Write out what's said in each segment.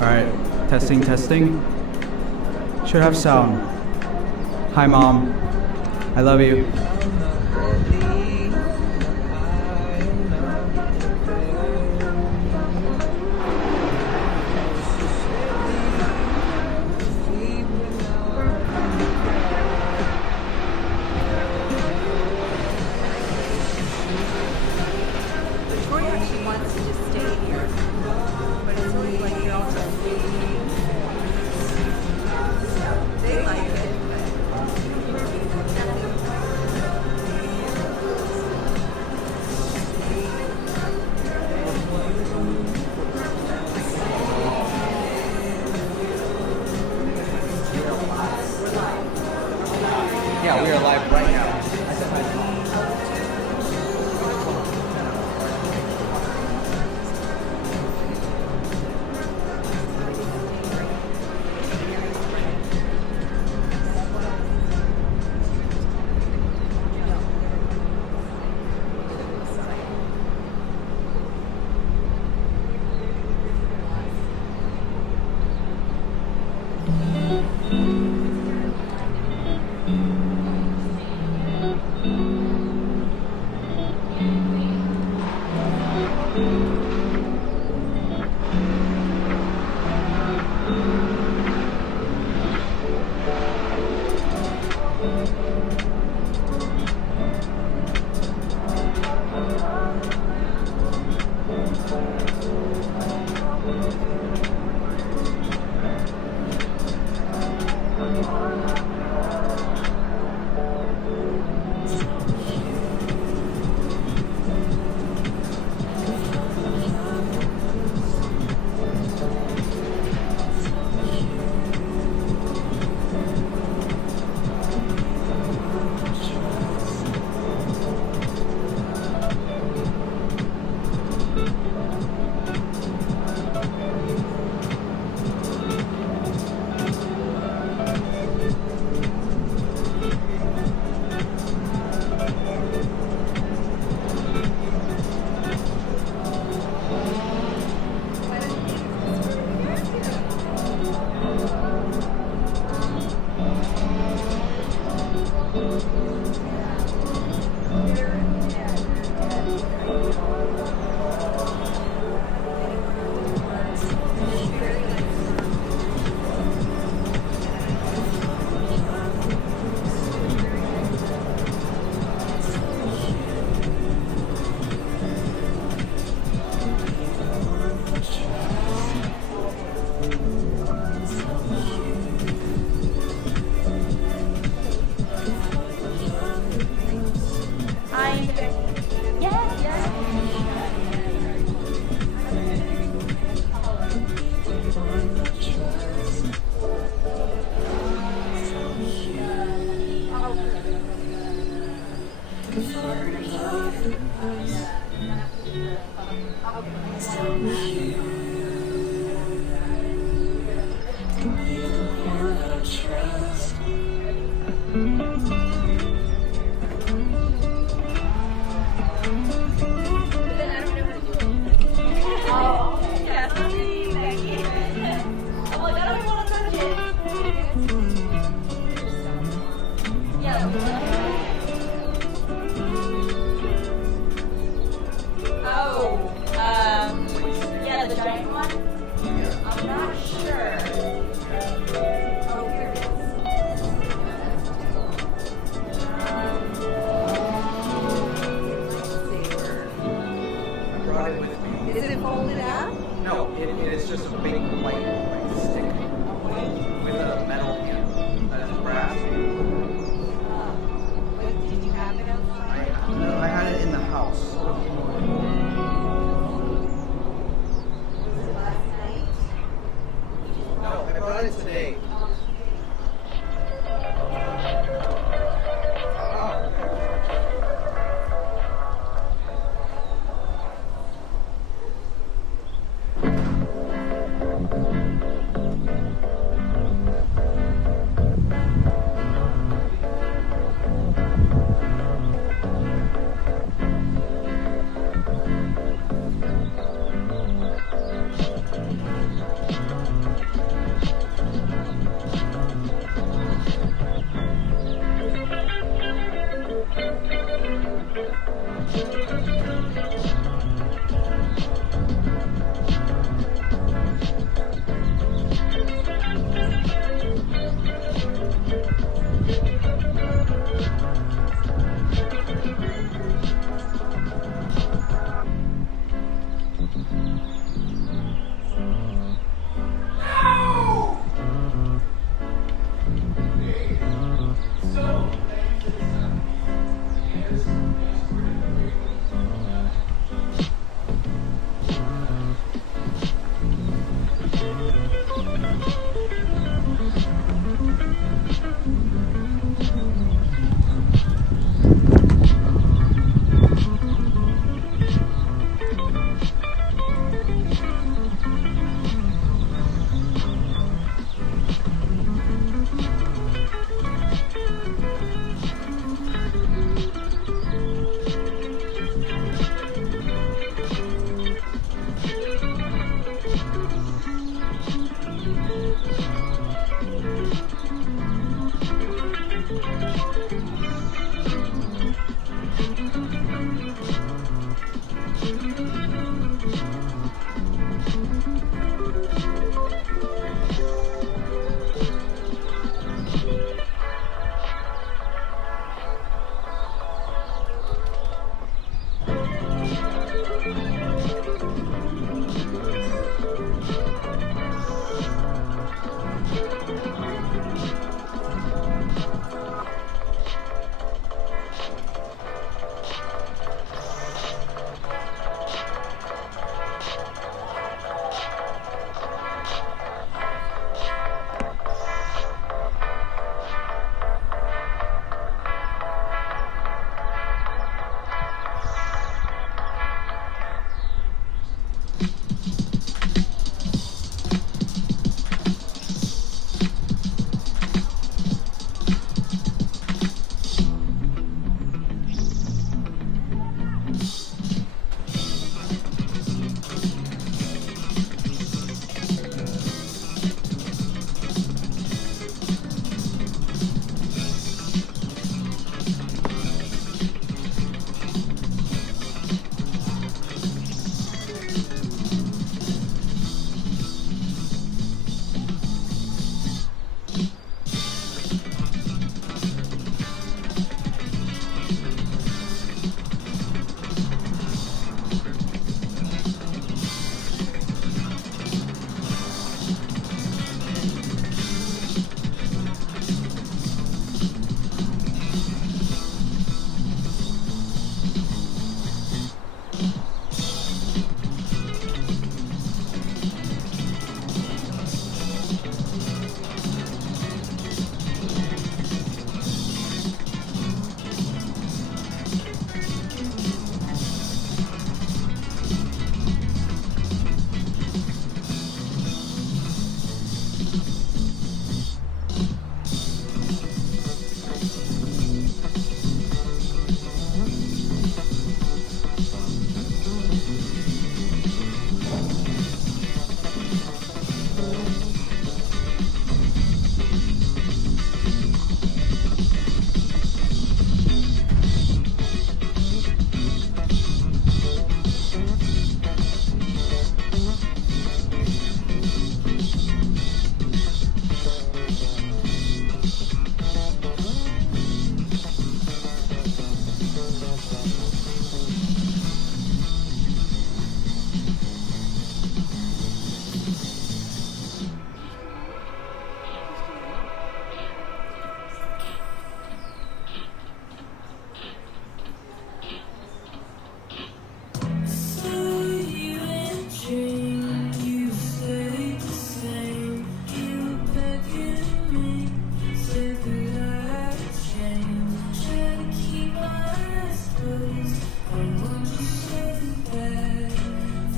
Alright, testing, testing. Should have sound. Hi, Mom. I love you. Victoria actually wants to just stay here, but it's only like you're all just they like it. Yeah, we are live right now.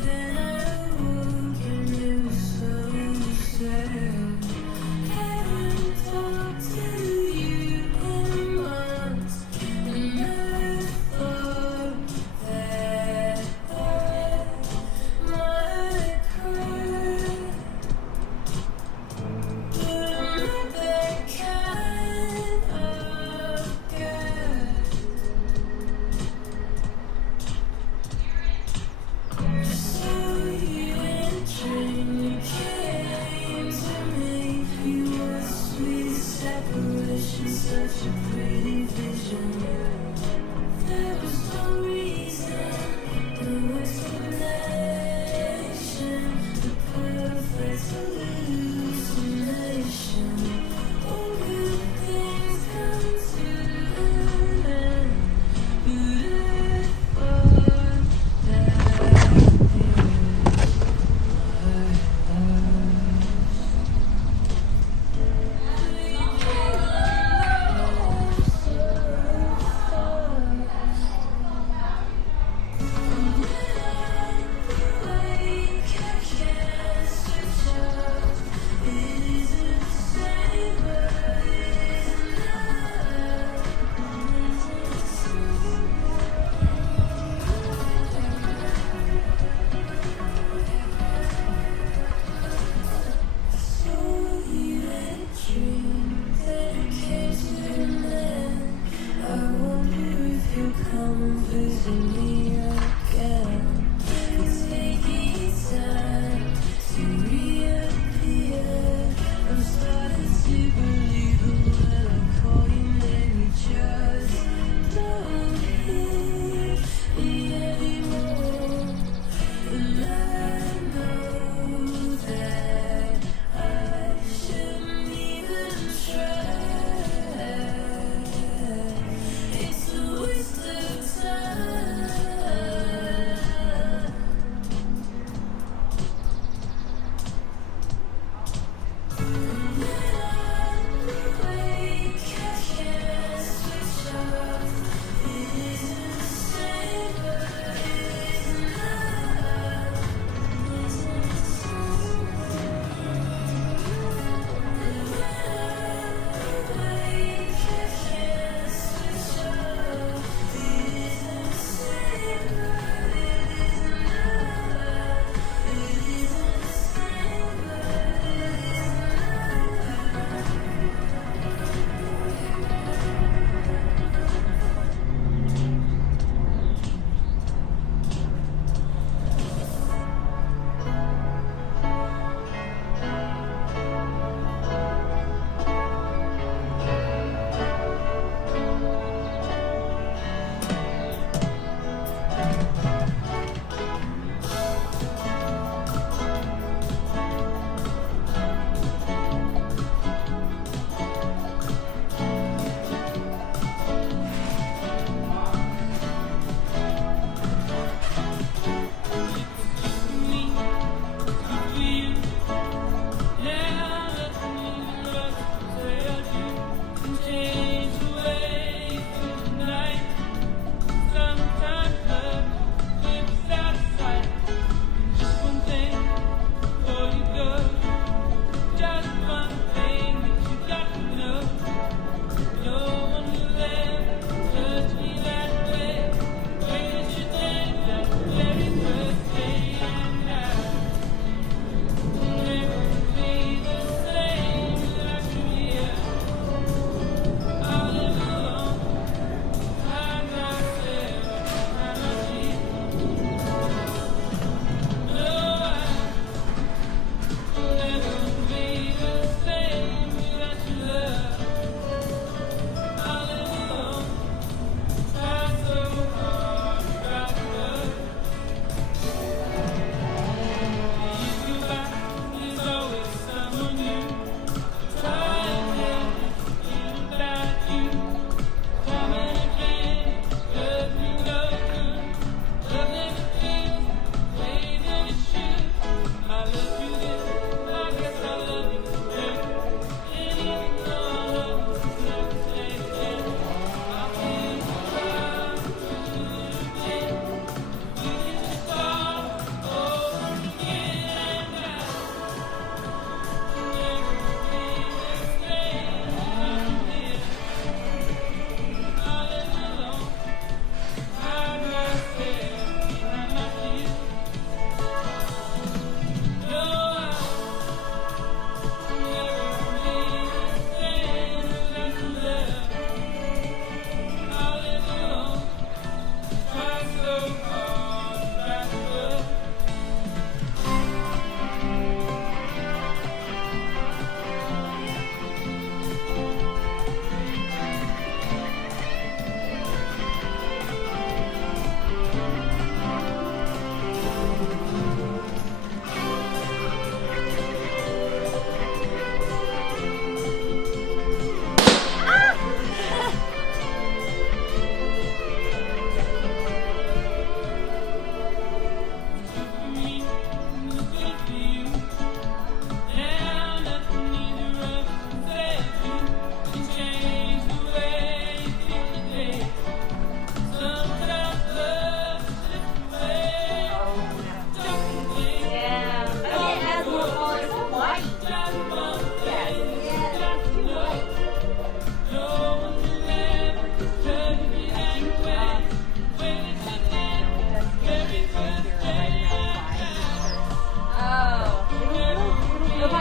Then I woke and it was so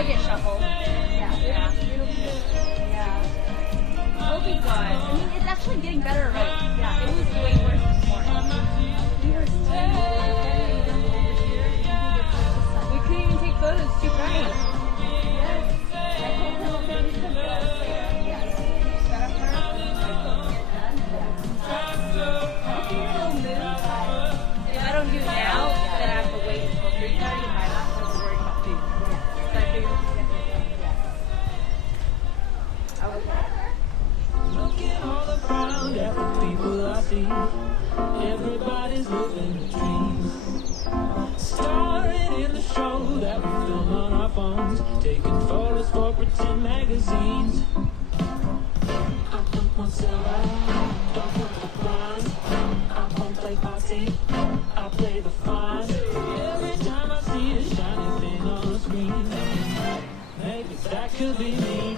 get shuffled. Yeah. Yeah. Yeah. It'll be good. I mean, it's actually getting better already. Yeah. It was way worse this morning. We were we couldn't even take photos. It's too bright. Yes. I told her we'll finish the photos later. Yes. Set up her. If I don't do it now, then I have to wait until 3:30 and I'm not supposed to worry about food. So I figured Looking all around at the people I see. Everybody's living a dream. Starring in the show that we film on our phones. Taking photos for pretend magazines. I don't want to sell out. Don't want the grind. I won't play party. I play the fine. Every time I see a shiny thing on the screen, maybe that could be me.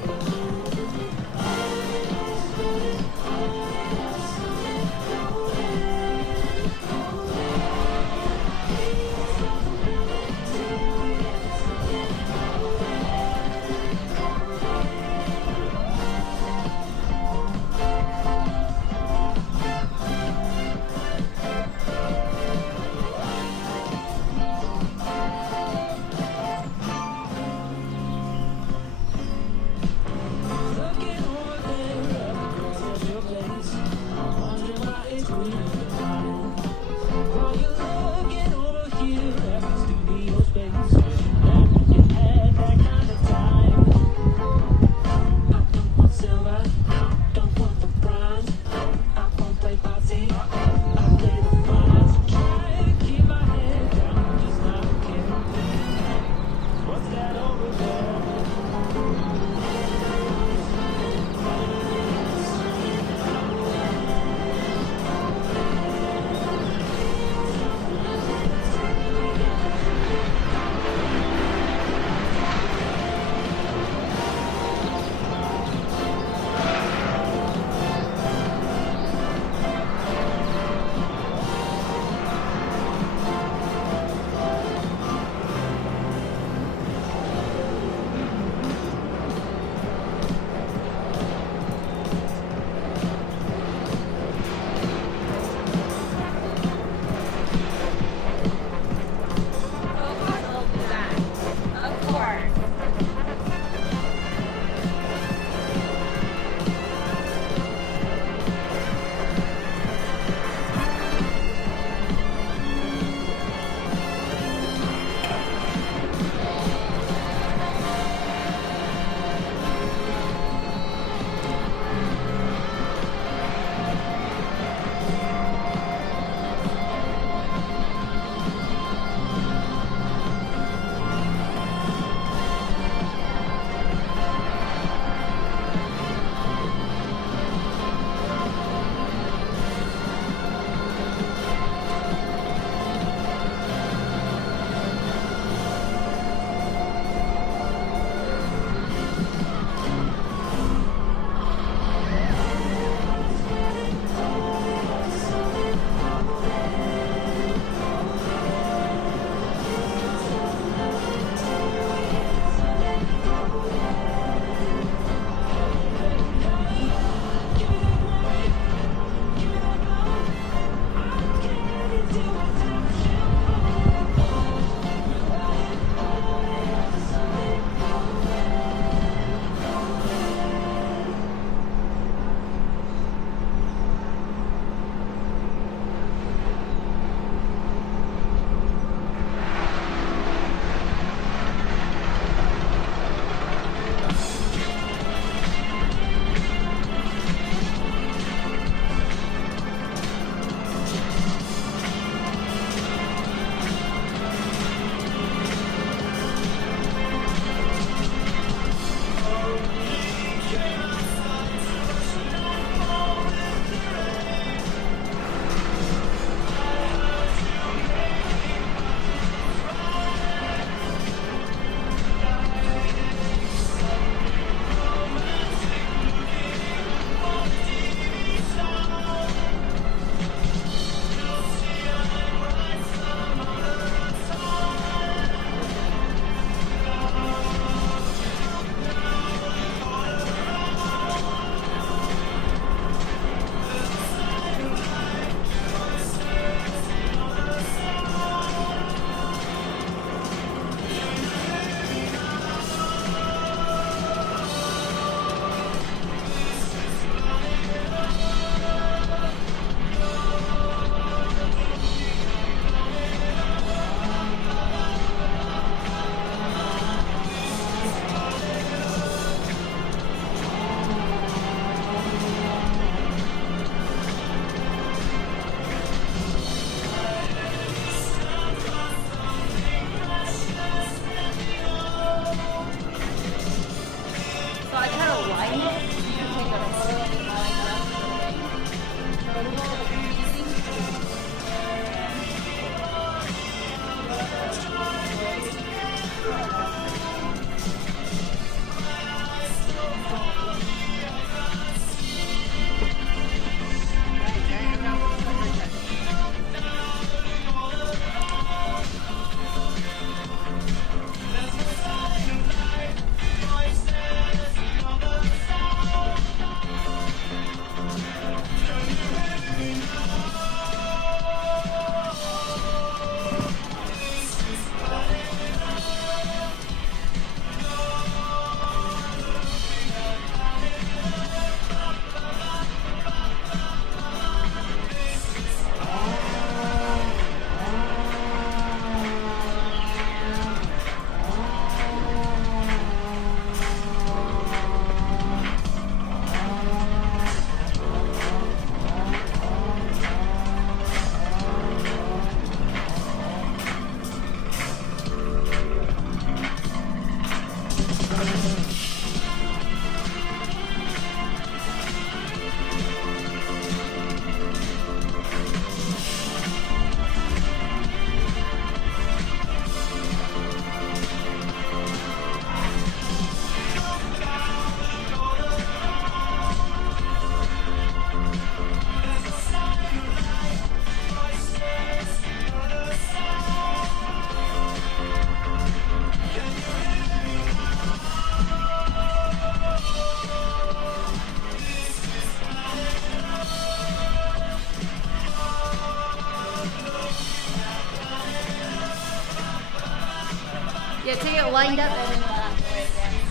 all lined up and then we'll have to wait again.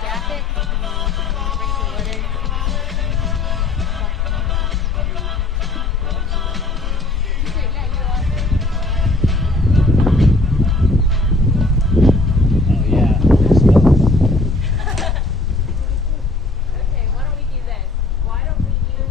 Jacket. Bring some litter. Okay, why don't we do this? Why don't we use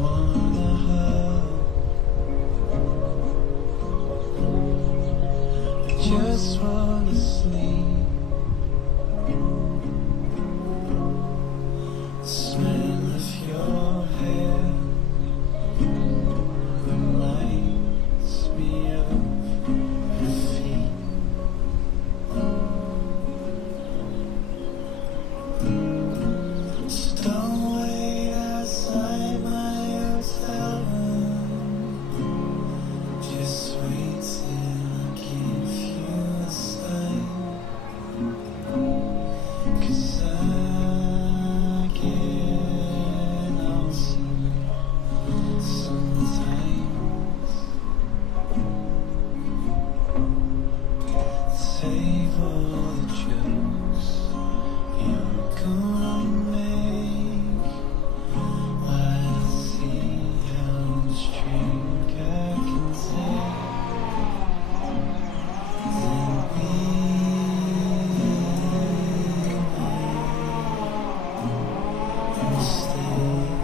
wanna hug. I just wanna sleep. The smell of your hair reminds me of your feet. So don't wait outside my hotel room. Just wait till I give you a sign. 'Cause I get lonesome sometimes. Save all the jokes you're gonna make while I see how much drink I can take. Then we make a mistake.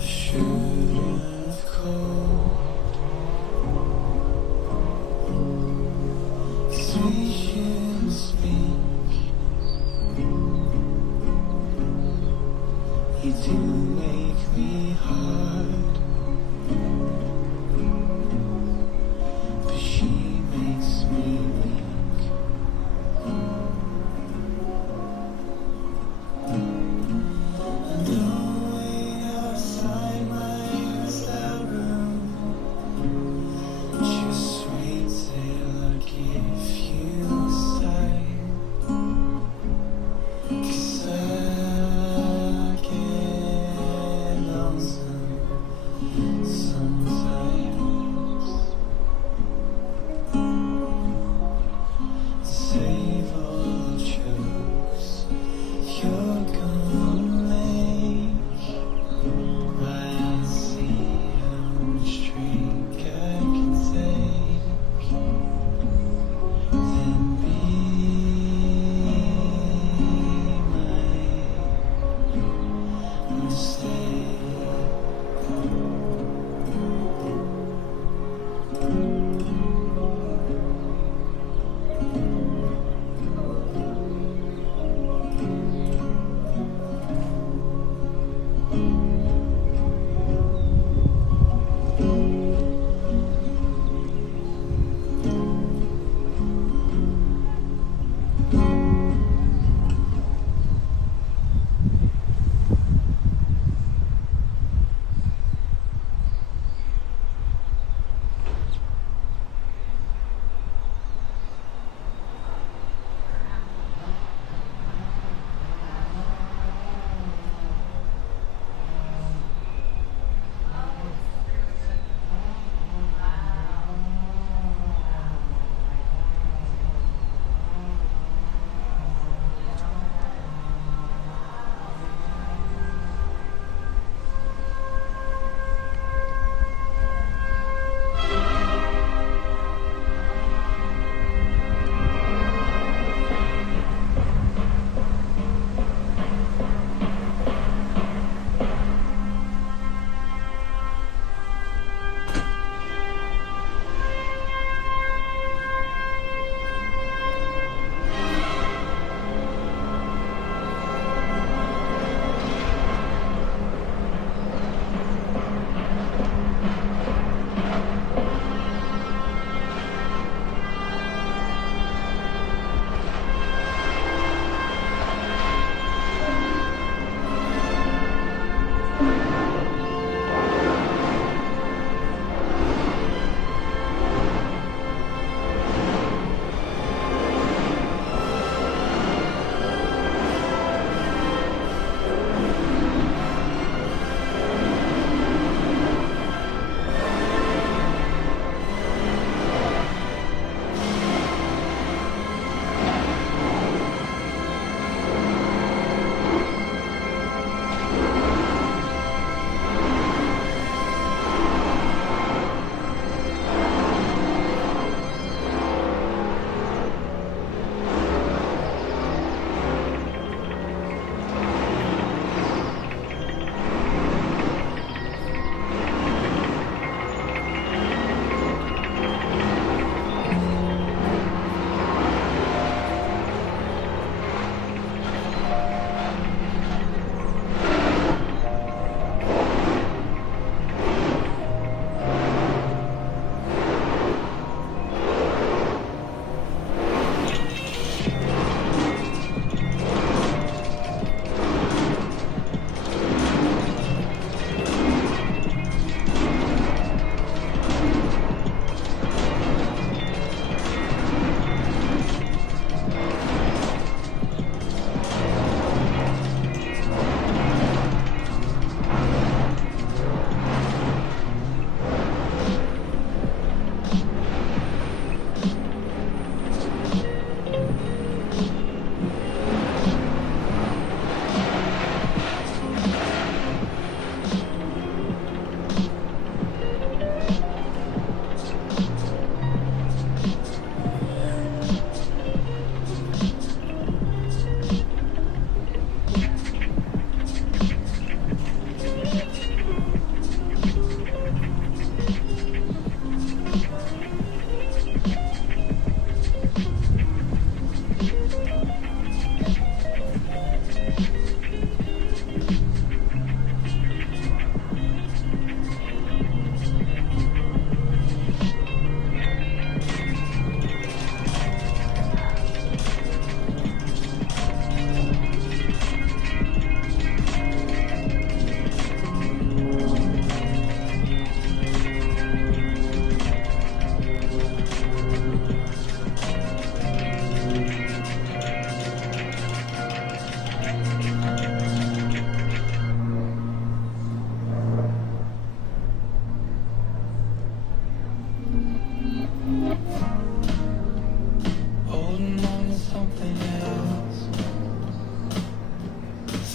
Should have called, 'cause we shouldn't speak. You do make me hard, but she makes me weak. And don't wait outside my hotel room. Just wait till I give you a sign. 'Cause I get lonesome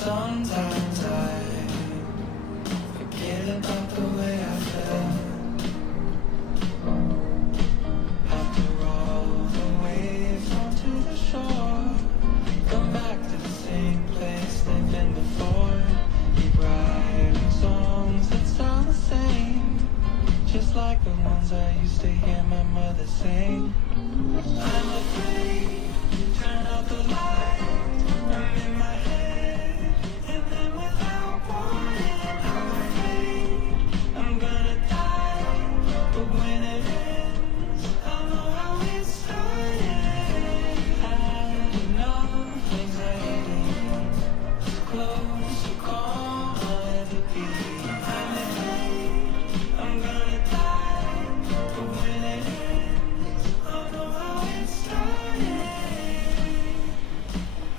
Sometimes I forget about the way I felt. After all the waves onto the shore, come back to the same place they've been before. Keep writing songs that sound the same, just like the ones I used to hear my mother sing. I'm afraid, turn out the light, I'm in my head, and then without warning, I'm afraid I'm gonna die. But when it ends, I'll know how it started. Had enough anxiety, as close to calm I'll ever be. I'm afraid I'm gonna die. But when it ends, I'll know how it started.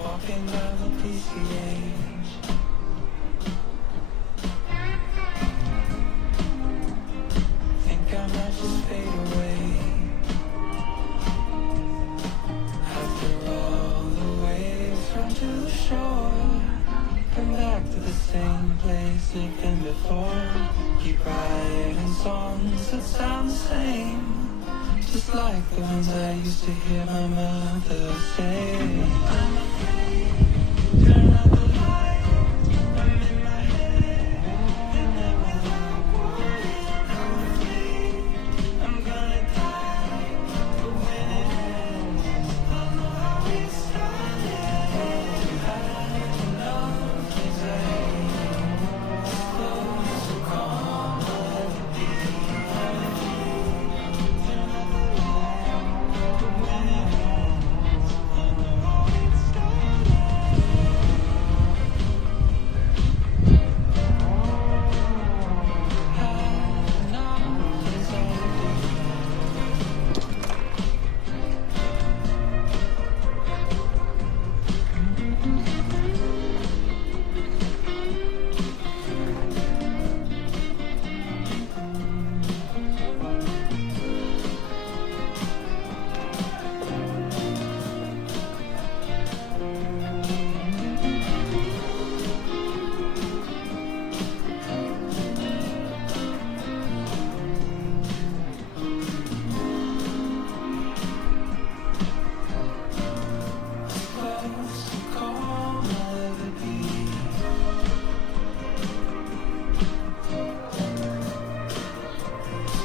Walking down the PCH, think I might just fade away. After all the waves run to the shore, come back to the same place they've been before. Keep writing songs that sound the same, just like the ones I used to hear my mother say. I'm afraid, turn out the light, I'm in my head, and then without warning, I'm afraid I'm gonna die. But when it ends, I'll know how it started. Had enough anxiety, as close to calm I'll ever be. I'm afraid, turn out the light, but when it ends, I'll know how it started. Had enough anxiety. Close to calm I'll ever be.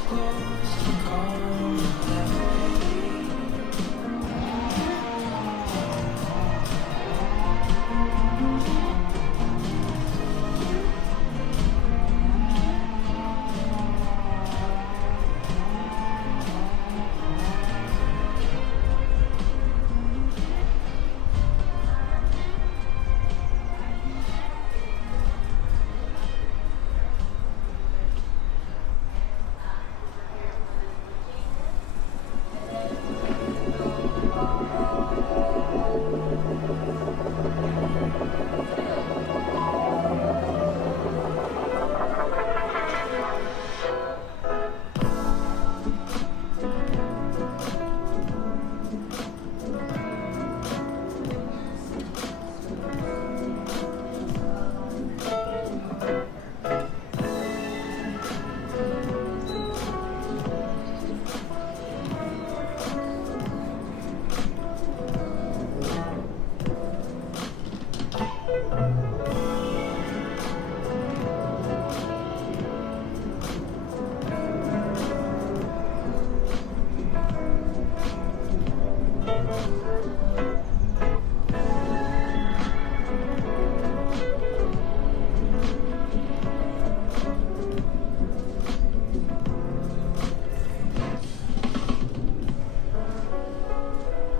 Close to calm I'll ever be.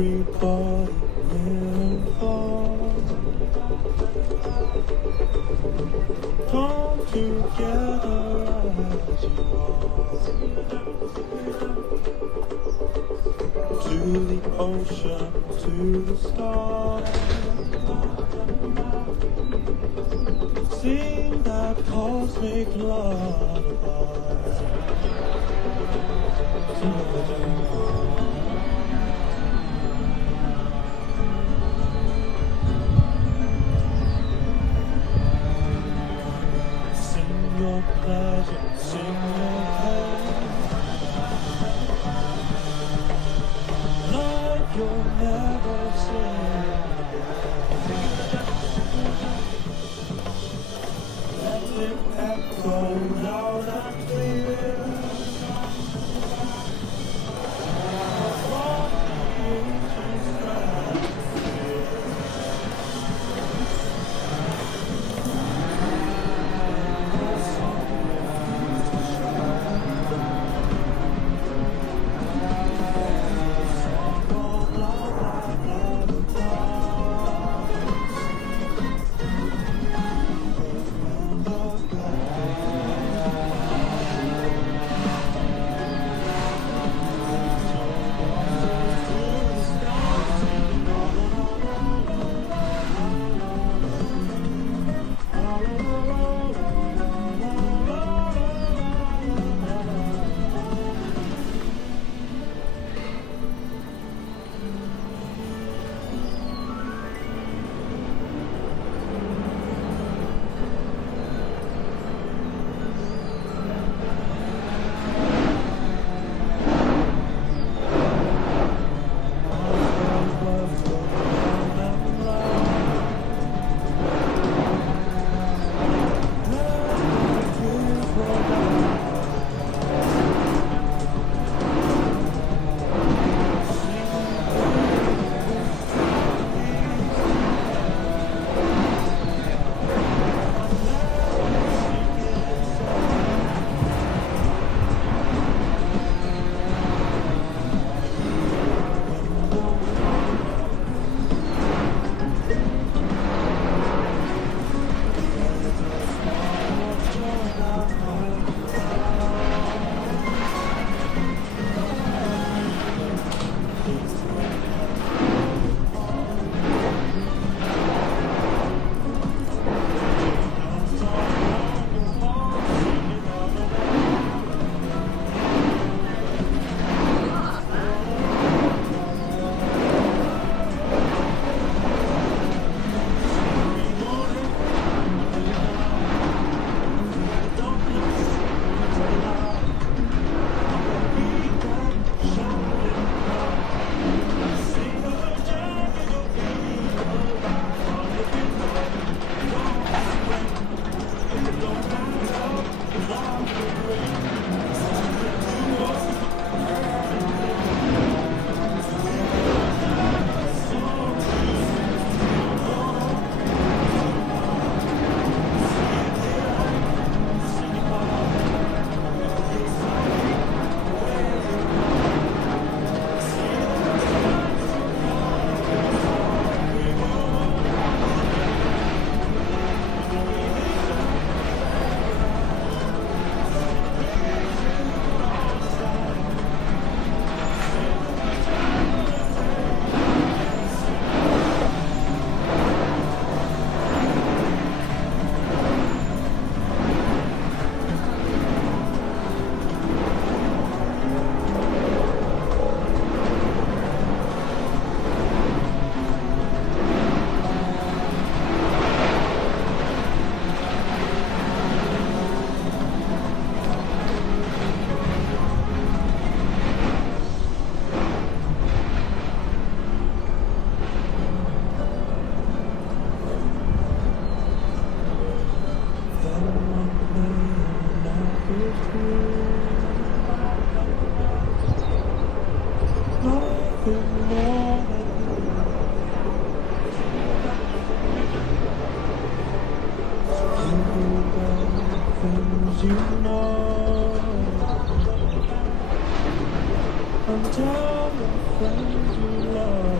everybody involved. Come together as you are. To the ocean, to the stars. Sing that cosmic lullaby. Sing your pleasure, sing your pain, like you'll never sing. Let it echo loud and clear. From the ancient stratosphere. until I find you love.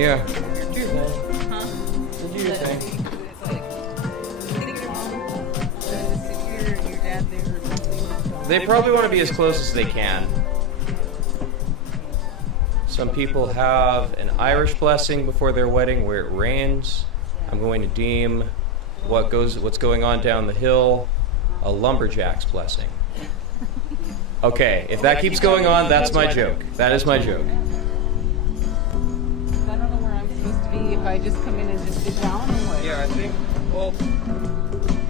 Yeah. Do your thing. Huh? Do your thing. It's like, getting your mom, your dad there or something. They probably want to be as close as they can. Some people have an Irish blessing before their wedding where it rains. I'm going to deem what's going on down the hill a lumberjack's blessing. Okay, if that keeps going on, that's my joke. That is my joke. I don't know where I'm supposed to be if I just come in and just sit down or what. Yeah, I think, well,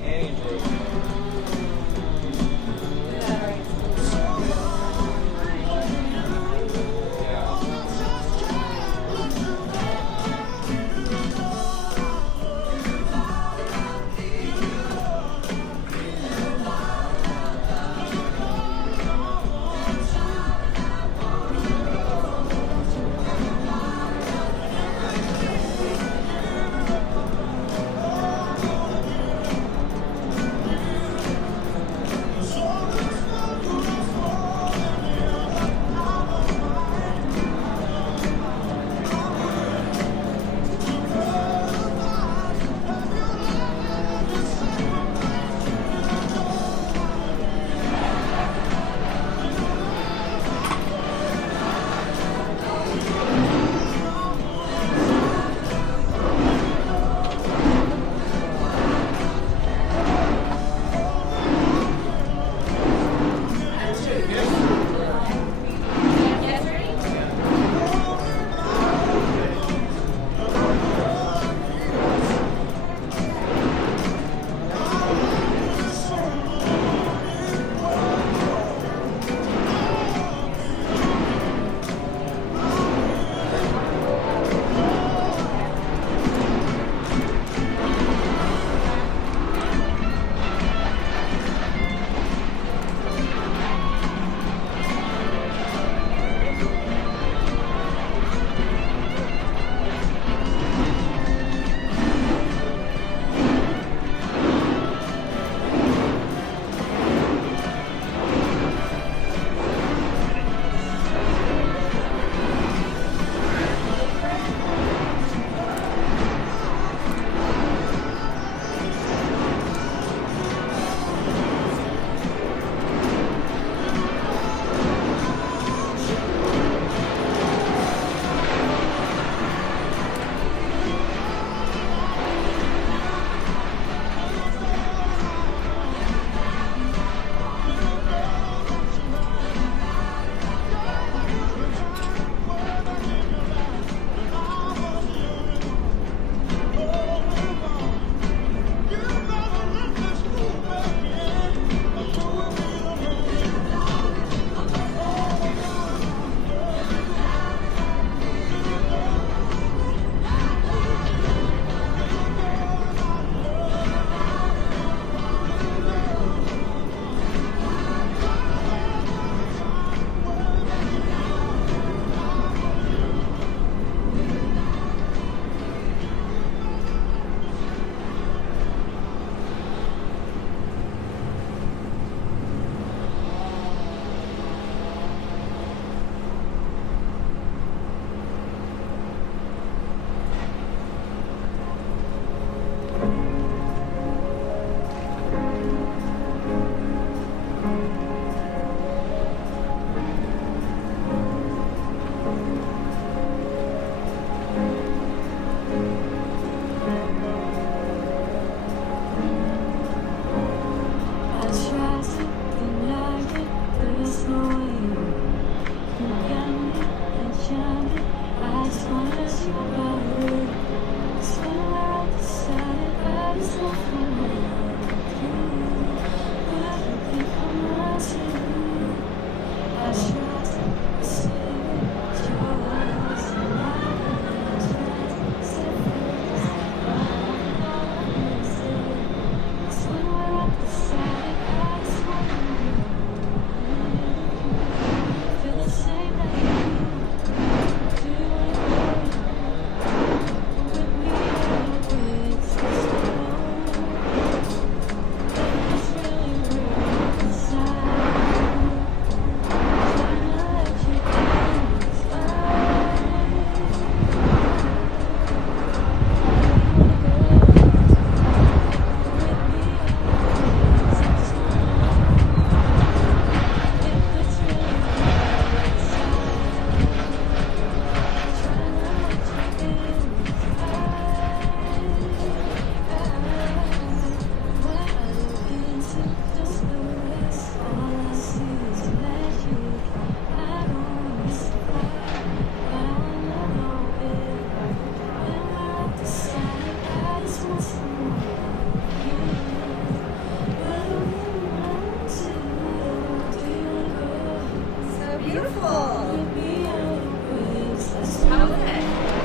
Annie joke.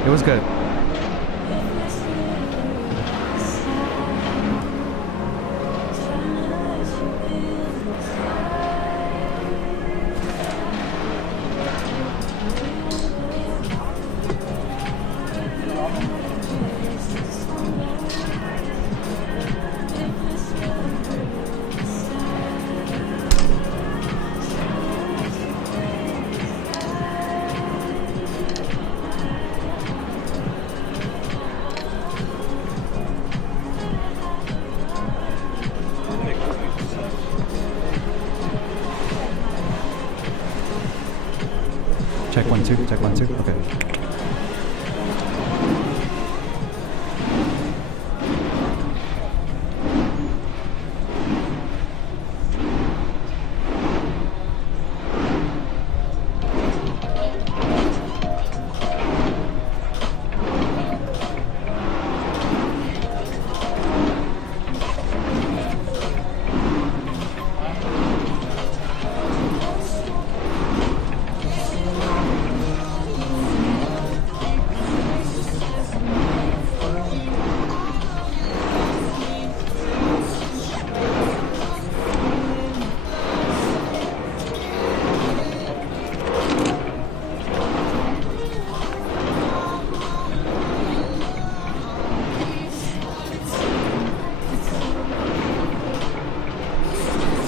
It was good. Check 1 2. Check 1 2. Okay.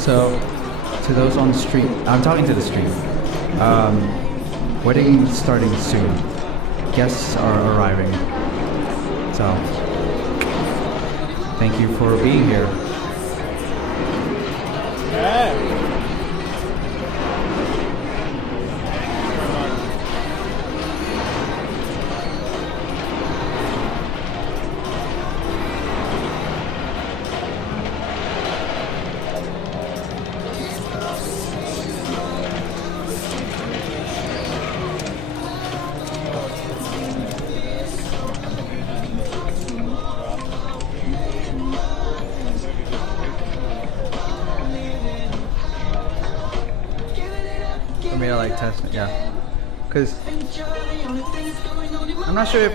So, to those on the street, I'm talking to the street. Wedding starting soon. Guests are arriving. So, thank you for being here. For me to like test it, yeah. Cause I'm not sure if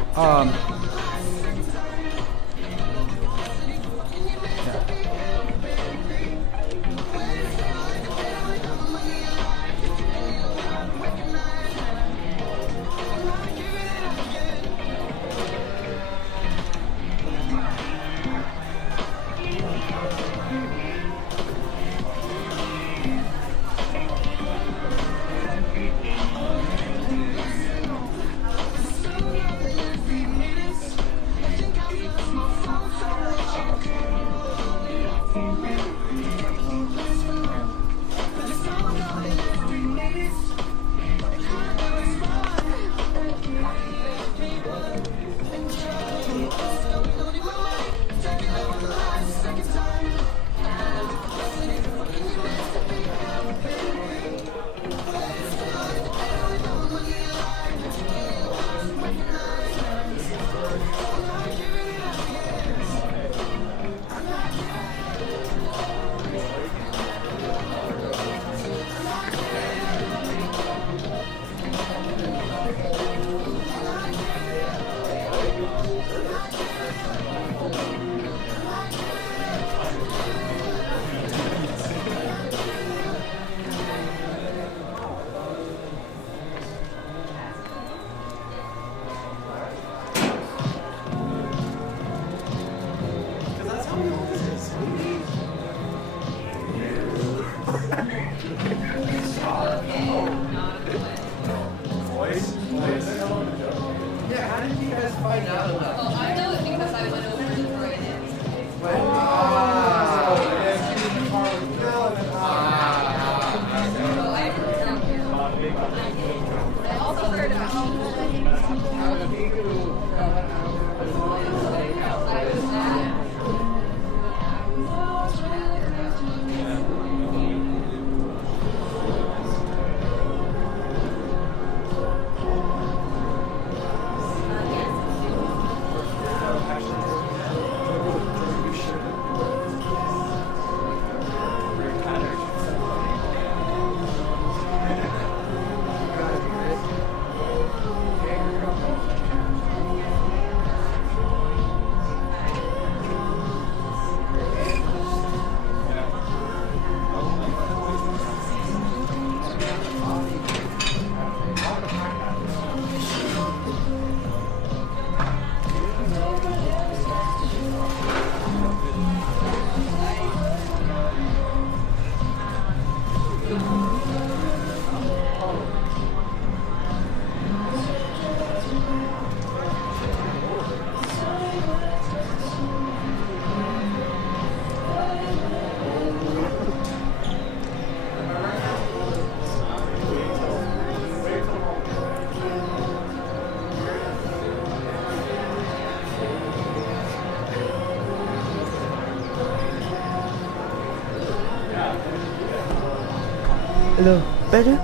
Hello, better?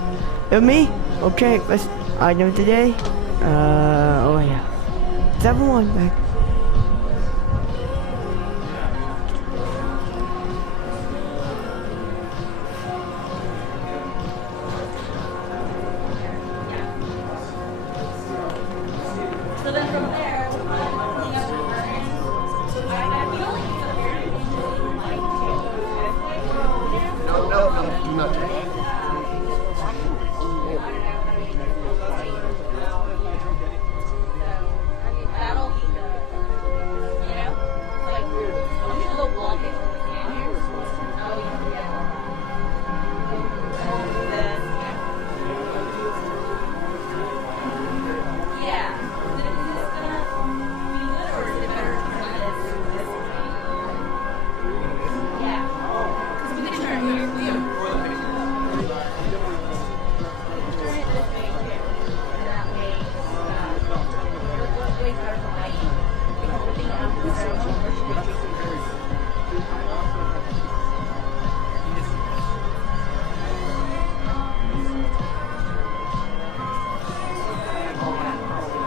Me? Okay, first item today. Oh yeah. 7-1 back. So then from there, cleaning up your curtains. I feel like it's a very visually light too. No, do not touch. That'll be good. You know? Like, I'm gonna go block it. Oh, yeah. This, yeah. Is this gonna be good, or is it better to turn this way? Yeah. Because we can turn it this way too. And that way, way better for lighting. Because the thing after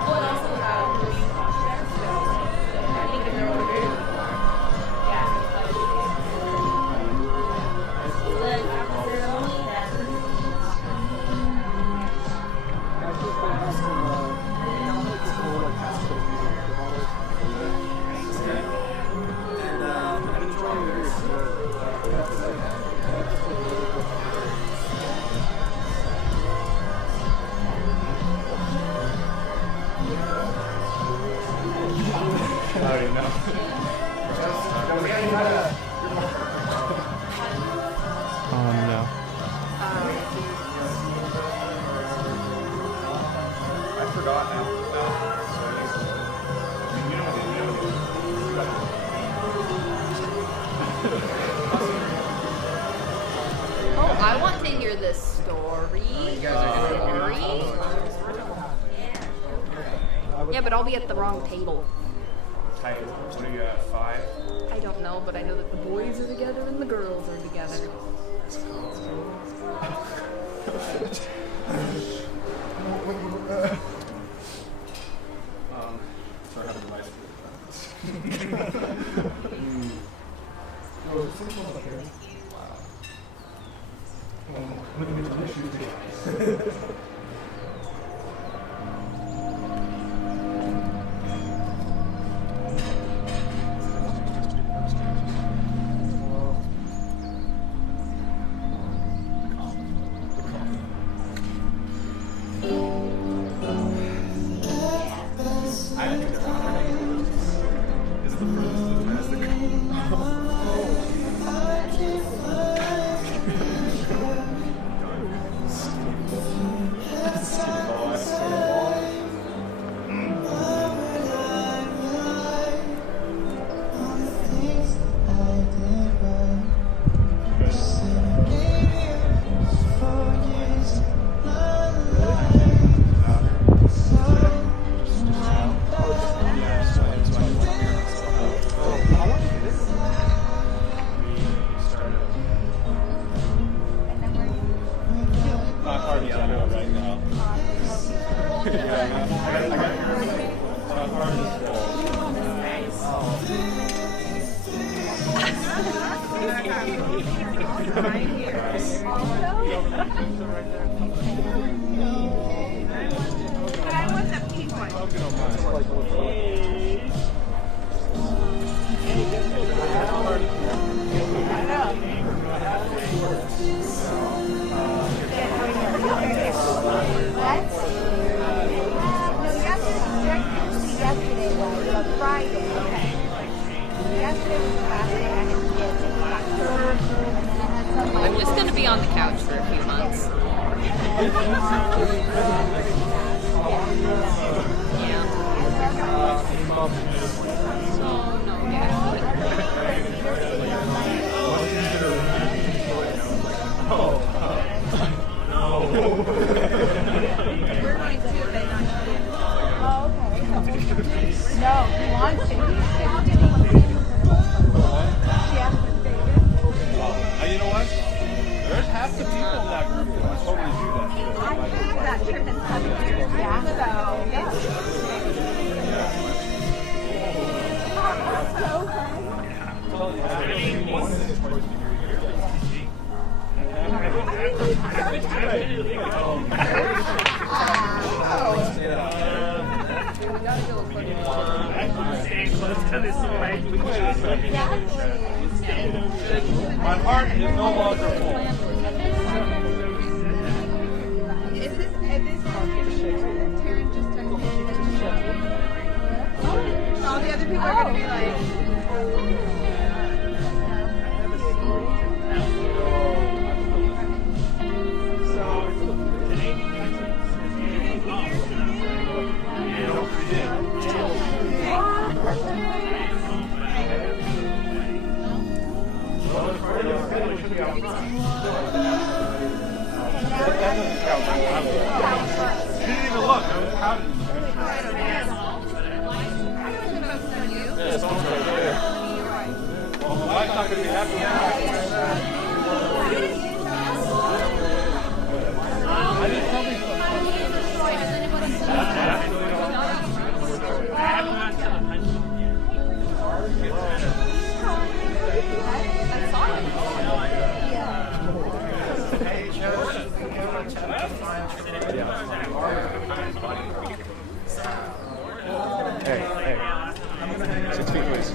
well, also where you wash there, so I think if they're over here, yeah, like after ceremony, No. I forgot now. Oh, I want to hear this story. Yeah, but I'll be at the wrong table. Tight. What do you got? 5? I don't know, but I know that the boys are together and the girls are together. Sorry, I have a device. I'm just gonna be on the couch for a few months. Yeah. they're gonna be like. Hey, 6 feet, please.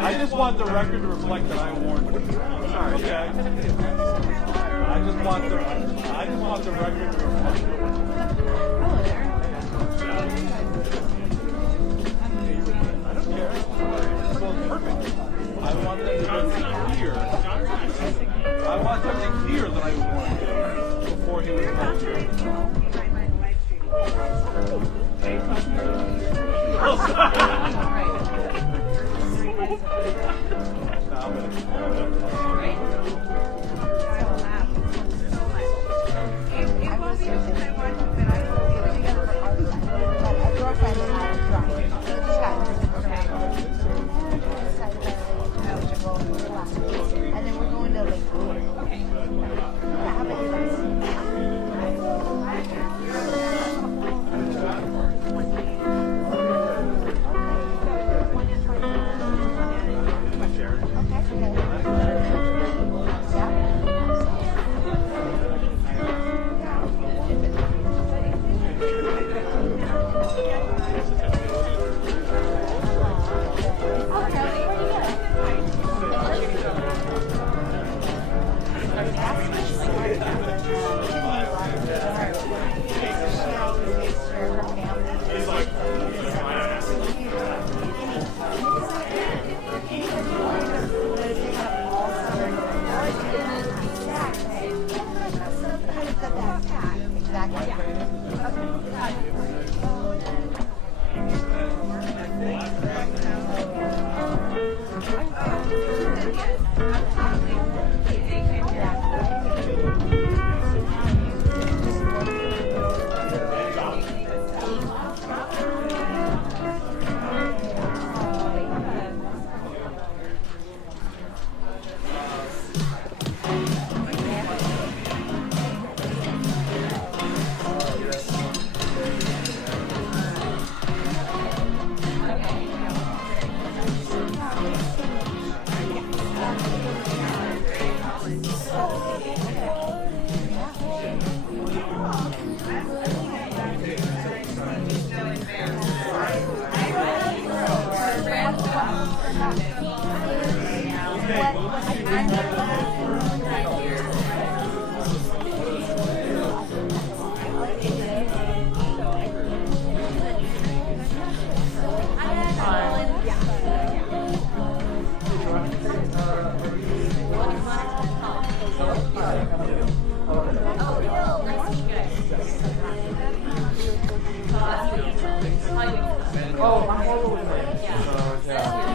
I just want the record to reflect that I warned you. Okay? I just want the record to reflect. I don't care. Well, perfect. I want them to hear. I want them to hear that I warned you before he was told you. And then we're going to Lake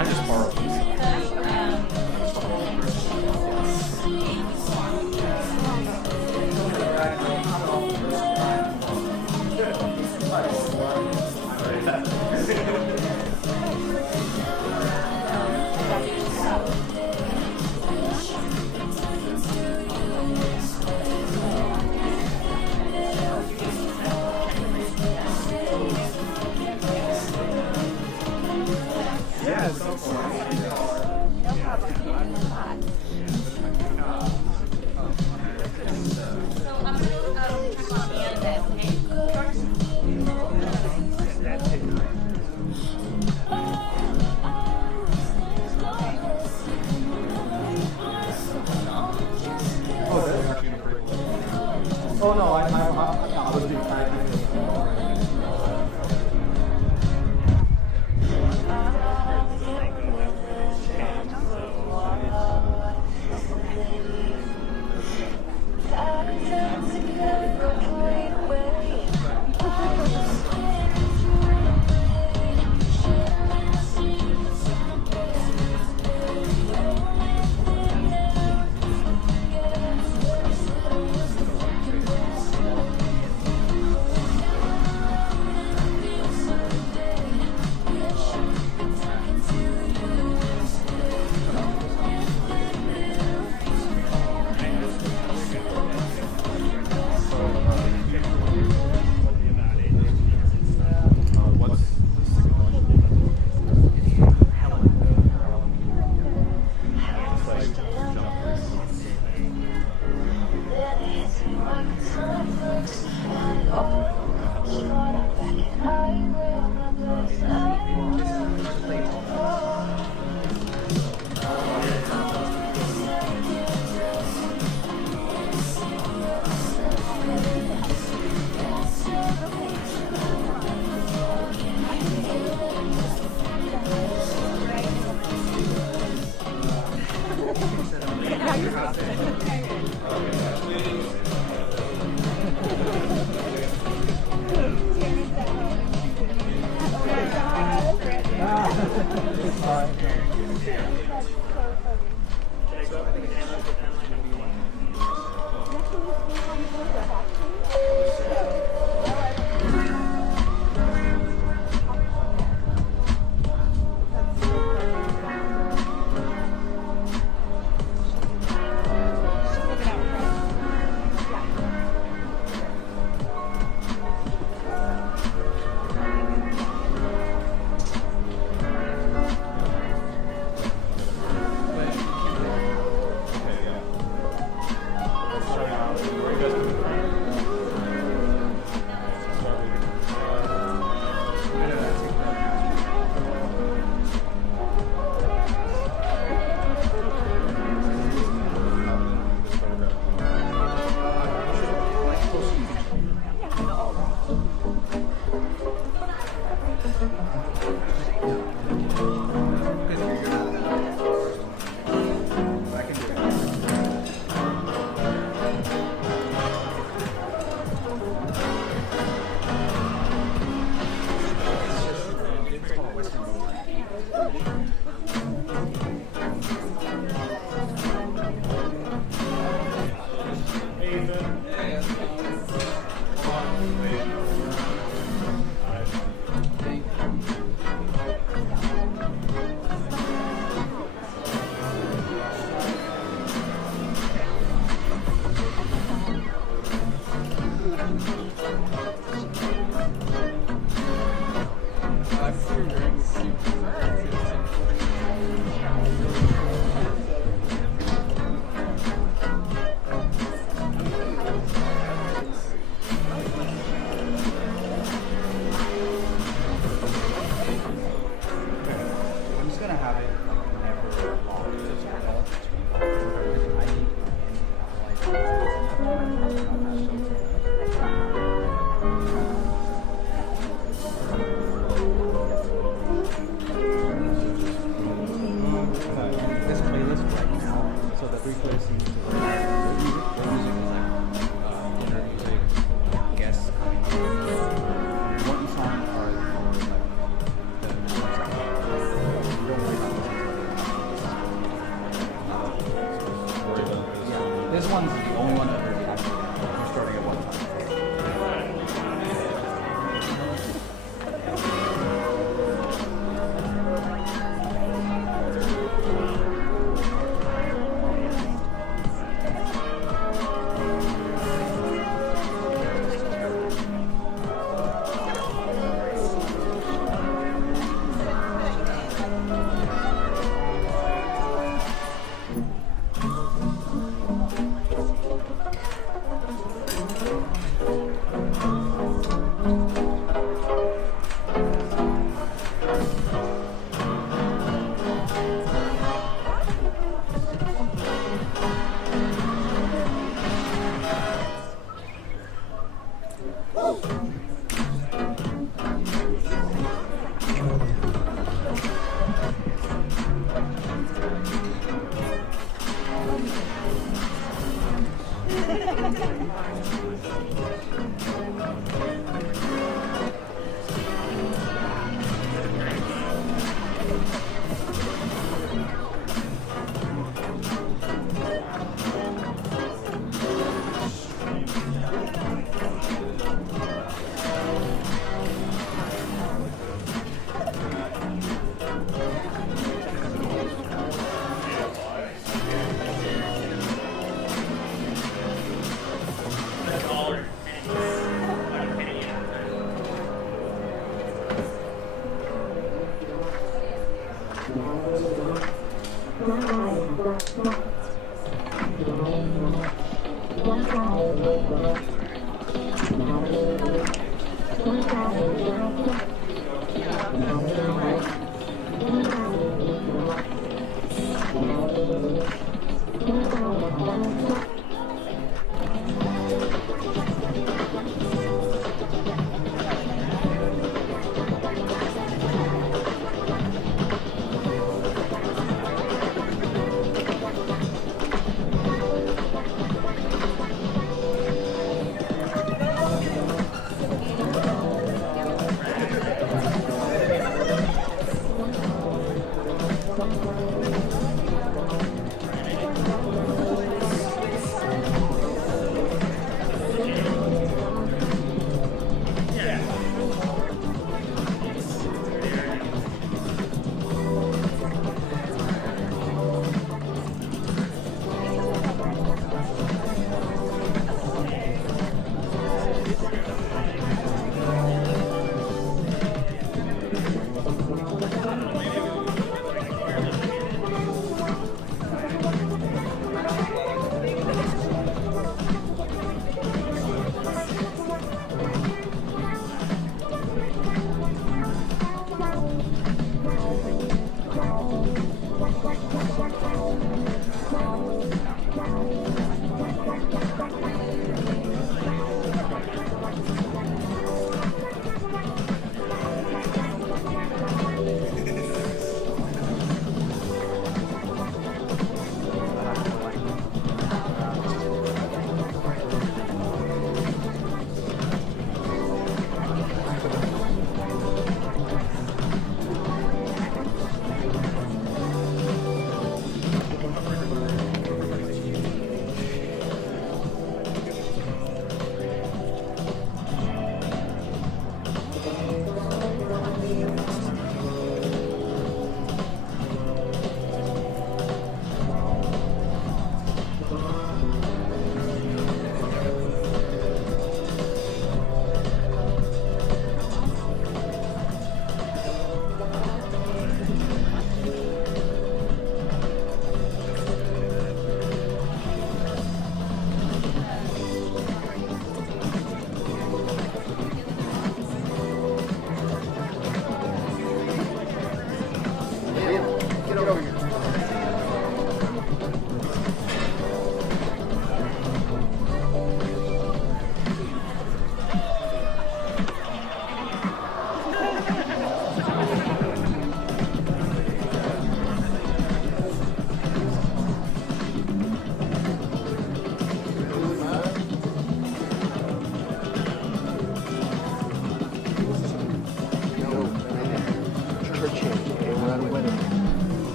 I just borrowed these. Oh no, I was doing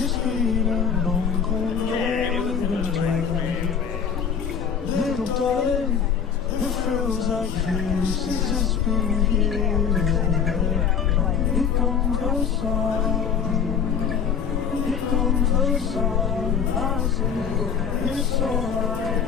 Just Little darling, it feels like this has just been here. Here comes the sun, here comes the sun. I say it's alright.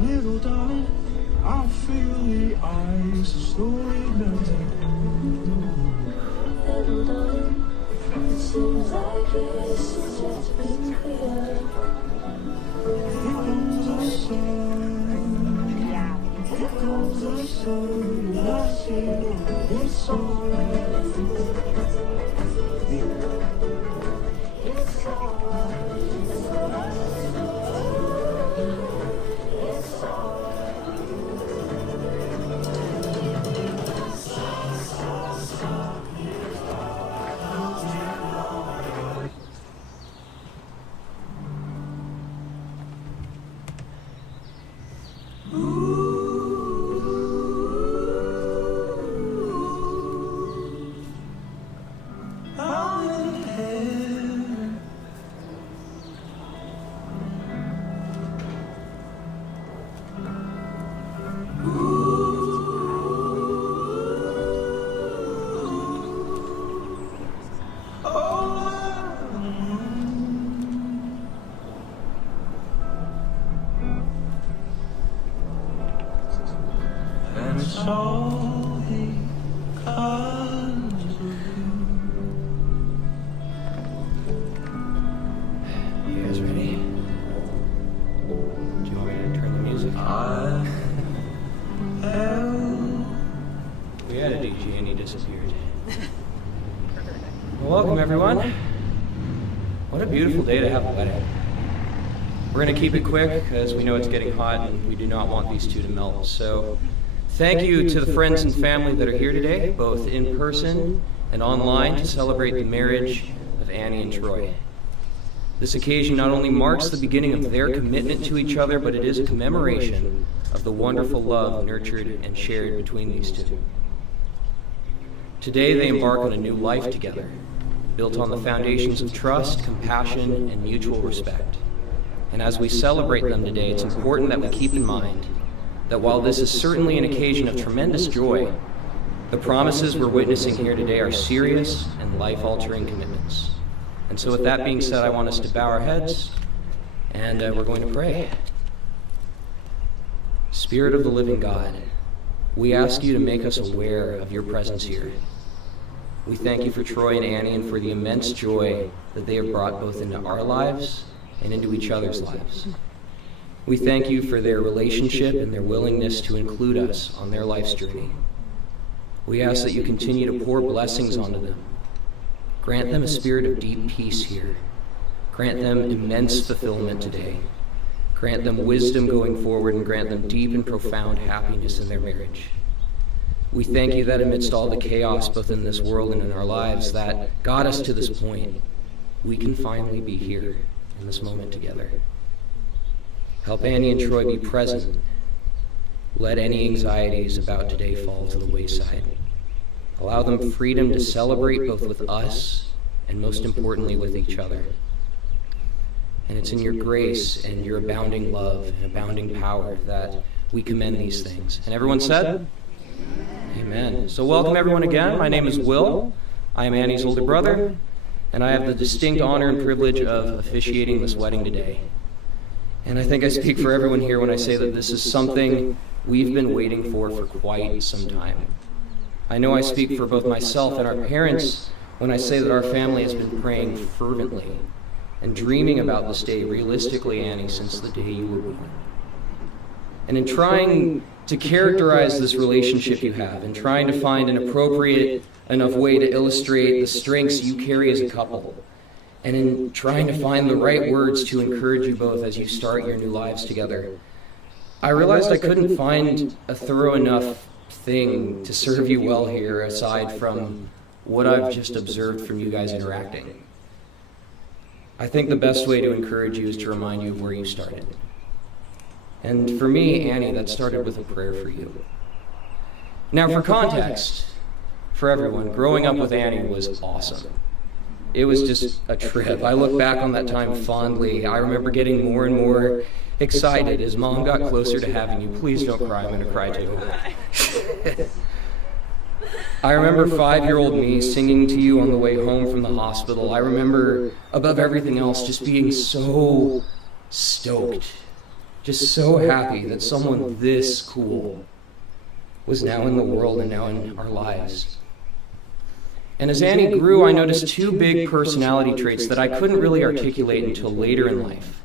Little darling, I feel the ice slowly melting. Little darling, it seems like this has just been clear. Here comes the sun, here comes the sun. I say it's alright. It's alright. And it's all because of You guys ready? Do you want me to turn the music? I am. We had a DJ and he disappeared. Well, welcome everyone. What a beautiful day to have a wedding. We're going to keep it quick because we know it's getting hot and we do not want these two to melt. So thank you to the friends and family that are here today, both in person and online, to celebrate the marriage of Annie and Troy. This occasion not only marks the beginning of their commitment to each other, but it is a commemoration of the wonderful love nurtured and shared between these two. Today they embark on a new life together, built on the foundations of trust, compassion, and mutual respect. And as we celebrate them today, it's important that we keep in mind that while this is certainly an occasion of tremendous joy, the promises we're witnessing here today are serious and life-altering commitments. And so with that being said, I want us to bow our heads, and we're going to pray. Spirit of the living God, we ask you to make us aware of your presence here. We thank you for Troy and Annie and for the immense joy that they have brought both into our lives and into each other's lives. We thank you for their relationship and their willingness to include us on their life's journey. We ask that you continue to pour blessings onto them. Grant them a spirit of deep peace here, Grant them immense fulfillment today. Grant them wisdom going forward, and grant them deep and profound happiness in their marriage. We thank you that amidst all the chaos, both in this world and in our lives, that got us to this point, we can finally be here in this moment together. Help Annie and Troy be present. Let any anxieties about today fall to the wayside. Allow them freedom to celebrate both with us and most importantly with each other. And it's in your grace and your abounding love and abounding power that we commend these things. And everyone said? Amen. So welcome everyone again. My name is Will. I am Annie's older brother, and I have the distinct honor and privilege of officiating this wedding today. And I think I speak for everyone here when I say that this is something we've been waiting for quite some time. I know I speak for both myself and our parents when I say that our family has been praying fervently and dreaming about this day realistically, Annie, since the day you were born. And in trying to characterize this relationship you have and trying to find an appropriate enough way to illustrate the strengths you carry as a couple, and in trying to find the right words to encourage you both as you start your new lives together, I realized I couldn't find a thorough enough thing to serve you well here aside from what I've just observed from you guys interacting. I think the best way to encourage you is to remind you of where you started. And for me, Annie, that started with a prayer for you. Now, for context, for everyone, growing up with Annie was awesome. It was just a trip. I look back on that time fondly. I remember getting more and more excited as Mom got closer to having you. Please don't cry, I'm going to cry too. I remember 5-year-old me singing to you on the way home from the hospital. I remember, above everything else, just being so stoked, just so happy that someone this cool was now in the world and now in our lives. And as Annie grew, I noticed 2 big personality traits that I couldn't really articulate until later in life.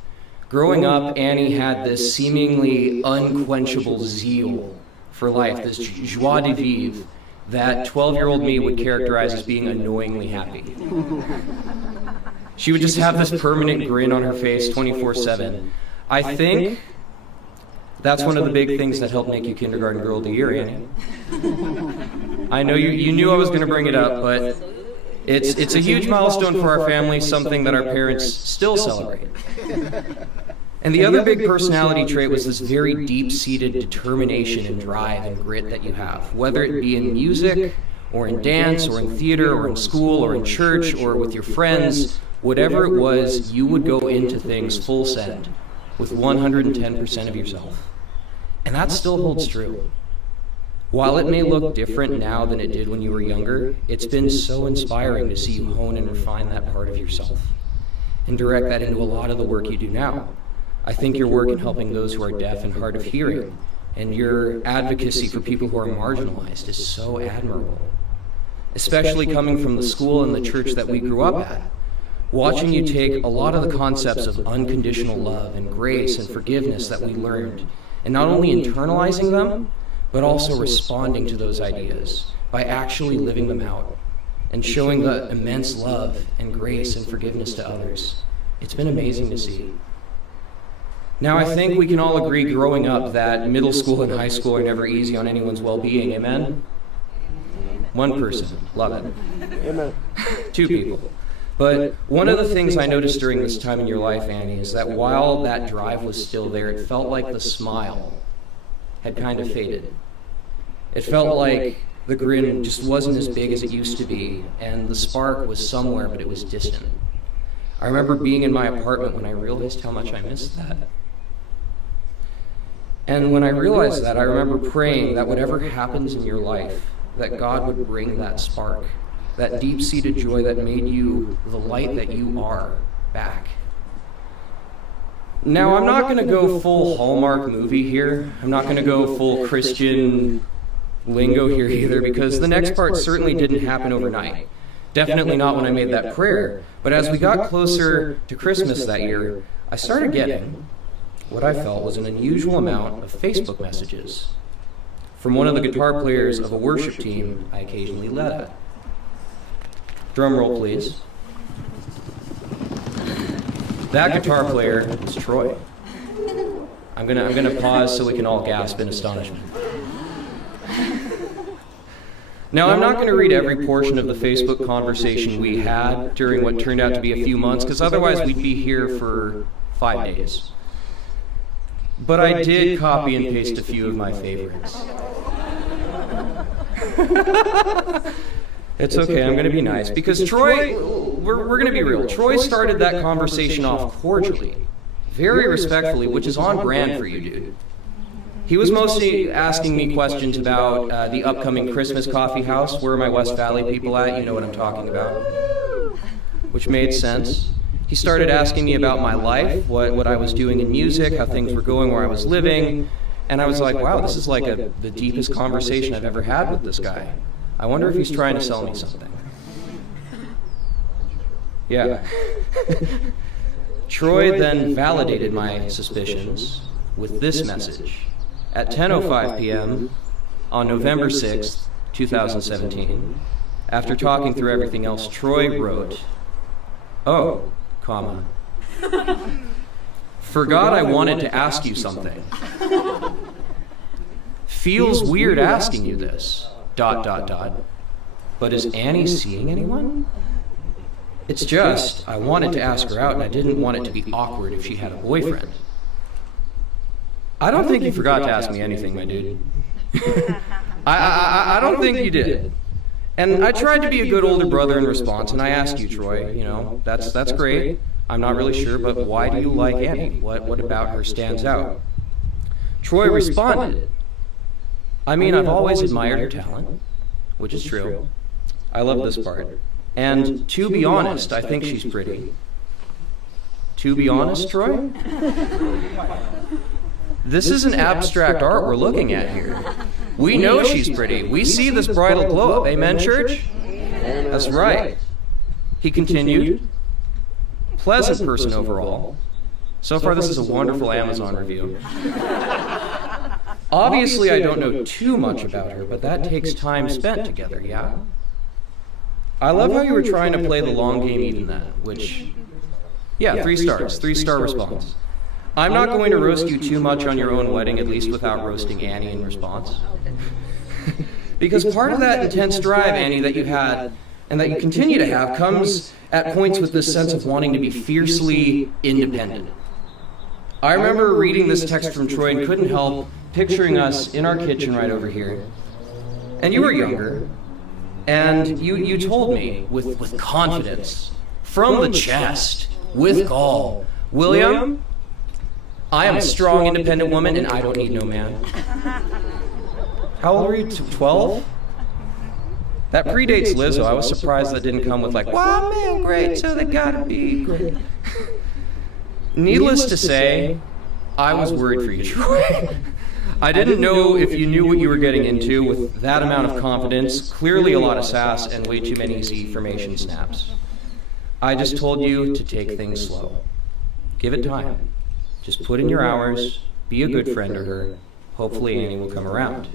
Growing up, Annie had this seemingly unquenchable zeal for life, this joie de vivre that 12-year-old me would characterize as being annoyingly happy. She would just have this permanent grin on her face 24/7. I think that's one of the big things that helped make you Kindergarten Girl of the Year, Annie. I know you knew I was going to bring it up, but it's a huge milestone for our family, something that our parents still celebrate. And the other big personality trait was this very deep-seated determination and drive and grit that you have, whether it be in music, or in dance, or in theater, or in school, or in church, or with your friends, whatever it was, you would go into things full send, with 110% of yourself. And that still holds true. While it may look different now than it did when you were younger, it's been so inspiring to see you hone and refine that part of yourself, and direct that into a lot of the work you do now. I think your work in helping those who are deaf and hard of hearing, and your advocacy for people who are marginalized is so admirable, especially coming from the school and the church that we grew up at. Watching you take a lot of the concepts of unconditional love and grace and forgiveness that we learned, and not only internalizing them, but also responding to those ideas by actually living them out and showing the immense love and grace and forgiveness to others. It's been amazing to see. Now, I think we can all agree growing up that middle school and high school are never easy on anyone's well-being, amen? One person, love it. Amen. 2 people. But one of the things I noticed during this time in your life, Annie, is that while that drive was still there, it felt like the smile had kind of faded. It felt like the grin just wasn't as big as it used to be, and the spark was somewhere, but it was distant. I remember being in my apartment when I realized how much I missed that. And when I realized that, I remember praying that whatever happens in your life, that God would bring that spark, that deep-seated joy that made you the light that you are, back. Now, I'm not going to go full Hallmark movie here. I'm not going to go full Christian lingo here either, because the next part certainly didn't happen overnight. Definitely not when I made that prayer. But as we got closer to Christmas that year, I started getting what I felt was an unusual amount of Facebook messages from one of the guitar players of a worship team I occasionally led at. Drum roll, please. That guitar player is Troy. I'm gonna pause so we can all gasp in astonishment. Now, I'm not going to read every portion of the Facebook conversation we had during what turned out to be a few months, because otherwise we'd be here for 5 days. But I did copy and paste a few of my favorites. It's okay, I'm going to be nice, because Troy, we're going to be real. Troy started that conversation off cordially, very respectfully, which is on brand for you, dude. He was mostly asking me questions about the upcoming Christmas coffee house. Where are my West Valley people at? You know what I'm talking about. Which made sense. He started asking me about my life, what I was doing in music, how things were going, where I was living. And I was like, wow, this is like the deepest conversation I've ever had with this guy. I wonder if he's trying to sell me something. Yeah. Troy then validated my suspicions with this message. At 10:05 p.m. on November 6th, 2017, after talking through everything else, Troy wrote, "Oh, comma, forgot I wanted to ask you something. Feels weird asking you this, ... But is Annie seeing anyone? It's just, I wanted to ask her out and I didn't want it to be awkward if she had a boyfriend." I don't think you forgot to ask me anything, my dude. I don't think you did. And I tried to be a good older brother in response, and I asked you, Troy, you know, that's great. I'm not really sure, but why do you like Annie? What about her stands out? Troy responded, I mean, I've always admired her talent, which is true. I love this part. And to be honest, I think she's pretty. To be honest, Troy? This is an abstract art we're looking at here. We know she's pretty. We see this bridal glow up. Amen, church? That's right. He continued, pleasant person overall. So far, this is a wonderful Amazon review. Obviously, I don't know too much about her, but that takes time spent together, yeah? I love how you were trying to play the long game even then, which, yeah, 3 stars, 3-star response. I'm not going to roast you too much on your own wedding, at least without roasting Annie in response. Because part of that intense drive, Annie, that you had, and that you continue to have, comes at points with this sense of wanting to be fiercely independent. I remember reading this text from Troy and couldn't help picturing us in our kitchen right over here. And you were younger, and you told me with confidence, from the chest, with gall, William, I am a strong, independent woman, and I don't need no man. How old were you? 12? That predates Lizzo. I was surprised that didn't come with like, wow, man, great, so they gotta be great. Needless to say, I was worried for you, Troy. I didn't know if you knew what you were getting into with that amount of confidence, clearly a lot of sass, and way too many Z-formation snaps. I just told you to take things slow. Give it time. Just put in your hours, be a good friend to her. Hopefully Annie will come around.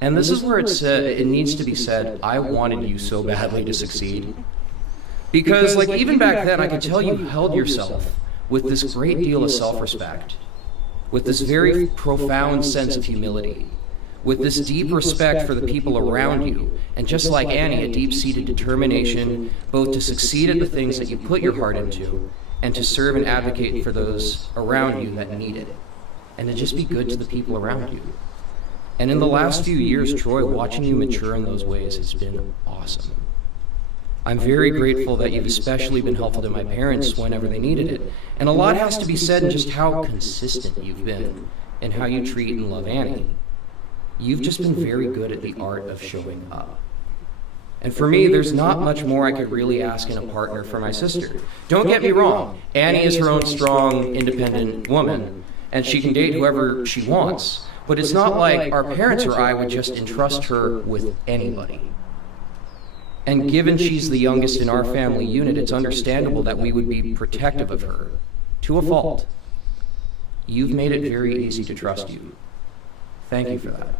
And this is where it needs to be said, I wanted you so badly to succeed. Because like even back then, I could tell you held yourself with this great deal of self-respect, with this very profound sense of humility, with this deep respect for the people around you, and just like Annie, a deep-seated determination both to succeed at the things that you put your heart into, and to serve and advocate for those around you that need it, and to just be good to the people around you. And in the last few years, Troy, watching you mature in those ways has been awesome. I'm very grateful that you've especially been helpful to my parents whenever they needed it. And a lot has to be said in just how consistent you've been and how you treat and love Annie. You've just been very good at the art of showing up. And for me, there's not much more I could really ask in a partner for my sister. Don't get me wrong, Annie is her own strong, independent woman, and she can date whoever she wants. But it's not like our parents or I would just entrust her with anybody. And given she's the youngest in our family unit, it's understandable that we would be protective of her, to a fault. You've made it very easy to trust you. Thank you for that.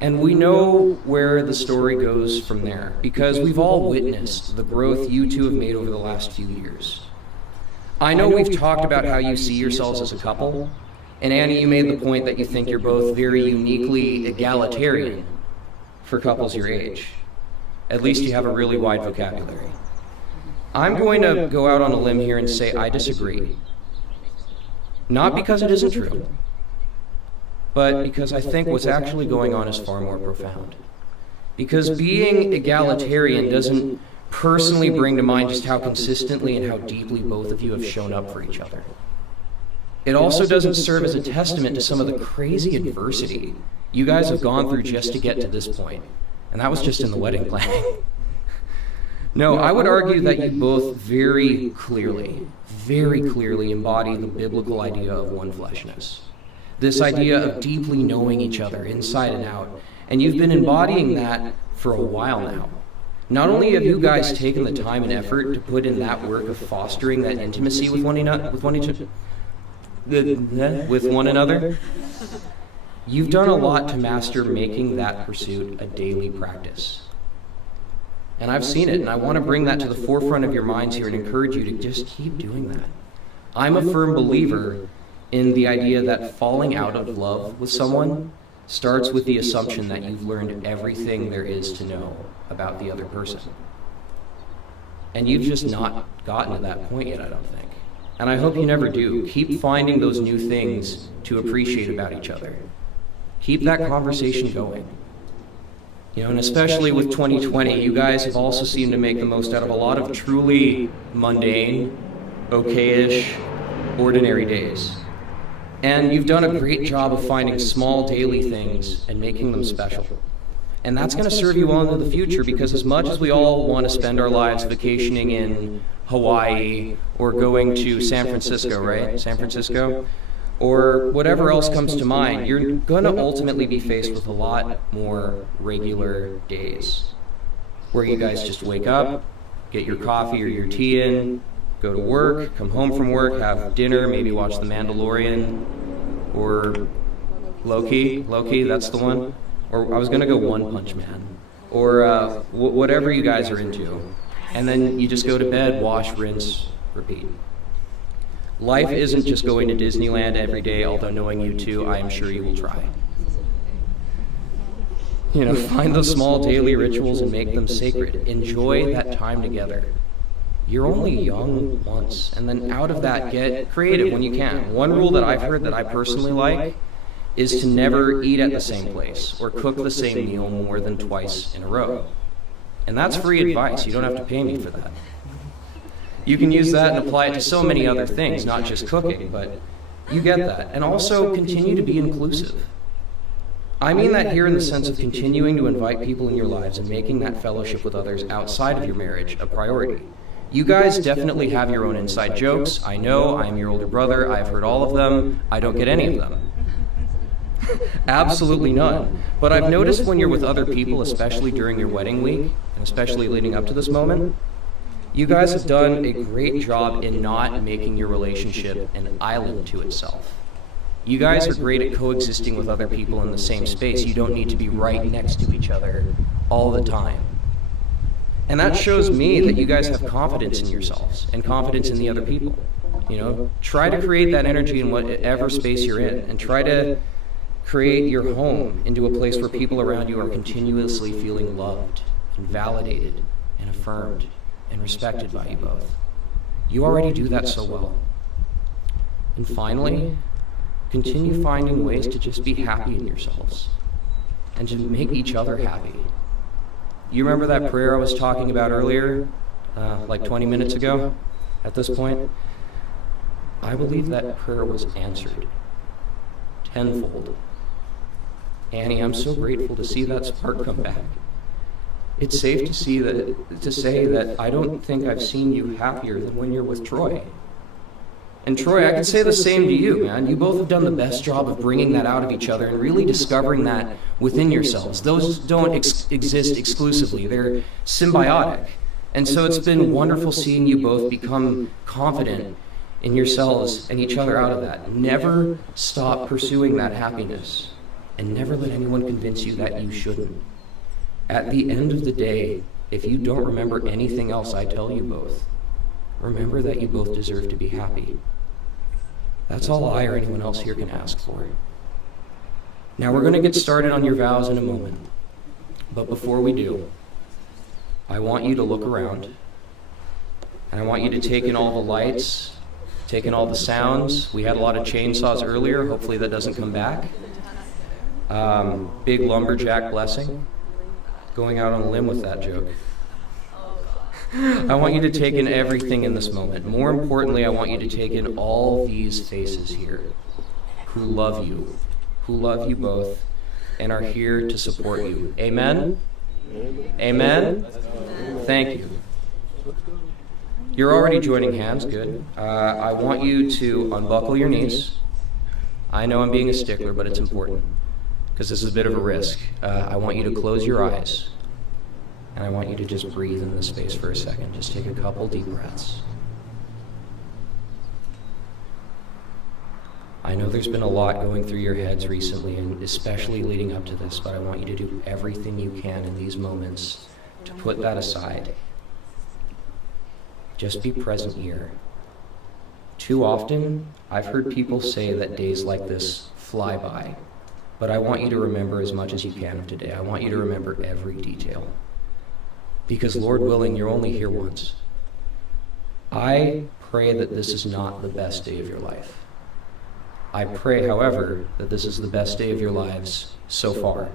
And we know where the story goes from there, because we've all witnessed the growth you two have made over the last few years. I know we've talked about how you see yourselves as a couple, and Annie, you made the point that you think you're both very uniquely egalitarian for couples your age. At least you have a really wide vocabulary. I'm going to go out on a limb here and say I disagree. Not because it isn't true, but because I think what's actually going on is far more profound. Because being egalitarian doesn't personally bring to mind just how consistently and how deeply both of you have shown up for each other. It also doesn't serve as a testament to some of the crazy adversity you guys have gone through just to get to this point. And that was just in the wedding planning. No, I would argue that you both very clearly embody the biblical idea of one fleshness. This idea of deeply knowing each other inside and out. And you've been embodying that for a while now. Not only have you guys taken the time and effort to put in that work of fostering that intimacy with one another, you've done a lot to master making that pursuit a daily practice. And I've seen it, and I want to bring that to the forefront of your minds here and encourage you to just keep doing that. I'm a firm believer in the idea that falling out of love with someone starts with the assumption that you've learned everything there is to know about the other person. And you've just not gotten to that point yet, I don't think. And I hope you never do. Keep finding those new things to appreciate about each other. Keep that conversation going. And especially with 2020, you guys have also seemed to make the most out of a lot of truly mundane, okay-ish, ordinary days. And you've done a great job of finding small daily things and making them special. And that's going to serve you well into the future, because as much as we all want to spend our lives vacationing in Hawaii or going to San Francisco, right? San Francisco? Or whatever else comes to mind, you're going to ultimately be faced with a lot more regular days where you guys just wake up, get your coffee or your tea in, go to work, come home from work, have dinner, maybe watch The Mandalorian or Loki, that's the one. Or I was going to go One Punch Man, or whatever you guys are into. And then you just go to bed, wash, rinse, repeat. Life isn't just going to Disneyland every day, although knowing you two, I am sure you will try. Find those small daily rituals and make them sacred. Enjoy that time together. You're only young once, and then out of that, get creative when you can. One rule that I've heard that I personally like is to never eat at the same place or cook the same meal more than twice in a row. And that's free advice. You don't have to pay me for that. You can use that and apply it to so many other things, not just cooking, but you get that. And also continue to be inclusive. I mean that here in the sense of continuing to invite people in your lives and making that fellowship with others outside of your marriage a priority. You guys definitely have your own inside jokes. I know, I am your older brother, I've heard all of them. I don't get any of them. Absolutely none. But I've noticed when you're with other people, especially during your wedding week, and especially leading up to this moment, you guys have done a great job in not making your relationship an island to itself. You guys are great at coexisting with other people in the same space. You don't need to be right next to each other all the time. And that shows me that you guys have confidence in yourselves and confidence in the other people. Try to create that energy in whatever space you're in, and try to create your home into a place where people around you are continuously feeling loved and validated and affirmed and respected by you both. You already do that so well. And finally, continue finding ways to just be happy in yourselves and to make each other happy. You remember that prayer I was talking about earlier, like 20 minutes ago at this point? I believe that prayer was answered tenfold. Annie, I'm so grateful to see that spark come back. It's safe to say that I don't think I've seen you happier than when you're with Troy. And Troy, I can say the same to you, man. You both have done the best job of bringing that out of each other and really discovering that within yourselves. Those don't exist exclusively. They're symbiotic. And so it's been wonderful seeing you both become confident in yourselves and each other out of that. Never stop pursuing that happiness. and never let anyone convince you that you shouldn't. At the end of the day, if you don't remember anything else I tell you both, remember that you both deserve to be happy. That's all I or anyone else here can ask for. Now we're going to get started on your vows in a moment. But before we do, I want you to look around, and I want you to take in all the lights, take in all the sounds. We had a lot of chainsaws earlier. Hopefully that doesn't come back. Big lumberjack blessing. Going out on a limb with that joke. I want you to take in everything in this moment. More importantly, I want you to take in all these faces here who love you both, and are here to support you. Amen? Amen? Thank you. You're already joining hands, good. I want you to unbuckle your knees. I know I'm being a stickler, but it's important, because this is a bit of a risk. I want you to close your eyes, and I want you to just breathe in this space for a second. Just take a couple deep breaths. I know there's been a lot going through your heads recently, and especially leading up to this, but I want you to do everything you can in these moments to put that aside. Just be present here. Too often, I've heard people say that days like this fly by, but I want you to remember as much as you can of today. I want you to remember every detail. Because Lord willing, you're only here once. I pray that this is not the best day of your life. I pray, however, that this is the best day of your lives so far.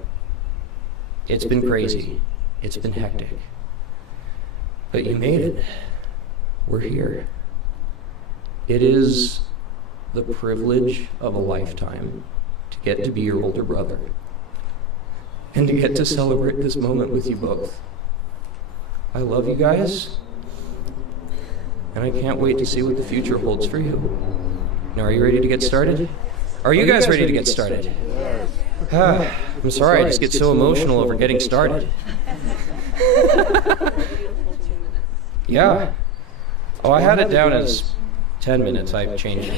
It's been crazy. It's been hectic. But you made it. We're here. It is the privilege of a lifetime to get to be your older brother and to get to celebrate this moment with you both. I love you guys, and I can't wait to see what the future holds for you. Now, are you ready to get started? Are you guys ready to get started? I'm sorry, I just get so emotional over getting started. Yeah. Oh, I had it down as 10 minutes. I changed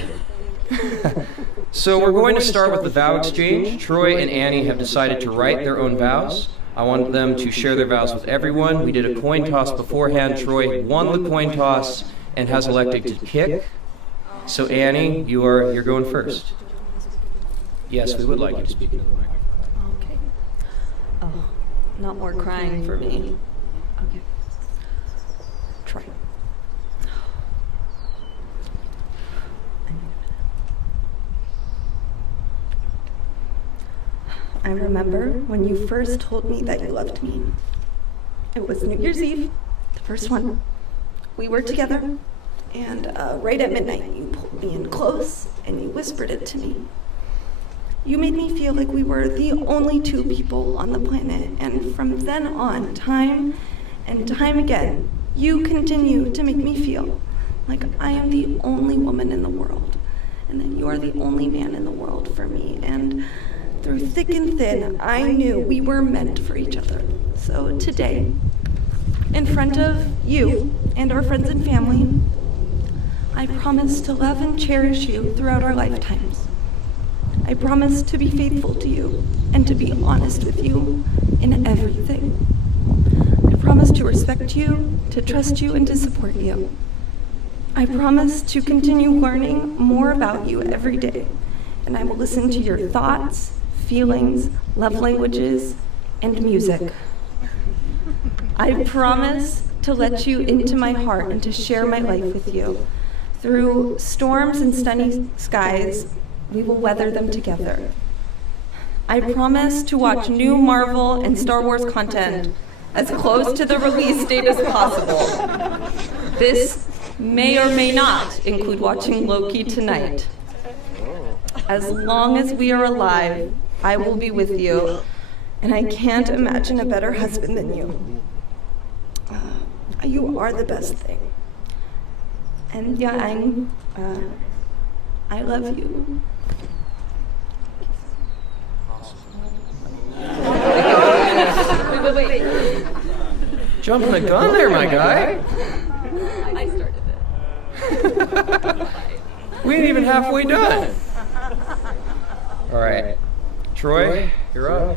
it. So we're going to start with the vow exchange. Troy and Annie have decided to write their own vows. I want them to share their vows with everyone. We did a coin toss beforehand. Troy won the coin toss and has elected to kick. So Annie, you're going first. Yes, we would like you to speak into the microphone. Okay. Oh, not more crying for me. Okay. Try. I remember when you first told me that you loved me. It was New Year's Eve, the first one. We were together, and right at midnight, you pulled me in close and you whispered it to me. You made me feel like we were the only two people on the planet, and from then on, time and time again, you continue to make me feel like I am the only woman in the world, and that you are the only man in the world for me. And through thick and thin, I knew we were meant for each other. So today, in front of you and our friends and family, I promise to love and cherish you throughout our lifetimes. I promise to be faithful to you and to be honest with you in everything. I promise to respect you, to trust you, and to support you. I promise to continue learning more about you every day, and I will listen to your thoughts, feelings, love languages, and music. I promise to let you into my heart and to share my life with you. Through storms and sunny skies, we will weather them together. I promise to watch new Marvel and Star Wars content as close to the release date as possible. This may or may not include watching Loki tonight. As long as we are alive, I will be with you, and I can't imagine a better husband than you. You are the best thing. And Yang, I love you. Wait. Jumping the gun there, my guy. I started it. We ain't even halfway done. All right. Troy, you're up.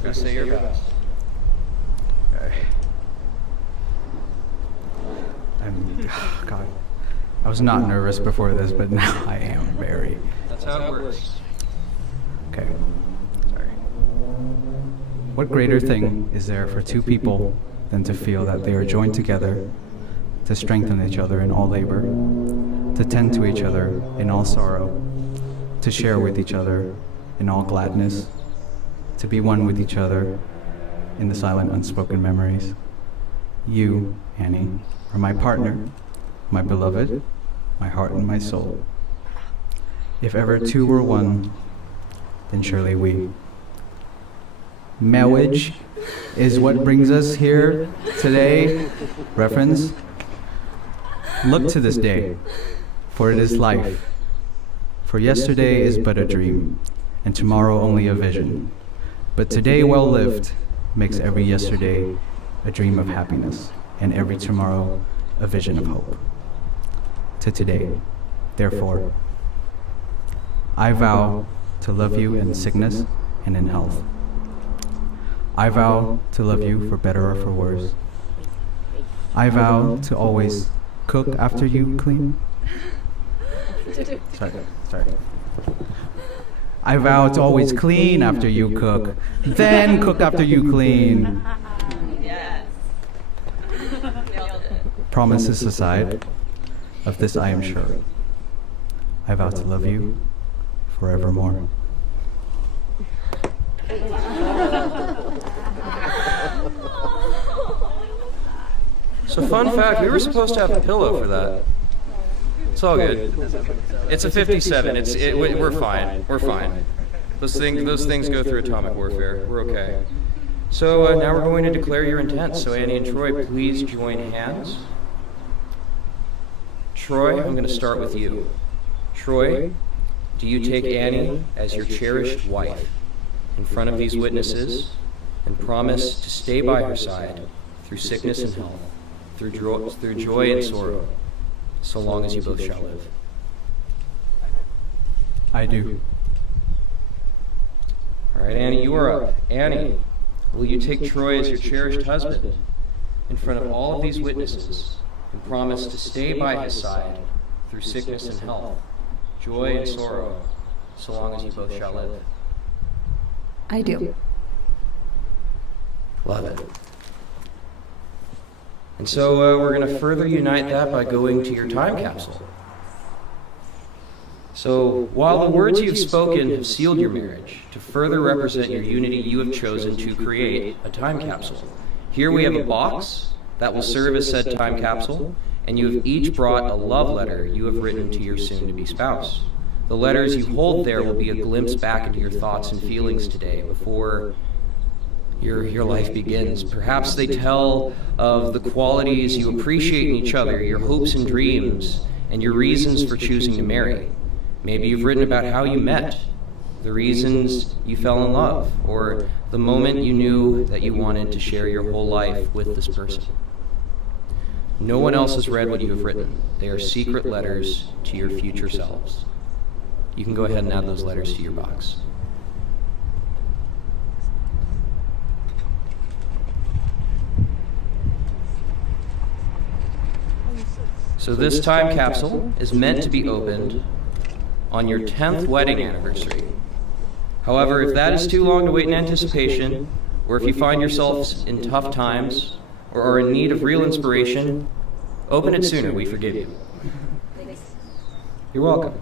Please say your vows. God, I was not nervous before this, but now I am very. That's how it works. Okay. Sorry. What greater thing is there for two people than to feel that they are joined together to strengthen each other in all labor, to tend to each other in all sorrow, to share with each other in all gladness, to be one with each other in the silent, unspoken memories. You, Annie, are my partner, my beloved, my heart and my soul. If ever two were one, then surely we. Marriage is what brings us here today. Reference. Look to this day, for it is life. For yesterday is but a dream, and tomorrow only a vision. But today well lived makes every yesterday a dream of happiness, and every tomorrow a vision of hope. To today, therefore, I vow to love you in sickness and in health. I vow to love you for better or for worse. I vow to always cook after you clean. Sorry. I vow to always clean after you cook, then cook after you clean. Yes. Nailed it. Promises aside, of this I am sure. I vow to love you forevermore. So fun fact, we were supposed to have a pillow for that. It's all good. It's a 57. We're fine. We're fine. Those things go through atomic warfare. We're okay. So now we're going to declare your intent. So Annie and Troy, please join hands. Troy, I'm going to start with you. Troy, do you take Annie as your cherished wife in front of these witnesses and promise to stay by her side through sickness and health, through joy and sorrow, so long as you both shall live? I do. All right, Annie, you are up. Annie, will you take Troy as your cherished husband in front of all of these witnesses and promise to stay by his side through sickness and health, joy and sorrow, so long as you both shall live? I do. Love it. And so we're going to further unite that by going to your time capsule. So while the words you've spoken have sealed your marriage, to further represent your unity, you have chosen to create a time capsule. Here we have a box that will serve as said time capsule, and you have each brought a love letter you have written to your soon-to-be spouse. The letters you hold there will be a glimpse back into your thoughts and feelings today before your life begins. Perhaps they tell of the qualities you appreciate in each other, your hopes and dreams, and your reasons for choosing to marry. Maybe you've written about how you met, the reasons you fell in love, or the moment you knew that you wanted to share your whole life with this person. No one else has read what you have written. They are secret letters to your future selves. You can go ahead and add those letters to your box. So this time capsule is meant to be opened on your 10th wedding anniversary. However, if that is too long to wait in anticipation, or if you find yourselves in tough times or are in need of real inspiration, open it sooner. We forgive you. You're welcome.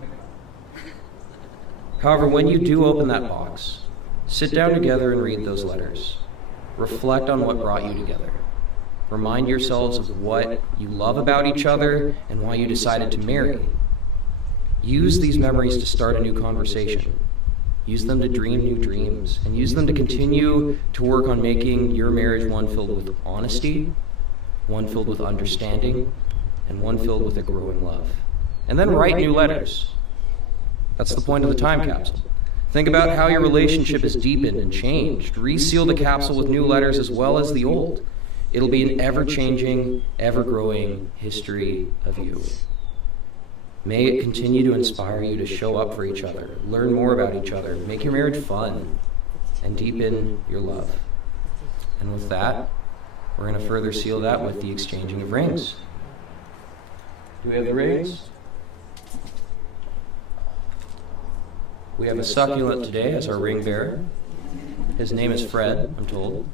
However, when you do open that box, sit down together and read those letters. Reflect on what brought you together. Remind yourselves of what you love about each other and why you decided to marry. Use these memories to start a new conversation. Use them to dream new dreams, and use them to continue to work on making your marriage one filled with honesty, one filled with understanding, and one filled with a growing love. And then write new letters. That's the point of the time capsule. Think about how your relationship has deepened and changed. Reseal the capsule with new letters as well as the old. It'll be an ever-changing, ever-growing history of you. May it continue to inspire you to show up for each other, learn more about each other, make your marriage fun, and deepen your love. And with that, we're going to further seal that with the exchanging of rings. Do we have the rings? We have a succulent today as our ring bearer. His name is Fred, I'm told.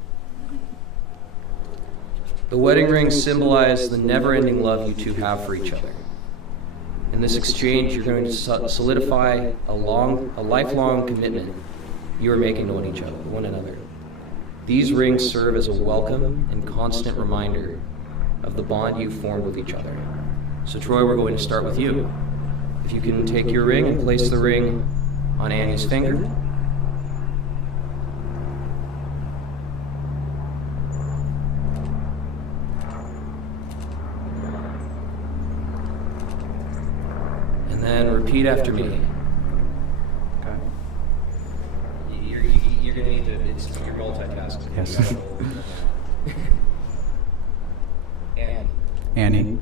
The wedding rings symbolize the never-ending love you two have for each other. In this exchange, you're going to solidify a lifelong commitment you are making to one another. These rings serve as a welcome and constant reminder of the bond you've formed with each other. So Troy, we're going to start with you. If you can take your ring and place the ring on Annie's finger. And then repeat after me. Okay. You're going to need to, you're multitasking. Yes. Annie, Annie,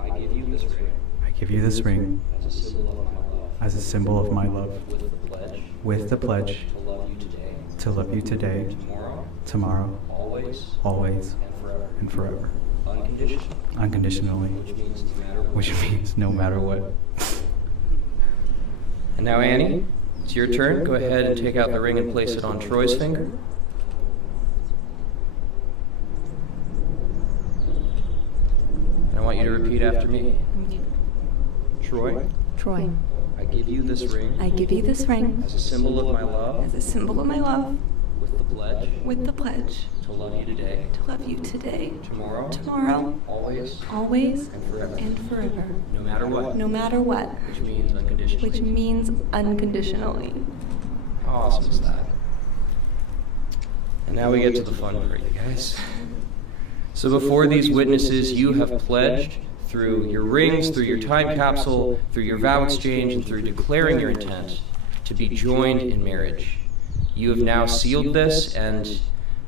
I give you this ring I give you this ring as a symbol of my love, as a symbol of my love, with the pledge with the pledge to love you today, to love you today, tomorrow, tomorrow, always, always, and forever. and forever, Unconditionally. unconditionally, Which means no matter what. which means no matter what. And now, Annie, it's your turn. Go ahead and take out the ring and place it on Troy's finger. And I want you to repeat after me. Troy, Troy, I give you this ring I give you this ring as a symbol of my love, as a symbol of my love, with the pledge with the pledge to love you today, to love you today, tomorrow, tomorrow, always, always, and forever. and forever, No matter what. no matter what, Which means unconditionally. which means unconditionally. How awesome is that? And now we get to the fun part, you guys. So before these witnesses, you have pledged through your rings, through your time capsule, through your vow exchange, and through declaring your intent to be joined in marriage. You have now sealed this, and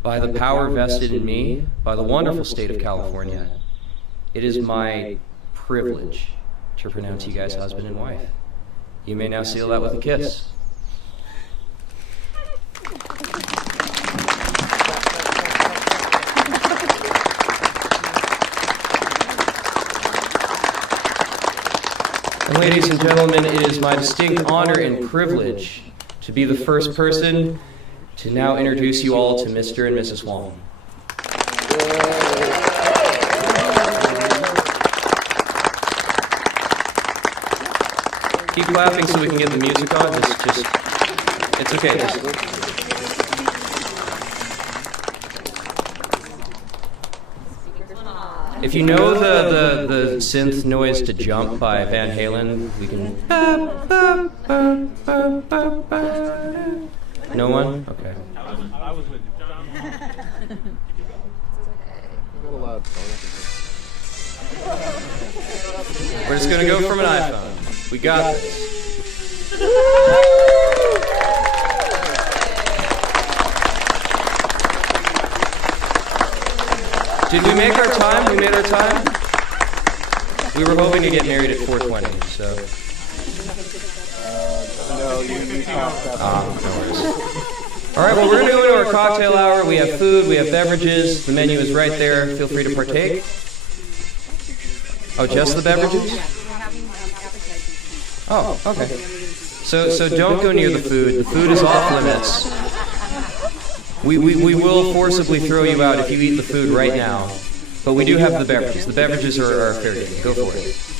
by the power vested in me, by the wonderful state of California, it is my privilege to pronounce you guys husband and wife. You may now seal that with a kiss. And ladies and gentlemen, it is my distinct honor and privilege to be the first person to now introduce you all to Mr. and Mrs. Wong. Keep clapping so we can get the music on. It's okay. If you know the synth noise to Jump by Van Halen, we can... No one? Okay. I was with you. We're just gonna go from an iPhone. We got this. Did we make our time? We made our time? We were hoping to get married at 4:20, so... No, you passed that. No worries. All right, well, we're going to go into our cocktail hour. We have food, we have beverages. The menu is right there. Feel free to partake. Oh, just the beverages? Oh, okay. So don't go near the food. The food is off limits. We will forcibly throw you out if you eat the food right now. But we do have the beverages. The beverages are fair game. Go for it.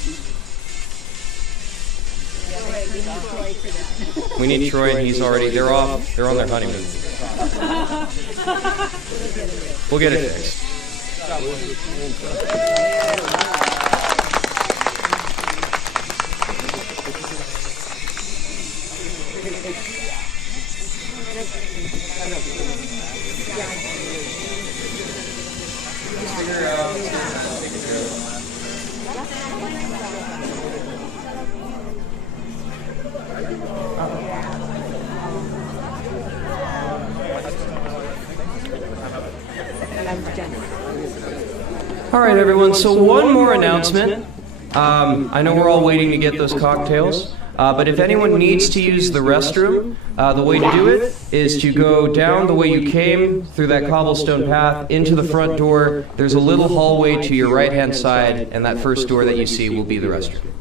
We need Troy, and he's already, they're off, they're on their honeymoon. We'll get it fixed. All right, everyone, so one more announcement. I know we're all waiting to get those cocktails, but if anyone needs to use the restroom, the way to do it is to go down the way you came through that cobblestone path into the front door. There's a little hallway to your right-hand side, and that first door that you see will be the restroom.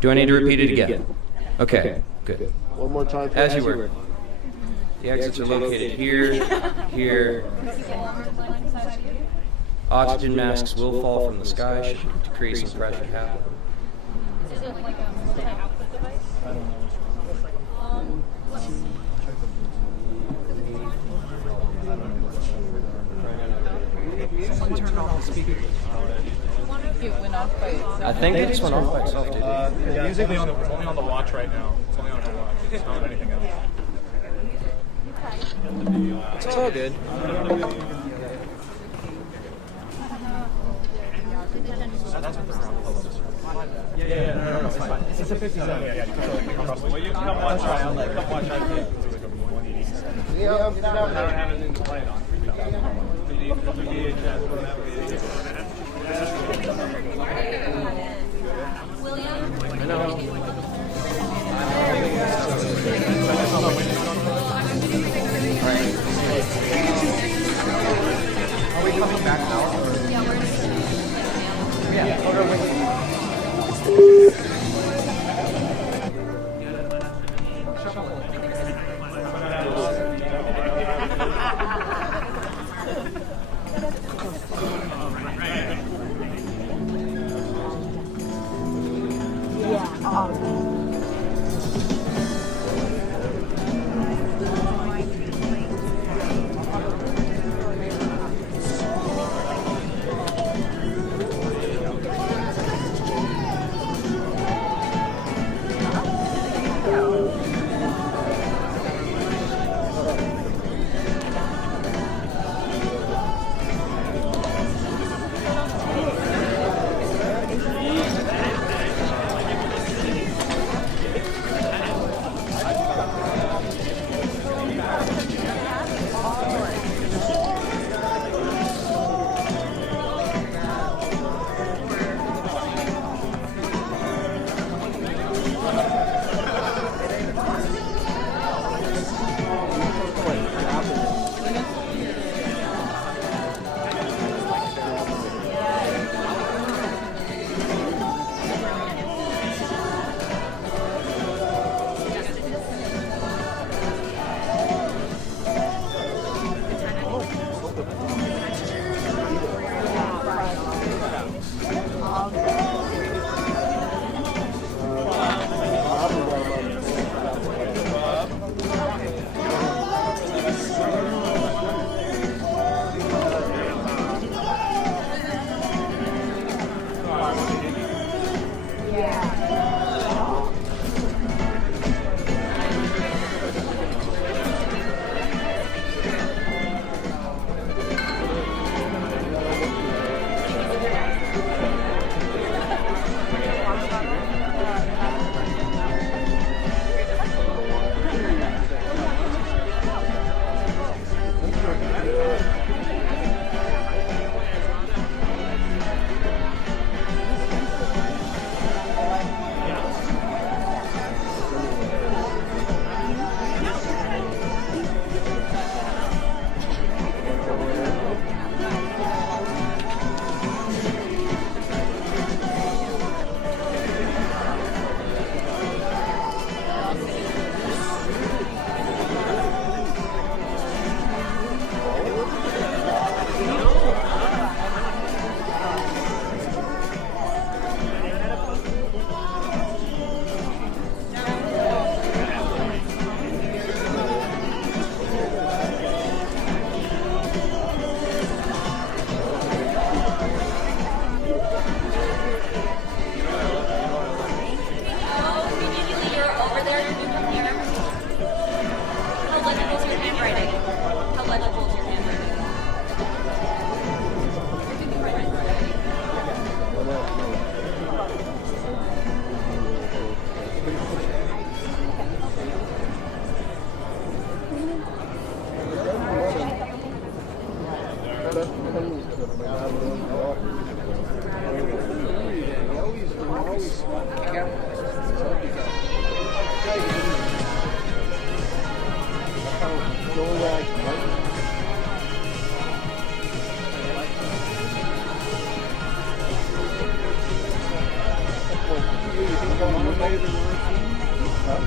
Do I need to repeat it again? Okay, good. One more time. As you were. The exits are located here, here. Oxygen masks will fall from the sky should decrease some pressure happen. Is it like a multi-output device? Someone turned off the speaker. It went off by itself. I think it just went off by itself, did it? Yeah, it's only on the watch right now. It's only on her watch. It's not on anything else. It's all good. That's what the sound color is. Yeah, no, it's fine. It's a 57. Yeah, you can totally make across the way. You come watch I don't like watch I think. Yeah, I don't have anything to play it on. I know. Are we coming back out? Yeah, or wait.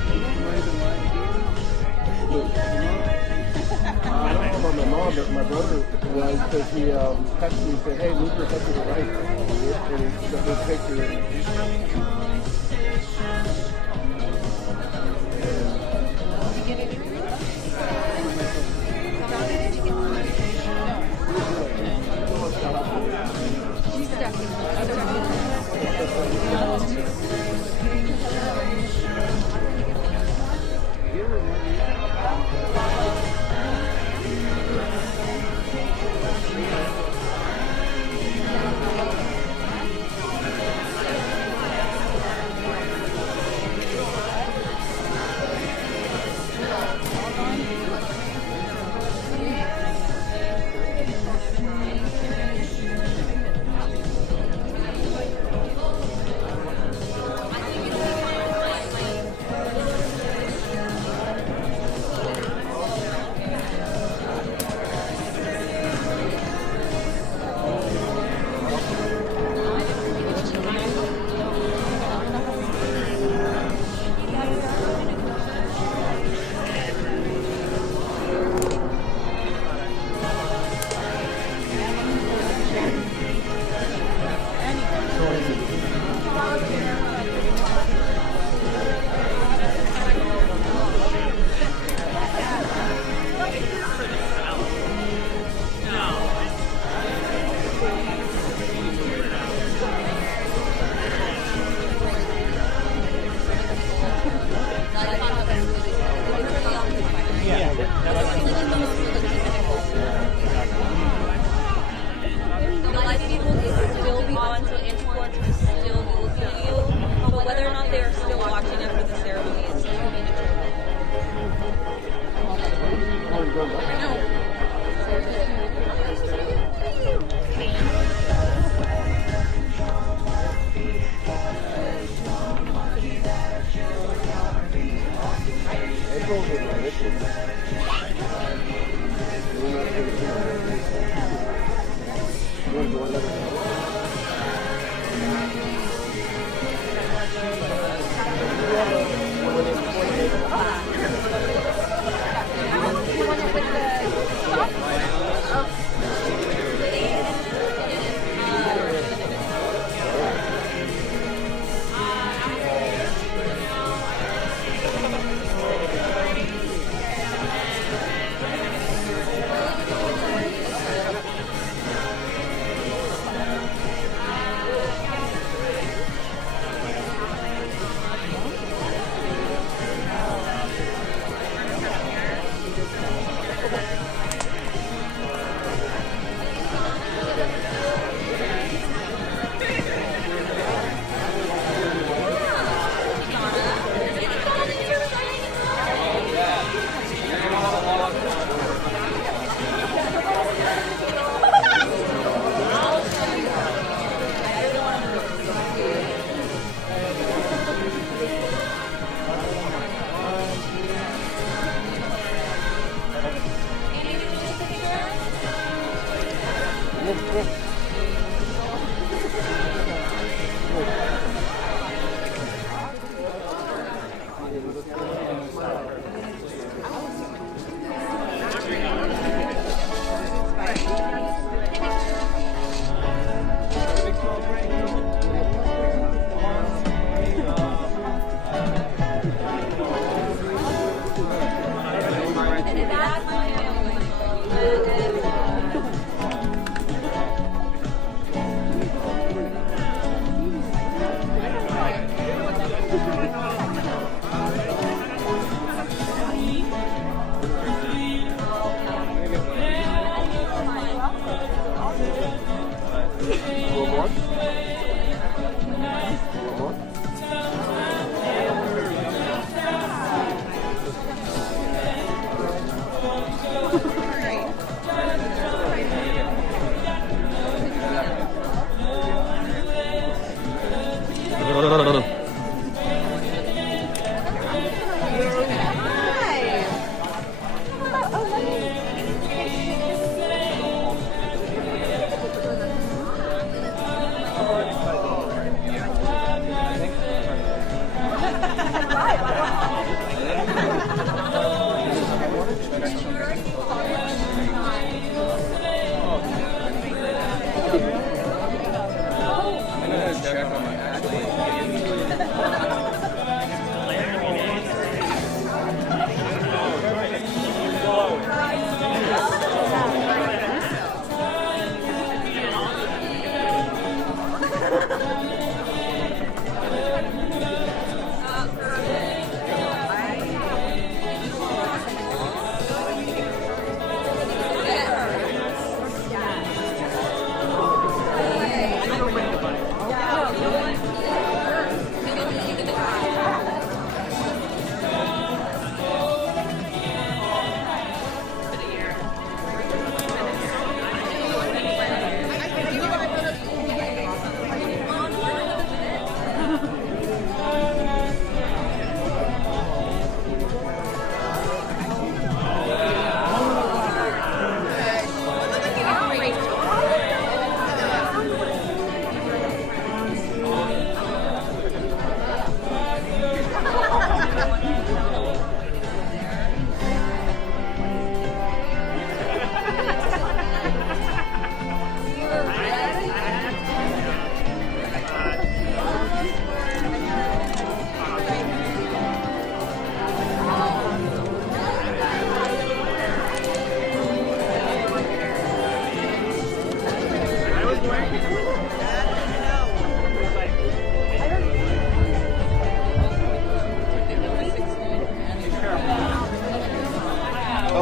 I don't know about my mom, but my brother was because he texted me and said, "Hey, move your head to the right," and he took a picture.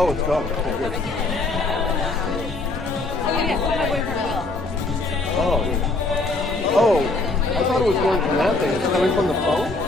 Oh, it's gone. Okay, good. Oh. Oh, I thought it was going from that thing. It's coming from the phone?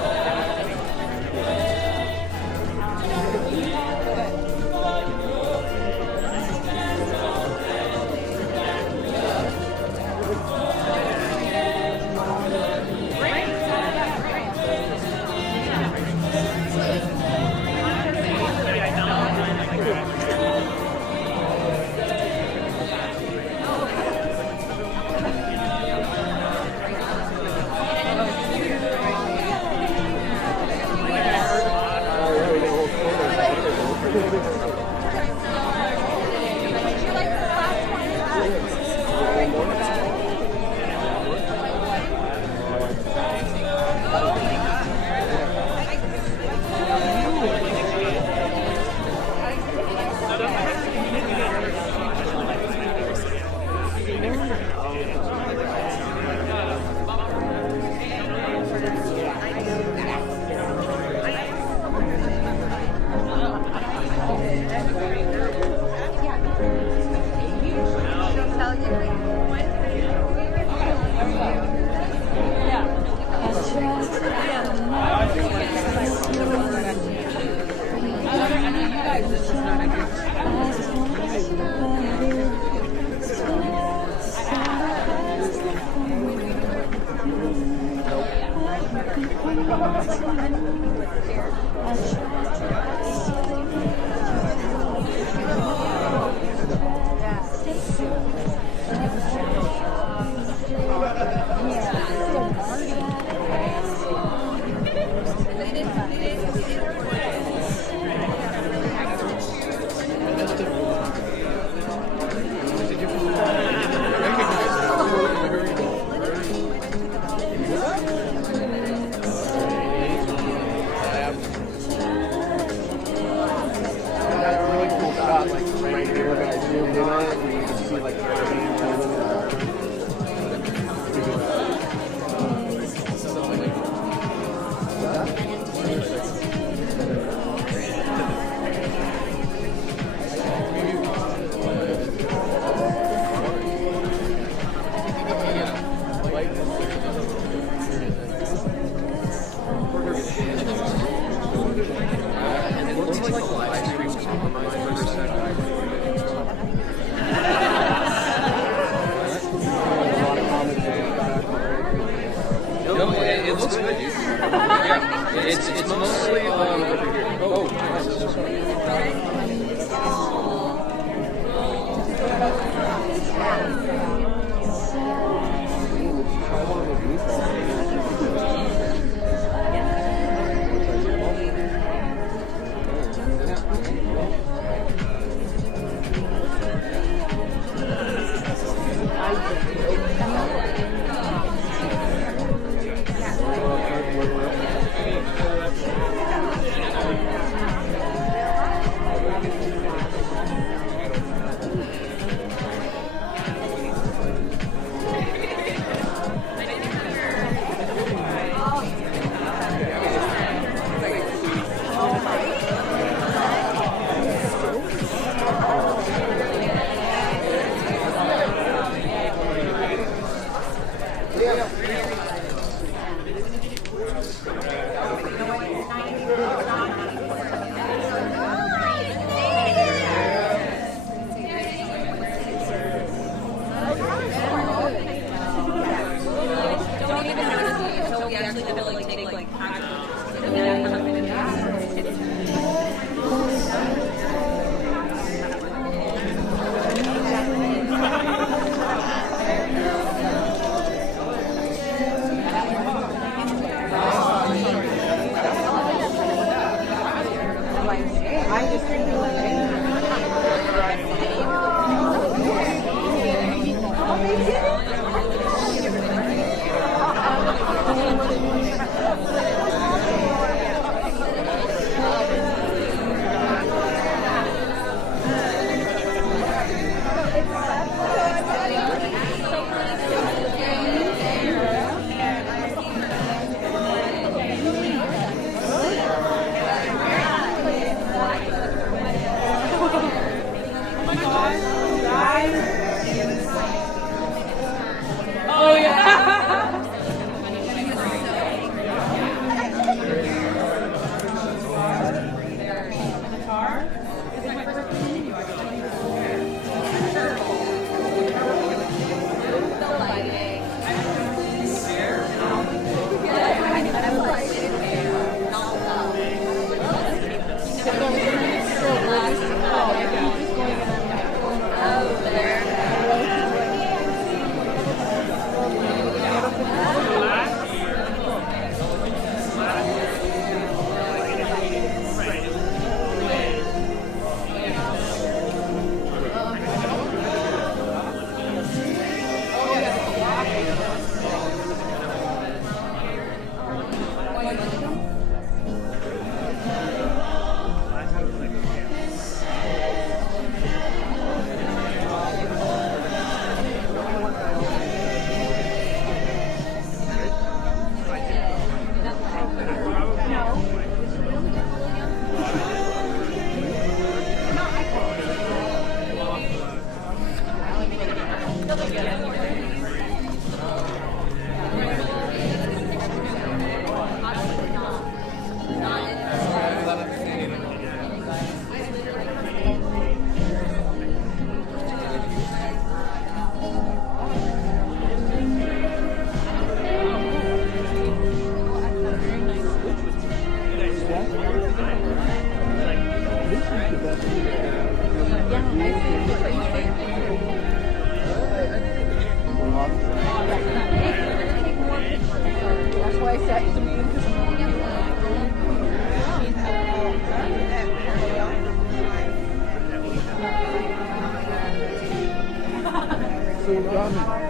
soon done.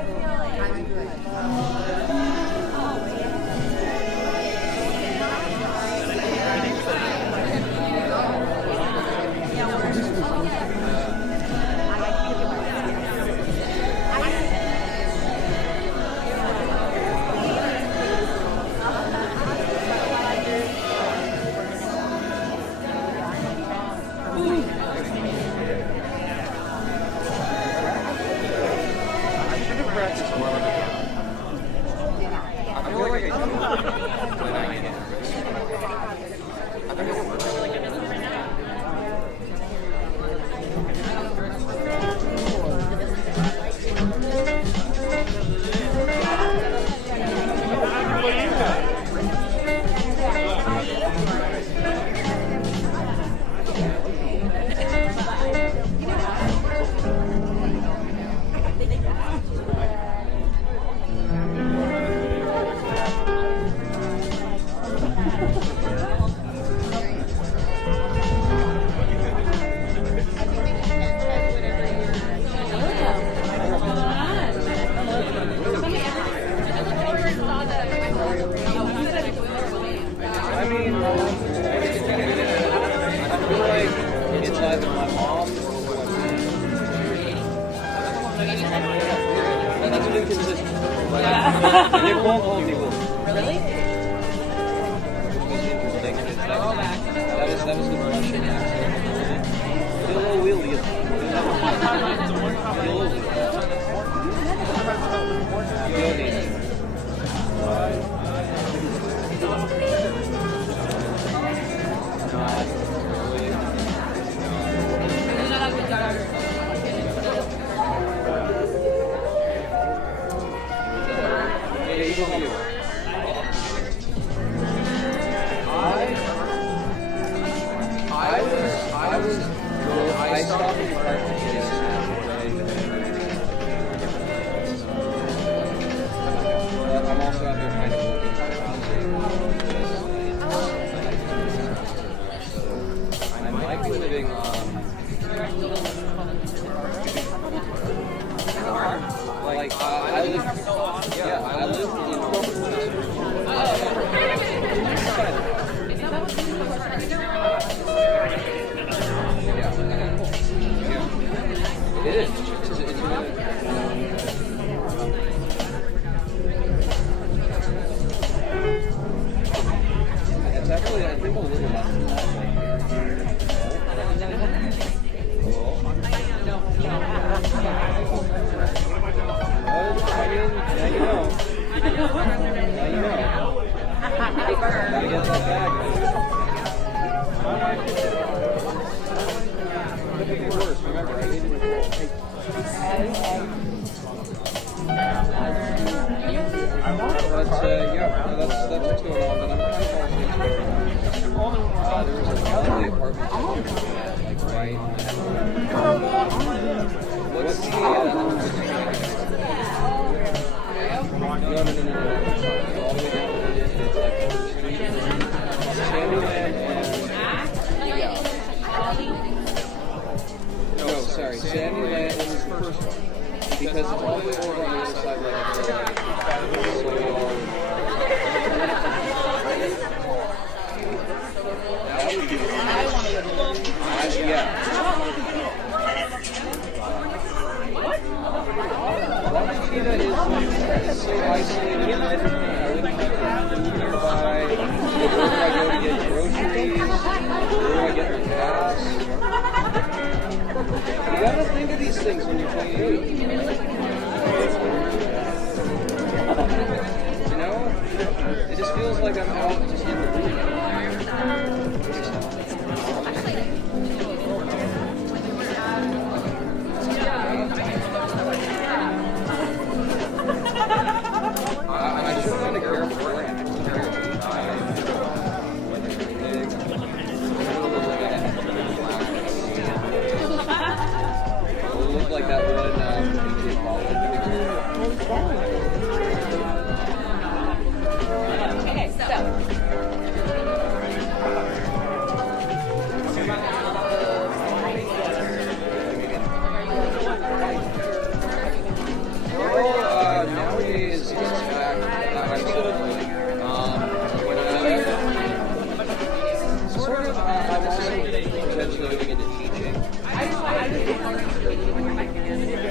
also getting into teaching.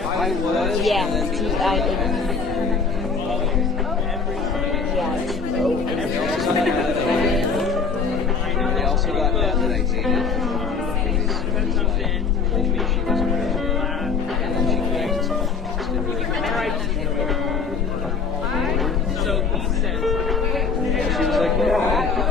I was. Yeah, and then they also got that I dated. Told me she was great. And then she came. So he says, She was like, yeah.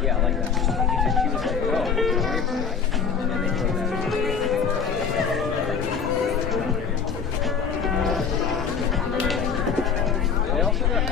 Yeah, I like that. And she was like, oh, it's away from me. And then they showed that. They also got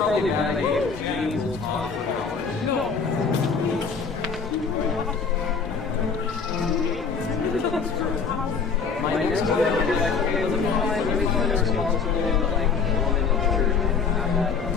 probably a bad idea. James will talk about it. No. My next one would be like, okay, let me find a responsible, like, woman in the church and have that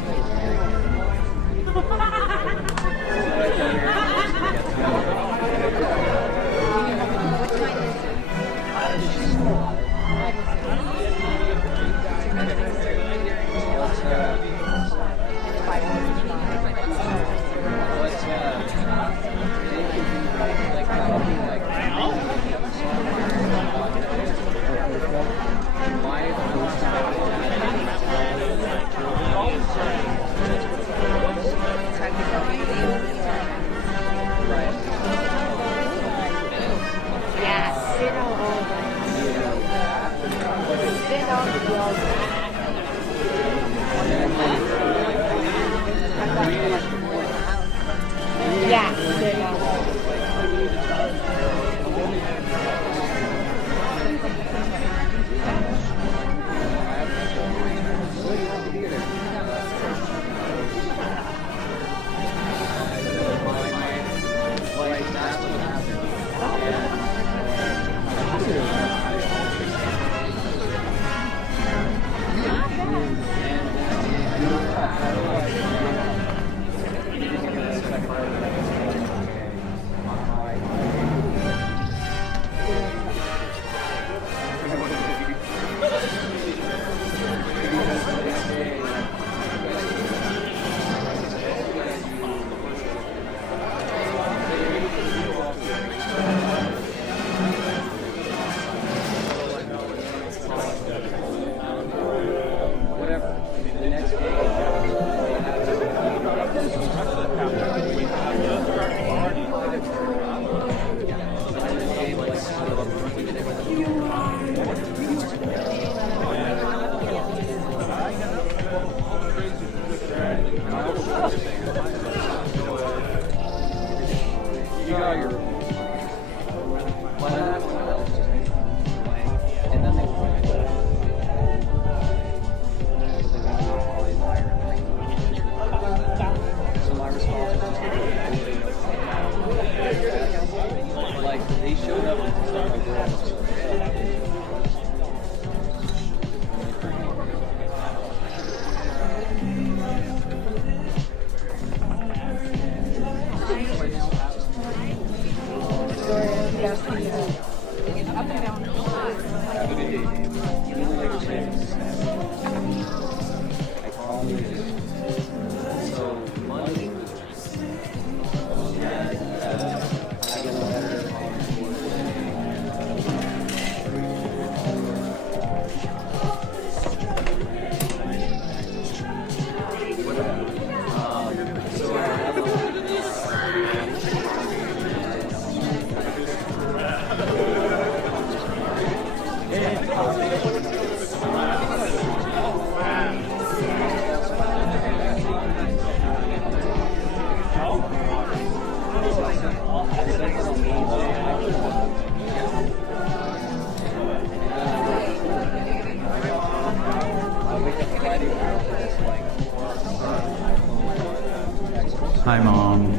Hi, Mom.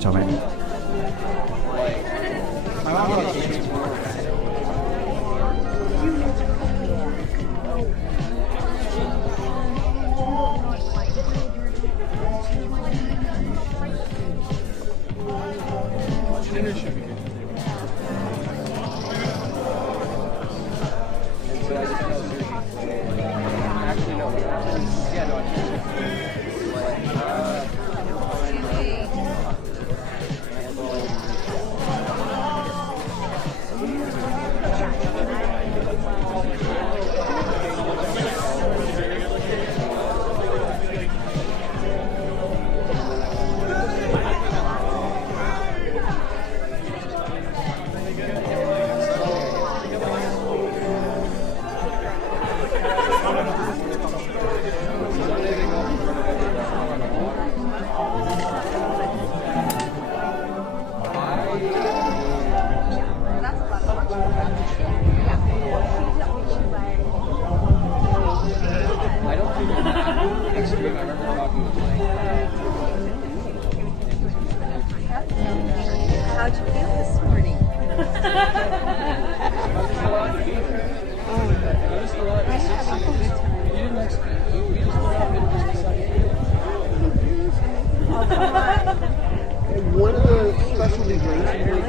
Chào mẹ. How'd you feel this morning? And one of the specialty drinks in here.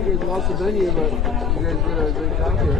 There's lots of venue, but you guys did a great job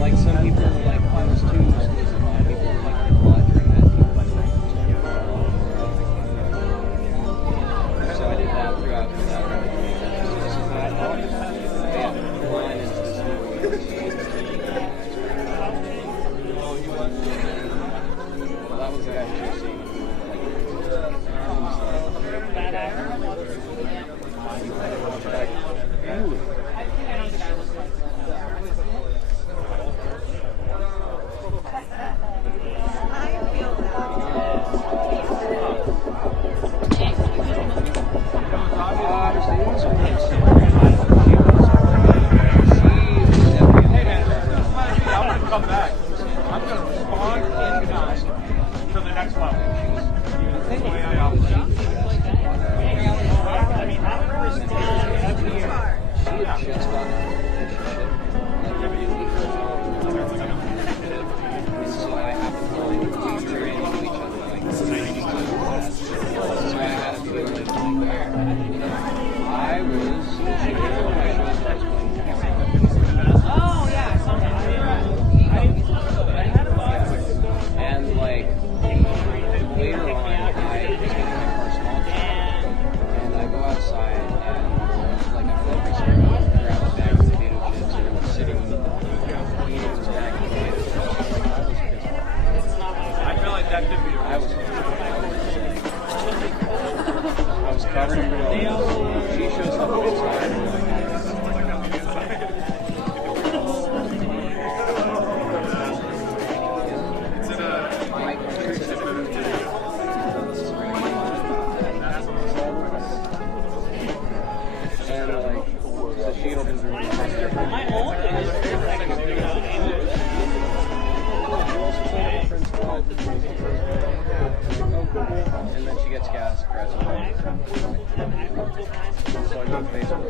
Like some people like those too. People like the blood during that. So I did that throughout that. Yeah, the line is just well, that was the guy who was seeing come back. I'm going to respond in time to the next level. So I have to find teacher and each other like so I had a feeling like I was oh yeah, and like later on I was getting my car small and I go outside and like I feel like I started to grab a bag of potato chips and I'm sitting eating this bag of potato chips. I feel like that could be a I was covered in nails. She shows up inside. And like, so she opens her my own and then she gets gas, grabs a bag. So I go to Facebook,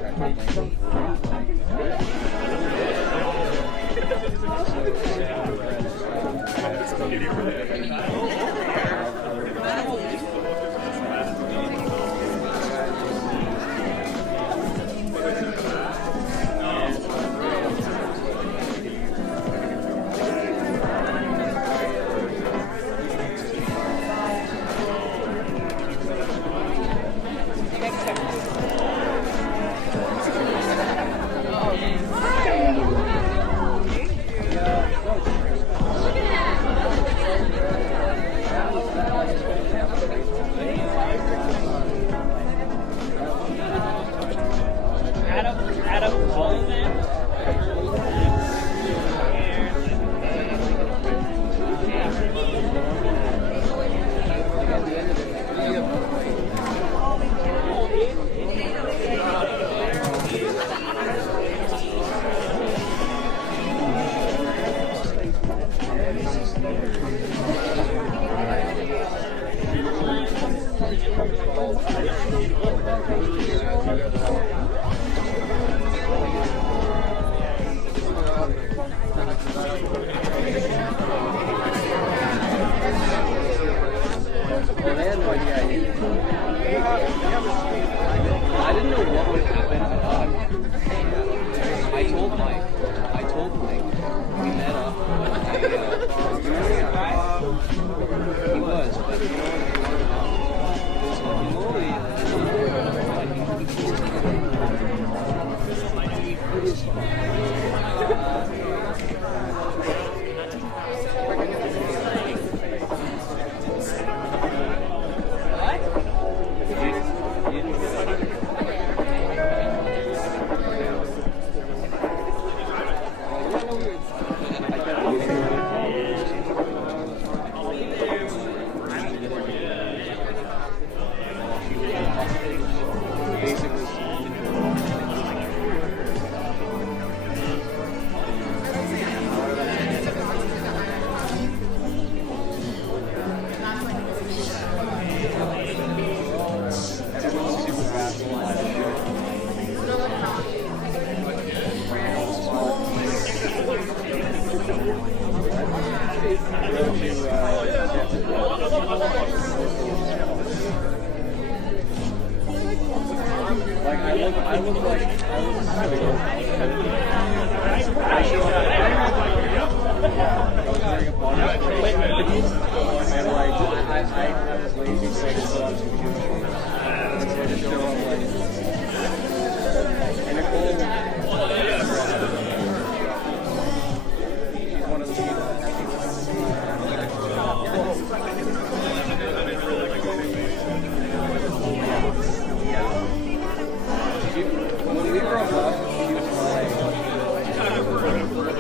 When we broke up, she was like,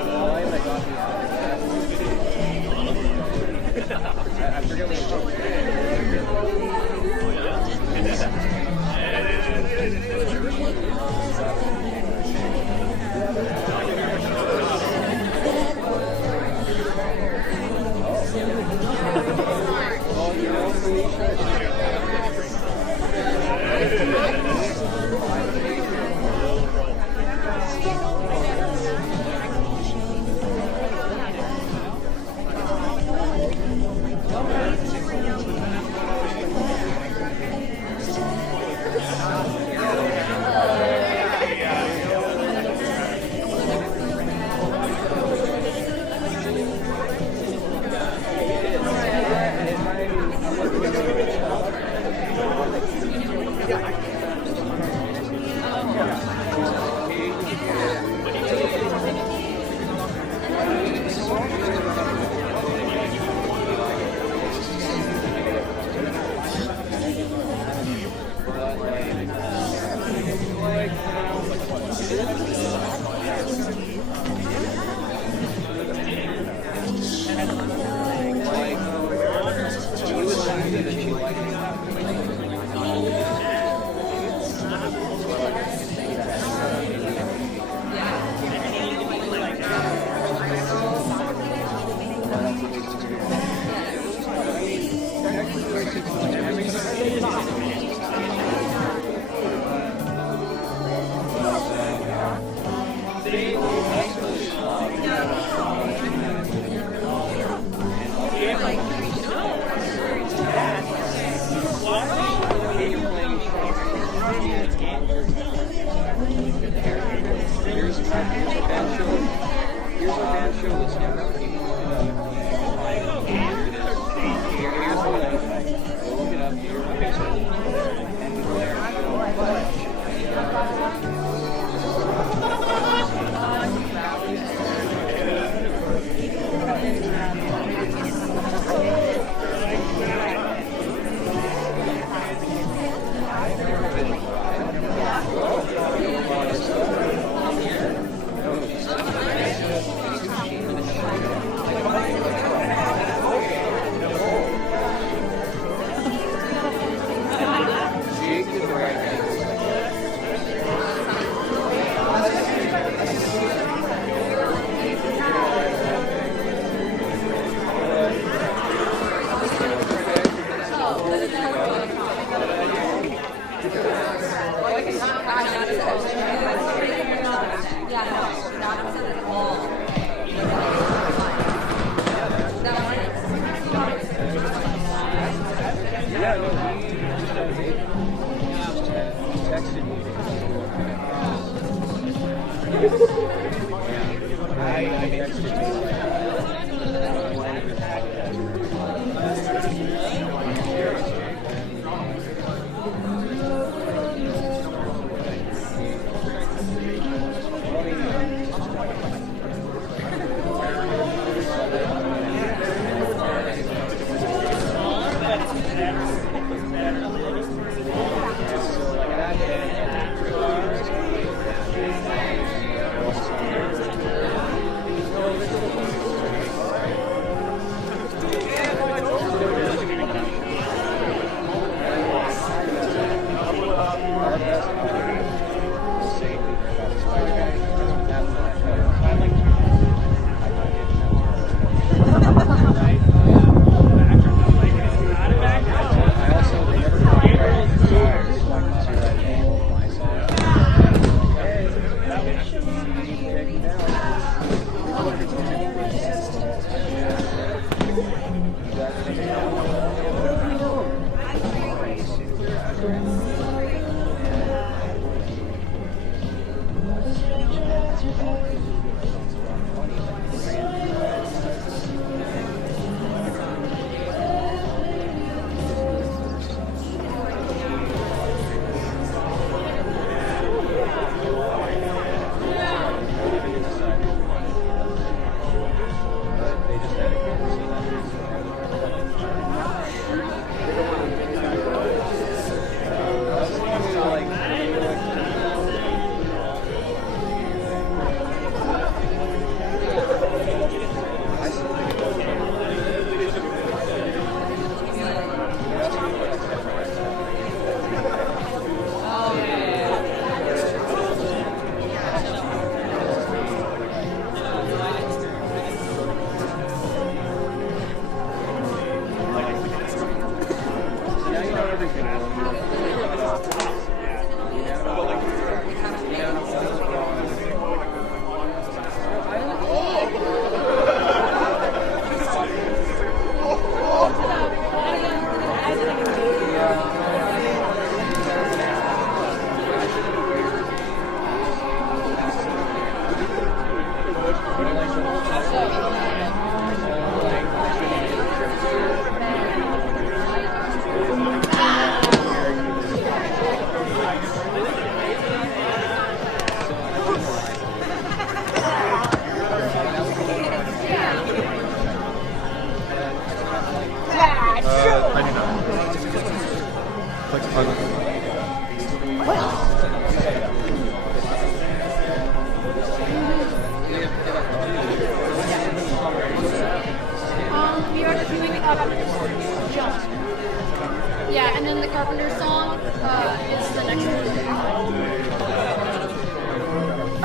all I got me I forget what it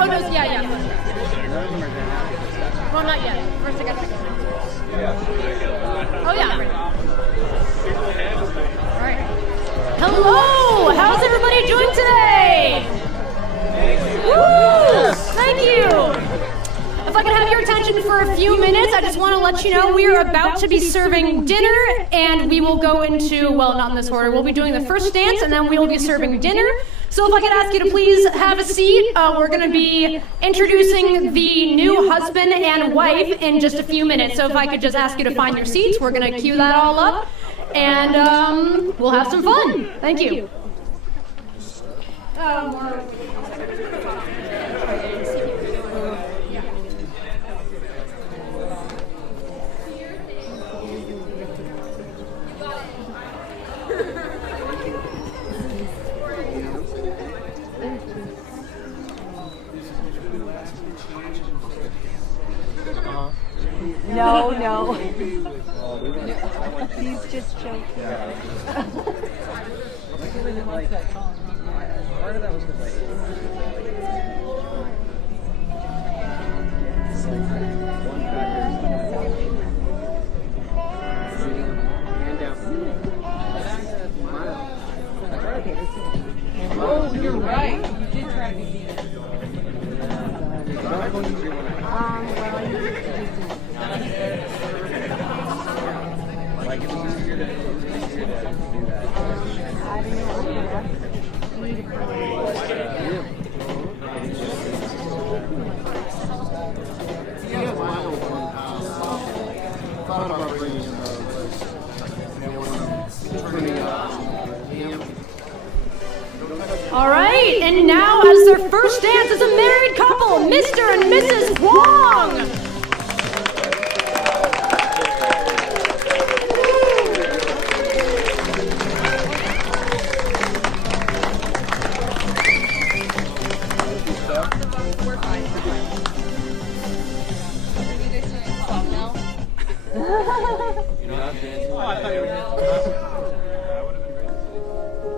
Oh, no, yeah. Well, not yet. First I got to go. Oh, yeah. All right. Hello! How's everybody doing today? Woo! Thank you! If I could have your attention for a few minutes, I just want to let you know we are about to be serving dinner, and we will go into, well, not in this order, we'll be doing the first dance, and then we will be serving dinner. So if I could ask you to please have a seat, we're going to be introducing the new husband and wife in just a few minutes. So if I could just ask you to find your seats, we're going to cue that all up, and we'll have some fun. Thank you. No. He's just joking. Part of that was because Oh, you're right. You did try to be like it was easier to do that. I don't know. Thought about bringing All right, and now as their first dance as a married couple, Mr. and Mrs. Wong.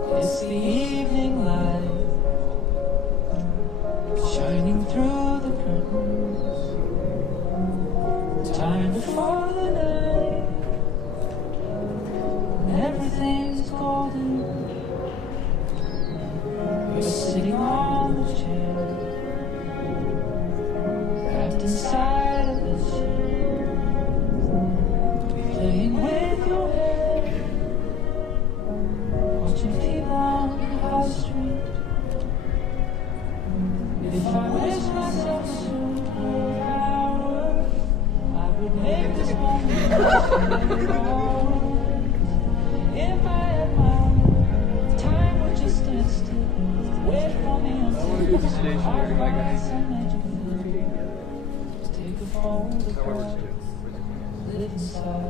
It's the evening light shining through the curtains. Time before the night, everything's golden. You're sitting on the chair, wrapped inside of the sheet, playing with your hair. Watching people on the high street. If I wish myself a superpower, I would make this moment last forever. If I had my own, time would just stand still. Wait for me until I find some magic thing. Take a photograph, live inside.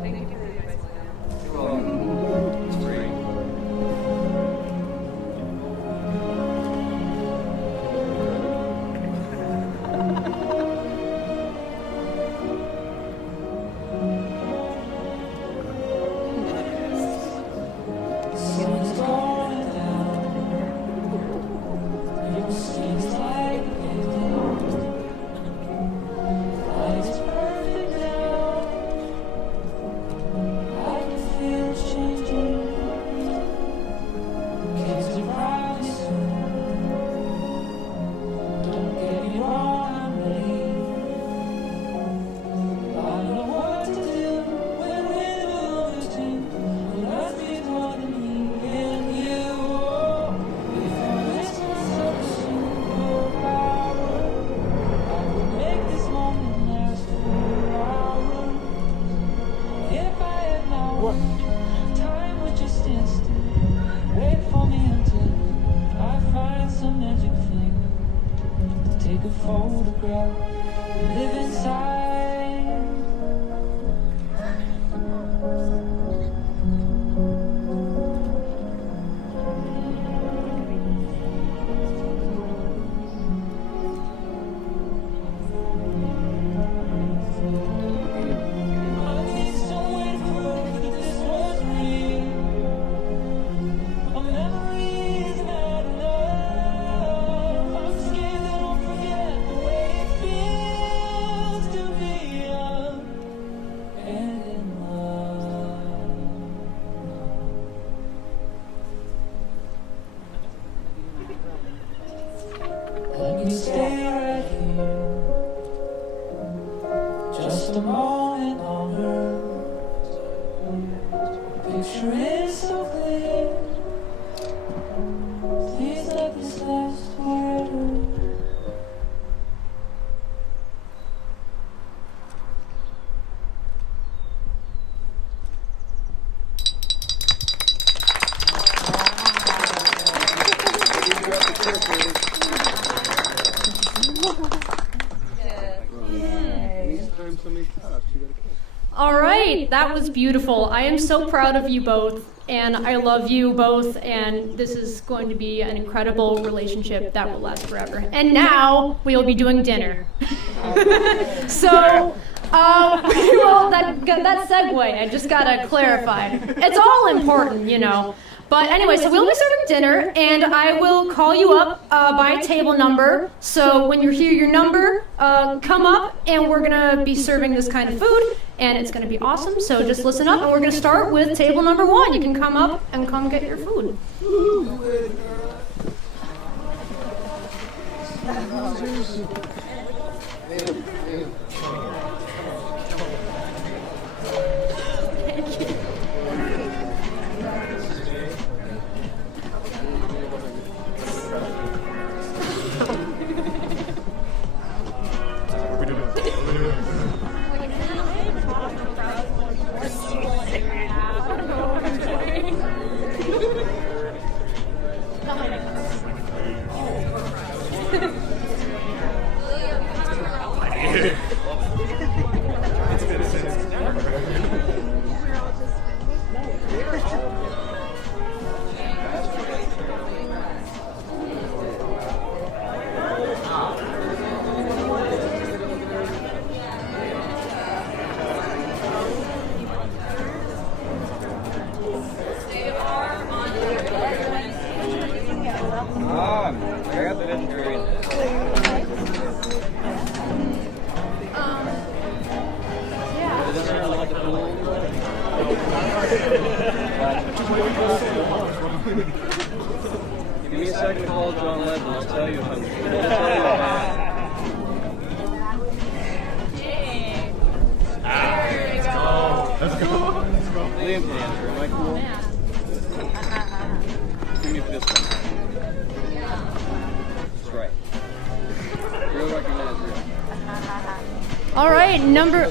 It's great. Time would just stand still. Wait for me until I find some magic thing. Take a photograph, live inside. Let me stay right here. Just a moment longer. Picture is so clear. Please let this last forever. Anytime somebody talks, you gotta kiss. All right, that was beautiful. I am so proud of you both, and I love you both, and this is going to be an incredible relationship that will last forever. And now we will be doing dinner. So, well, that segue, I just gotta clarify. It's all important, you know. But anyway, so we'll be serving dinner, and I will call you up by table number. So when you hear your number, come up, and we're gonna be serving this kind of food, and it's gonna be awesome. So just listen up, and we're gonna start with table number 1. You can come up and come get your food. Give me a second to call John Lennon. I'll tell you if I'm Let's go. Liam can answer. Am I cool? Give me this one. That's right. Real recognize real. All right, number.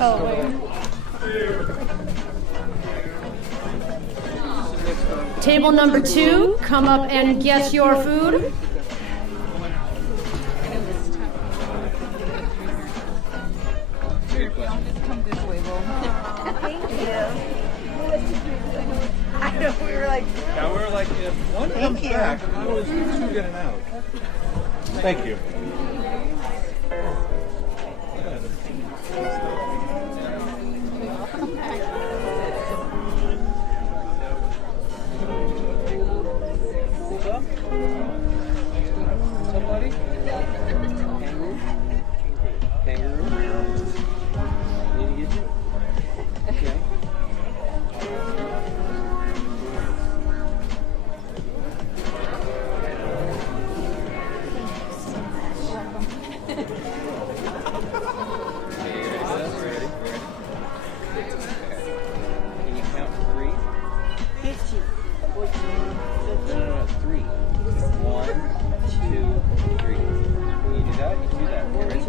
Table number 2, come up and guess your food. Come this way, Will. Thank you. I know, we were like... Yeah, we were like, if one comes back, how is two getting out? Thank you. What's up? What's up, buddy? Kangaroo? Kangaroo? Need to get you? Okay. Ready? Can you count to 3? 50. 14. No, 3. 1, 2, 3. Can you do that? You can do that. Ready?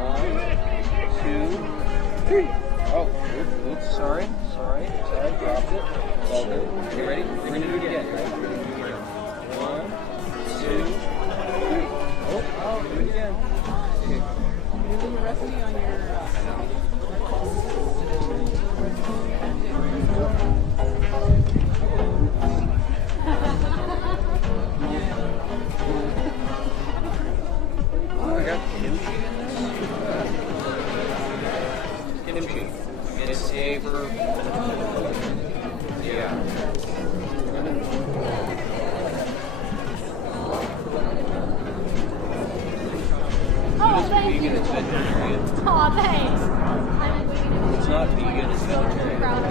1, 2, 3. Oh, oops, sorry, dropped it. All good. Okay, ready? We're gonna do it again, right? 1, 2, 3. Oh, do it again. Okay. You're doing the recipe on your... I got kimchi in this. Kimchi. It's a verb. Yeah. Oh, thank Vegan, you. it's vegetarian. Oh, thanks. It's not vegan, it's vegetarian. Proud of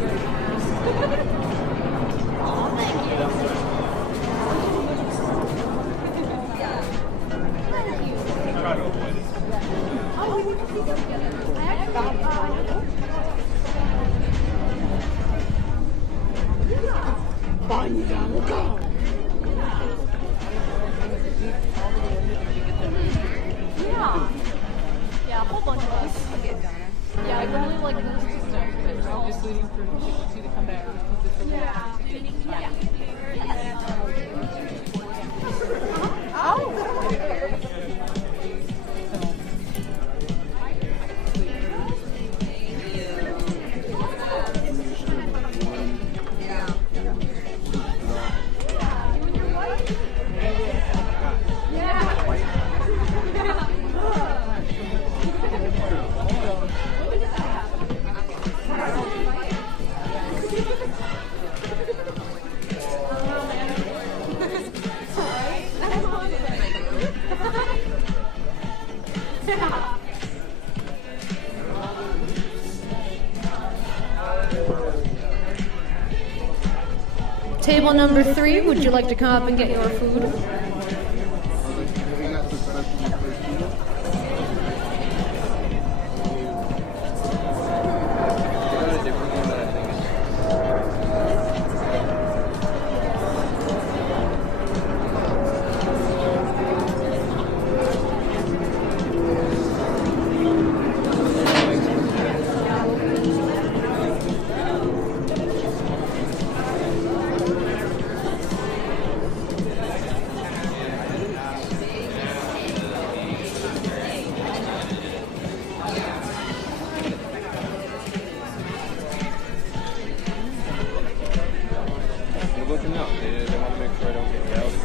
you. Oh, thank you. Table number 3, would you like to come up and get your food? We got the special tortilla. Got a different one that I think is. They're looking up. They want to make sure I don't get yelled at.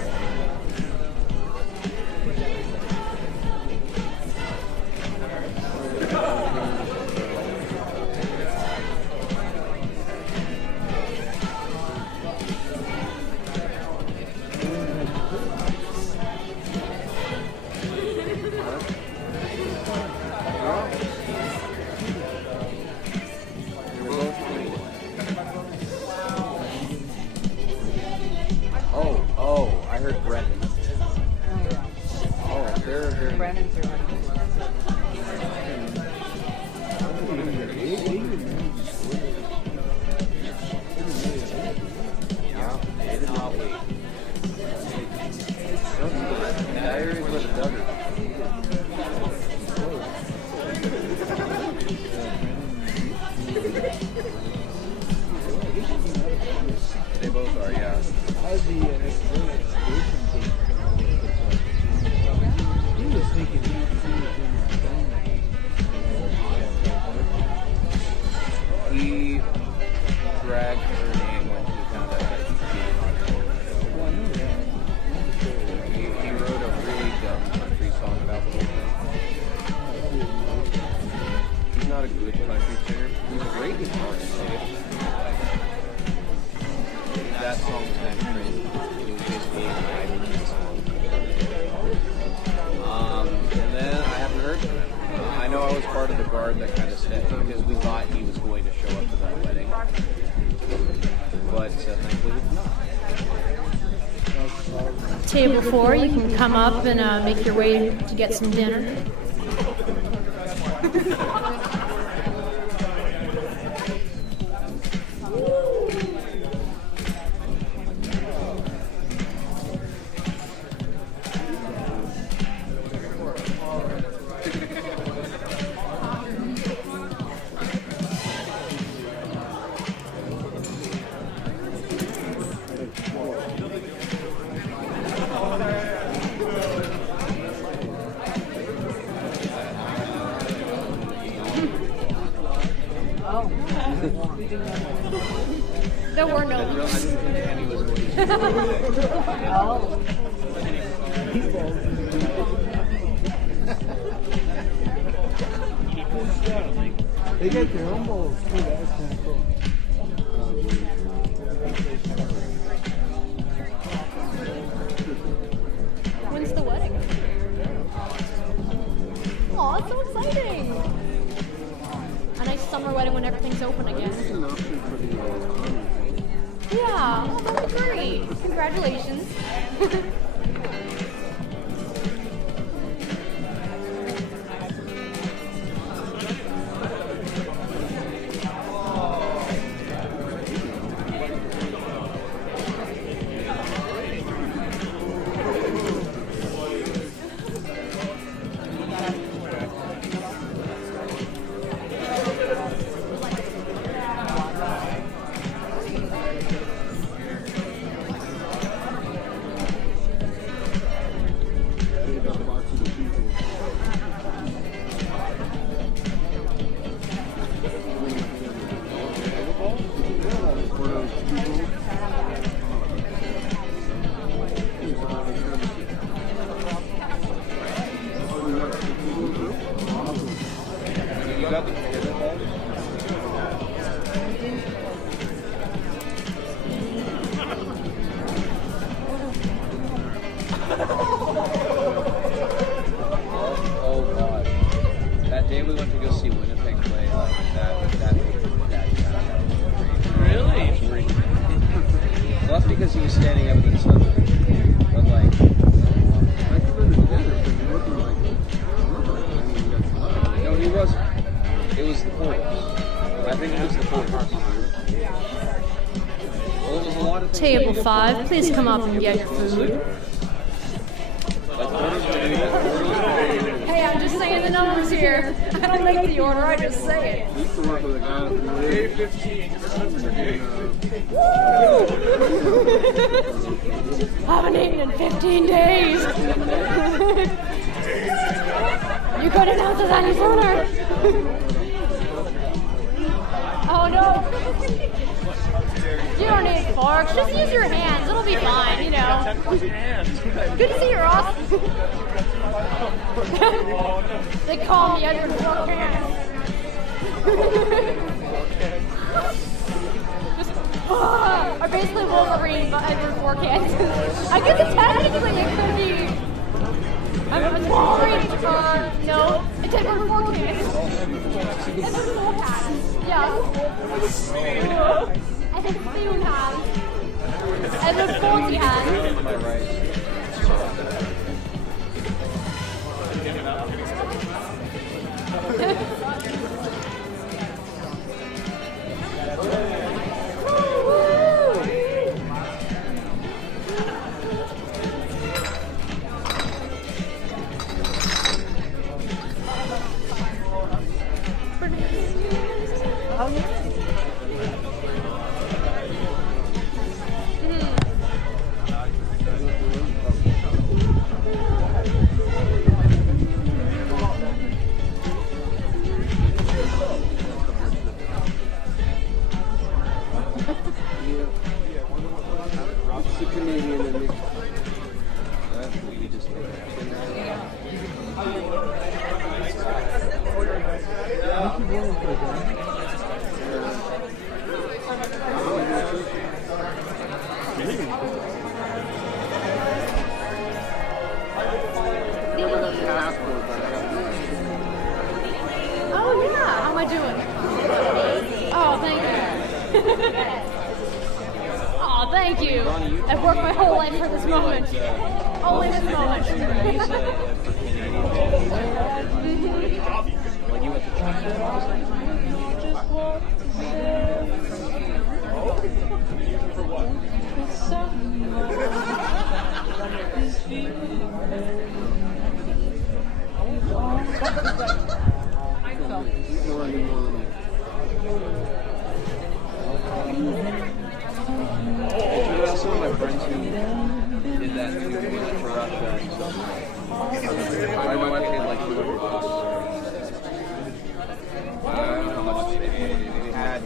Oh, I heard Brendan. Oh, very. Brennan's are Yeah, they did not wait. That area is where the Duggars are. They both are, yeah. How's the experience? He was thinking he was He dragged her name when he found out that she cheated on him. He wrote a really dumb country song about the whole thing. He's not a good country singer. He's a great guitarist. That song was kind of crazy. It was just me and I doing the song. And then I haven't heard from him. I know I was part of the guard that kind of stayed because we thought he was going to show up to that wedding. But thankfully he did not. Table 4, you can come up and make your way to get some dinner. There were no leaves. Oh. They get their own bowls too. That's kind of cool. When's the wedding? Aw, it's so exciting! A nice summer wedding when everything's open again. An option for the Yeah, oh, that'd be great. Congratulations. 5, please come up and get your food. Hey, I'm just saying the numbers here. I don't make the order, I just say it. used to work with a guy Haven't eaten in 15 days. You could announce this any sooner. Oh no. You don't need forks, just use your hands. It'll be fine, you know. Good to see you, Ross. They call me Edward Fork Hands. Or basically Wolverine, but Edward Fork Hands. I guess it's technically it could be. I'm Wolverine. No, it's Edward Fork Hands. Edward Fork Hands. Yeah. Edward Spoon Hands. Edward Forky Hands. It's a Canadian in me. Oh yeah, how am I doing? Oh, thank you. Oh, thank you. I've worked my whole life for this moment. Only this moment. Some of my friends who did that too, we went to Russia and stuff. My wife paid like $200. I don't know how much they had.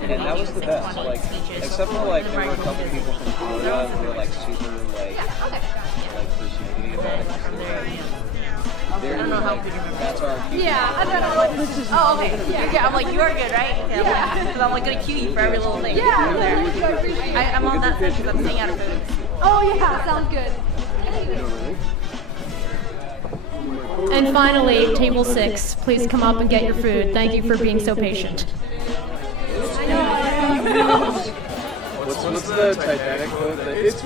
And that was the best. Like, except for like there were a couple people from Florida who were like super like persnickety about it. They're like, that's our cue. Yeah, I don't know. Like, this is. Oh, okay. Yeah, I'm like, you are good, right? Okay, yeah. Because I'm like gonna cue you for every little thing. Yeah, I'm on that side because I'm staying out of food. Oh yeah, sounds good. And finally, table 6, please come up and get your food. Thank you for being so patient. What's the Titanic quote? It's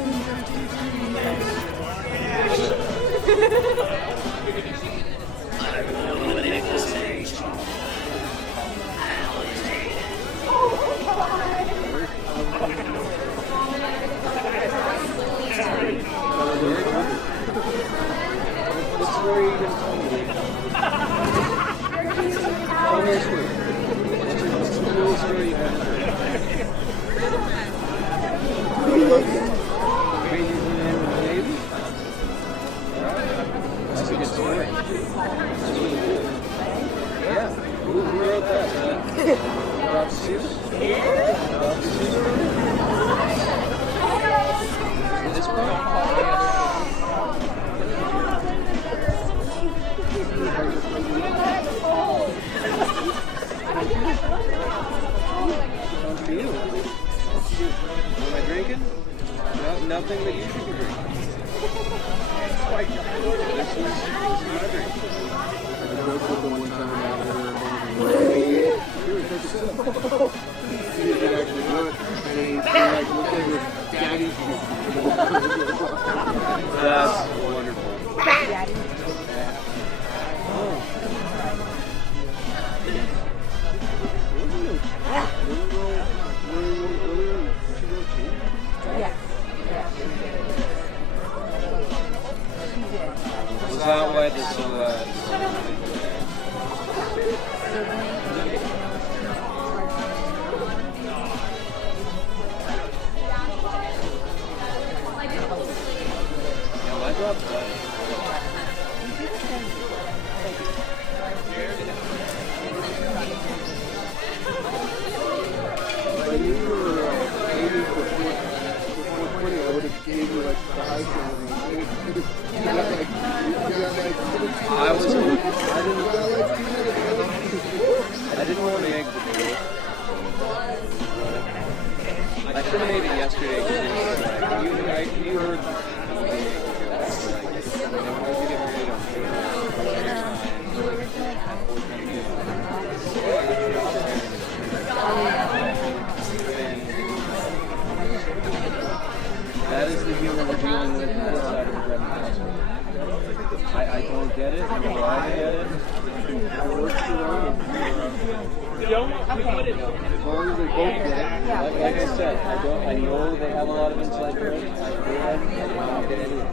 That's a good story. Yeah. Who wrote that? Dr. Seuss? Dr. Seuss? It's for you. What am I drinking? Nothing that you should be drinking. This is my drink. That's wonderful. Was that why this I dropped that. I would have gave you like 5 I didn't want to egg the date. I should have made it yesterday because you heard that is the humor we're dealing with outside of the Bremen household. I don't get it. I don't get it. As long as they both get it. Like I said, I know they have a lot of inside jokes. I don't get any of it.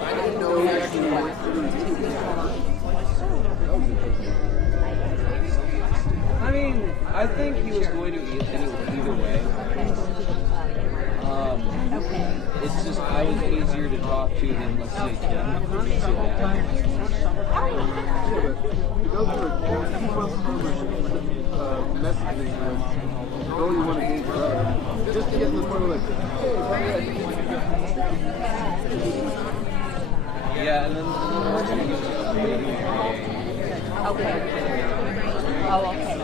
I didn't know he actually went through. I mean, I think he was going to either way. It's just I was easier to talk to than, let's say, Tim. Those messaging oh, you want to engage her. Just to get to the point of like, hey, yeah, and then also he was just maybe Okay. Oh, okay.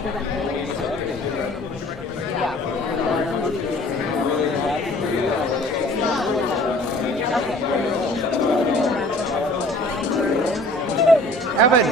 Evan!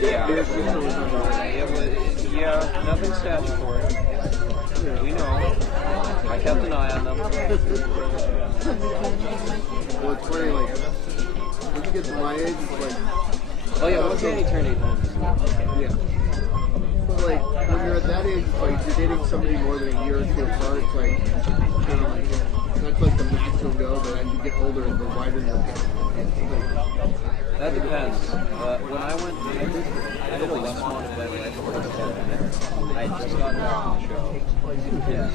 Yeah. It was, yeah, nothing statutory. We know. I kept an eye on them. Well, it's funny, like, when you get to my age, it's like... Oh yeah, once Danny turned 18. Yeah. But like, when you're at that age, like, you're dating somebody more than a year or two apart, it's like, kind of like, that's like the mission still go, but as you get older, the wider your That depends. When I went, I did a West Mont event right before the pandemic. I had just gotten back from the show. Yes.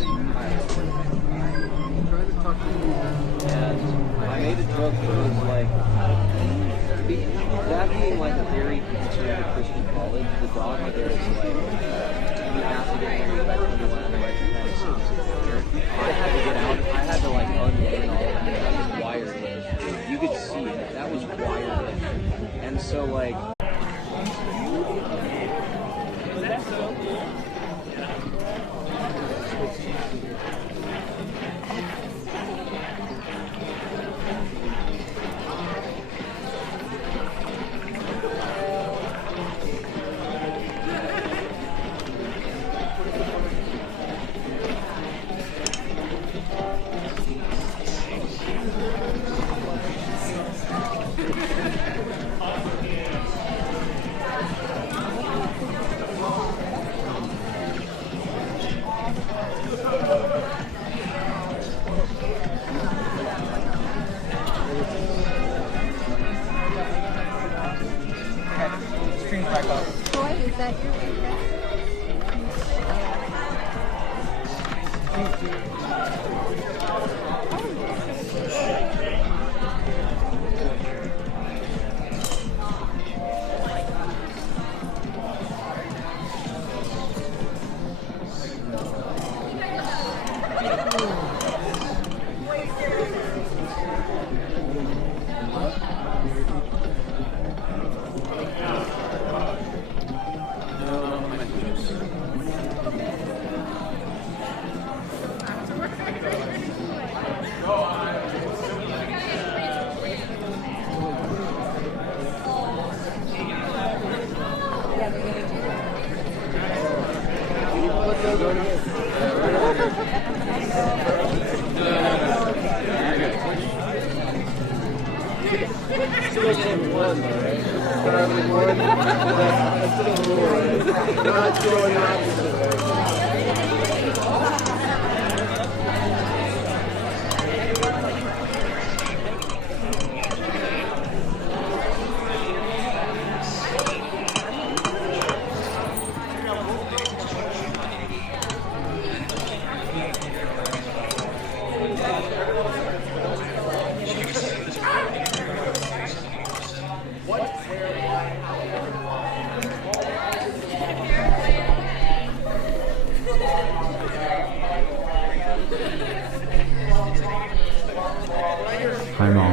And I made a joke that was like, that being like a very conservative Christian college, the dogma there is like, you have to get married by 21 and the right to kind of citizenship. I had to get out, I had to like unlearn all of that. That was wired in. You could see it. That was wired in. And so like, Stream back up. Boy, is that your Hi, Mom.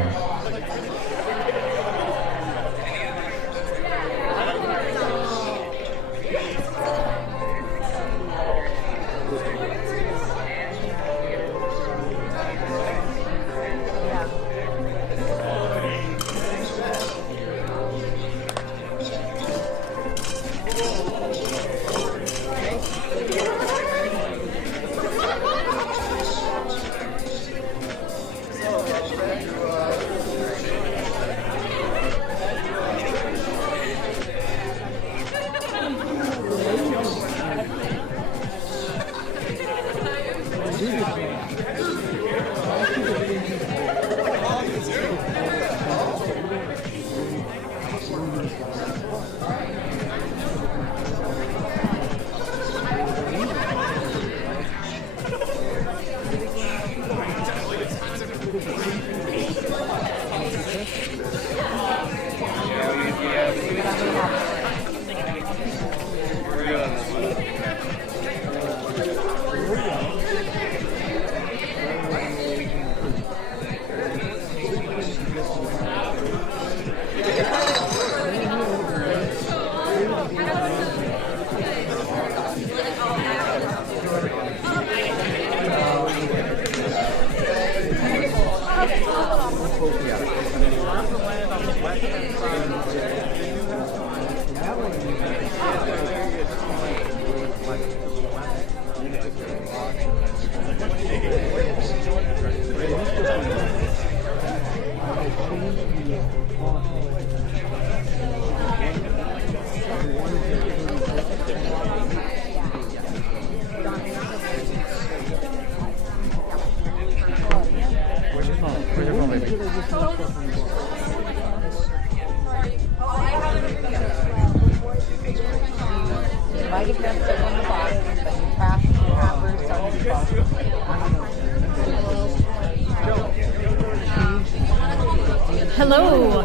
Hello.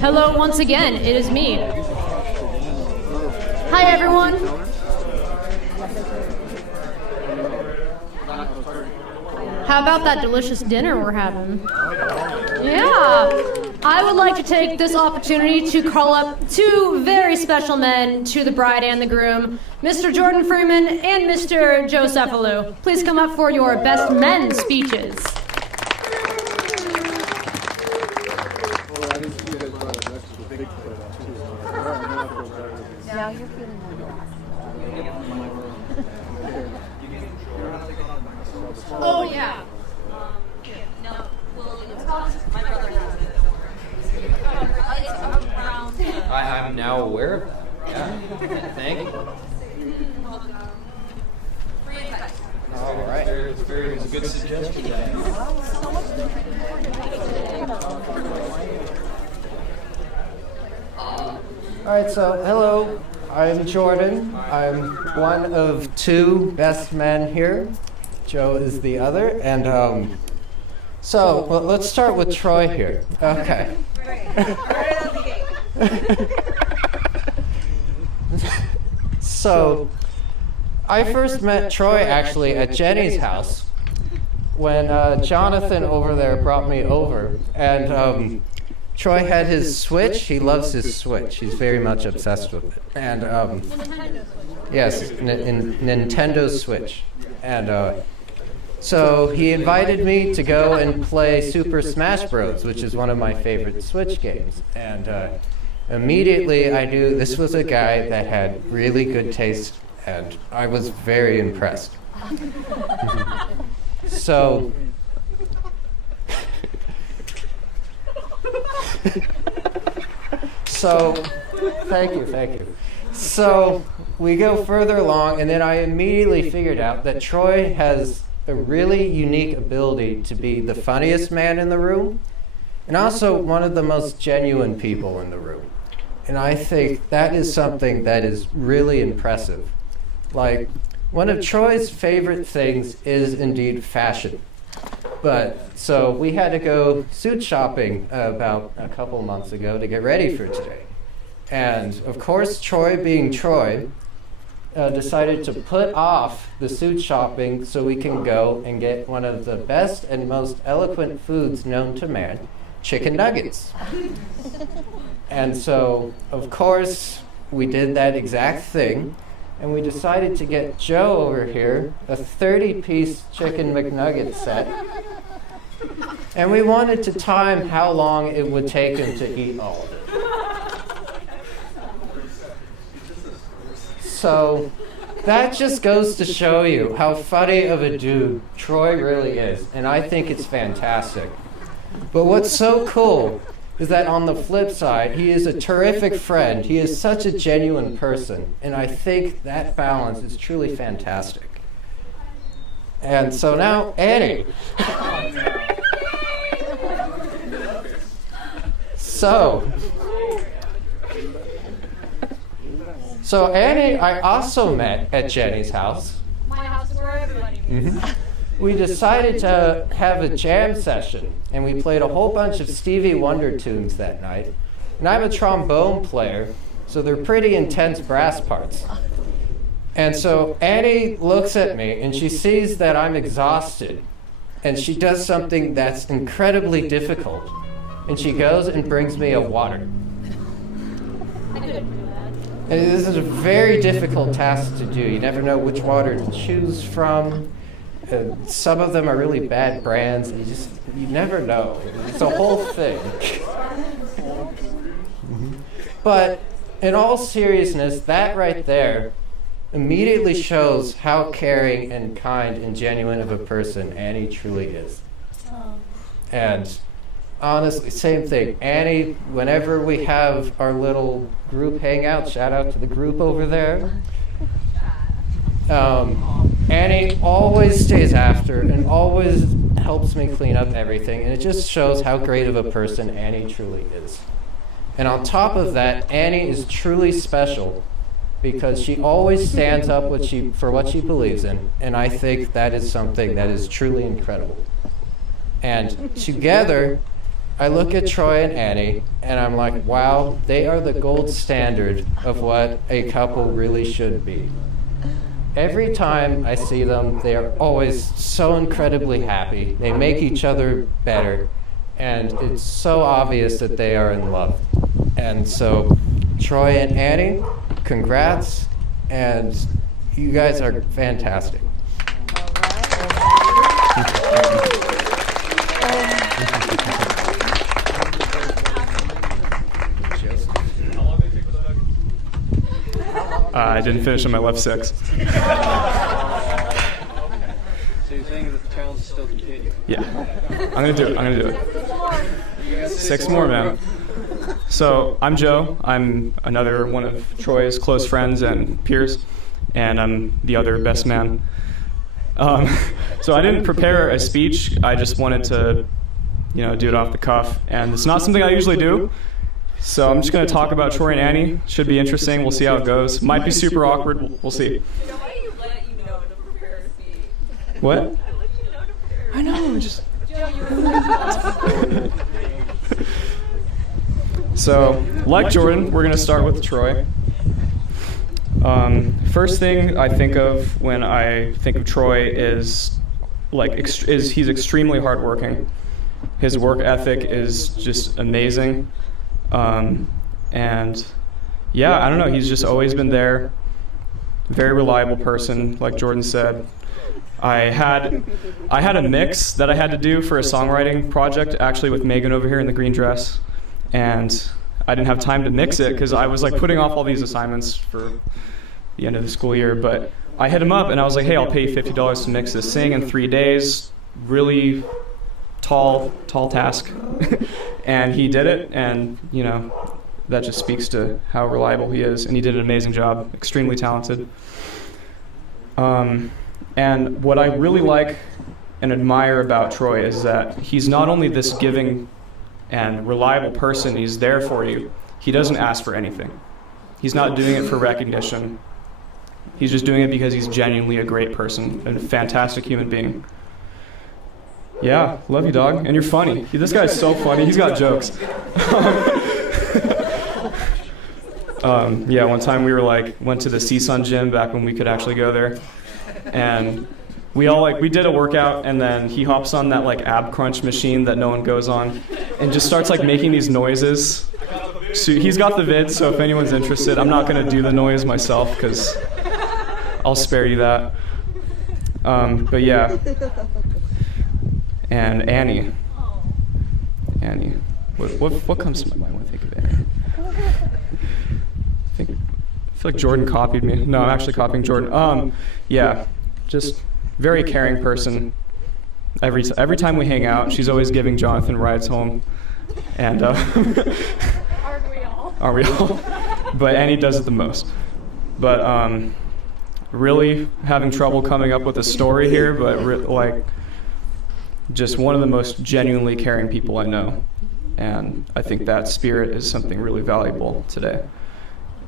Hello once again. It is me. Hi, everyone. How about that delicious dinner we're having? Yeah. I would like to take this opportunity to call up two very special men to the bride and the groom, Mr. Jordan Freeman and Mr. Joe Cephalou. Please come up for your best men speeches. Now you're feeling Oh, yeah. I'm now aware of that. Yeah. Thank you. All right. It's a good suggestion. All right, so hello, I'm Jordan. I'm one of two best men here. Joe is the other, and well, let's start with Troy here. Okay. So, I first met Troy actually at Jenny's house when Jonathan over there brought me over, and Troy had his Switch. He loves his Switch. He's very much obsessed with it. And yes, Nintendo Switch. And so he invited me to go and play Super Smash Bros., which is one of my favorite Switch games. And immediately I knew this was a guy that had really good taste, and I was very impressed. So thank you. So we go further along, and then I immediately figured out that Troy has a really unique ability to be the funniest man in the room, and also one of the most genuine people in the room. And I think that is something that is really impressive. Like, one of Troy's favorite things is indeed fashion. So we had to go suit shopping about a couple months ago to get ready for today. And of course, Troy being Troy, decided to put off the suit shopping so we can go and get one of the best and most eloquent foods known to man, chicken nuggets. And so, of course, we did that exact thing, and we decided to get Joe over here a 30-piece chicken McNugget set. And we wanted to time how long it would take him to eat all of it. So that just goes to show you how funny of a dude Troy really is, and I think it's fantastic. But what's so cool is that on the flip side, he is a terrific friend. He is such a genuine person, and I think that balance is truly fantastic. And so now, Annie. So Annie, I also met at Jenny's house. My house is where everybody meets. We decided to have a jam session, and we played a whole bunch of Stevie Wonder tunes that night. And I'm a trombone player, so they're pretty intense brass parts. And so Annie looks at me, and she sees that I'm exhausted, and she does something that's incredibly difficult. And she goes and brings me a water. And this is a very difficult task to do. You never know which water to choose from. Some of them are really bad brands, and you never know. It's a whole thing. But in all seriousness, that right there immediately shows how caring and kind and genuine of a person Annie truly is. And honestly, same thing. Annie, whenever we have our little group hangout, shout out to the group over there. Annie always stays after and always helps me clean up everything, and it just shows how great of a person Annie truly is. And on top of that, Annie is truly special because she always stands up for what she believes in, and I think that is something that is truly incredible. And together, I look at Troy and Annie, and I'm like, wow, they are the gold standard of what a couple really should be. Every time I see them, they are always so incredibly happy. They make each other better, and it's so obvious that they are in love. And so, Troy and Annie, congrats, and you guys are fantastic. I didn't finish on my left 6. So you're saying that the challenge is still continuing? Yeah. I'm gonna do it. 6 more, man. So I'm Joe. I'm another one of Troy's close friends and peers, and I'm the other best man. So I didn't prepare a speech. I just wanted to, do it off the cuff, and it's not something I usually do. So I'm just going to talk about Troy and Annie. Should be interesting. We'll see how it goes. Might be super awkward. We'll see. What? I know. Just. So, like Jordan, we're going to start with Troy. First thing I think of when I think of Troy is he's extremely hardworking. His work ethic is just amazing. And yeah, I don't know, he's just always been there. Very reliable person, like Jordan said. I had a mix that I had to do for a songwriting project, actually with Megan over here in the green dress. And I didn't have time to mix it because I was putting off all these assignments for the end of the school year. But I hit him up and I was like, hey, I'll pay you $50 to mix this thing in 3 days. Really tall task. And he did it, and that just speaks to how reliable he is, and he did an amazing job, extremely talented. And what I really like and admire about Troy is that he's not only this giving and reliable person, he's there for you. He doesn't ask for anything. He's not doing it for recognition. He's just doing it because he's genuinely a great person and a fantastic human being. Yeah, love you, dog. And you're funny. This guy's so funny. He's got jokes. Yeah, one time we went to the CSUN gym back when we could actually go there. And we did a workout, and then he hops on that ab crunch machine that no one goes on and just starts making these noises. So he's got the vid, so if anyone's interested, I'm not going to do the noise myself because I'll spare you that. But yeah. And Annie. What comes to my mind when I think of Annie? I feel like Jordan copied me. No, I'm actually copying Jordan. Yeah, just very caring person. Every time we hang out, she's always giving Jonathan rides home. And aren't we all? But Annie does it the most. But really having trouble coming up with a story here, but just one of the most genuinely caring people I know. And I think that spirit is something really valuable today.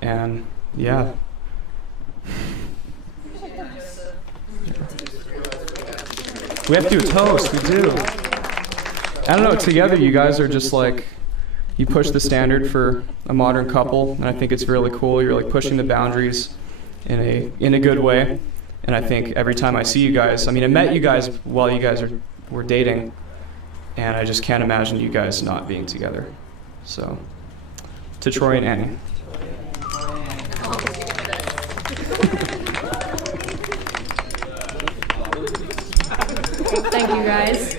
And yeah. We have to do a toast, we do. I don't know, together you guys are just you push the standard for a modern couple, and I think it's really cool. You're pushing the boundaries in a good way. And I think every time I see you guys, I met you guys while you guys were dating, and I just can't imagine you guys not being together. So, to Troy and Annie. Thank you, guys.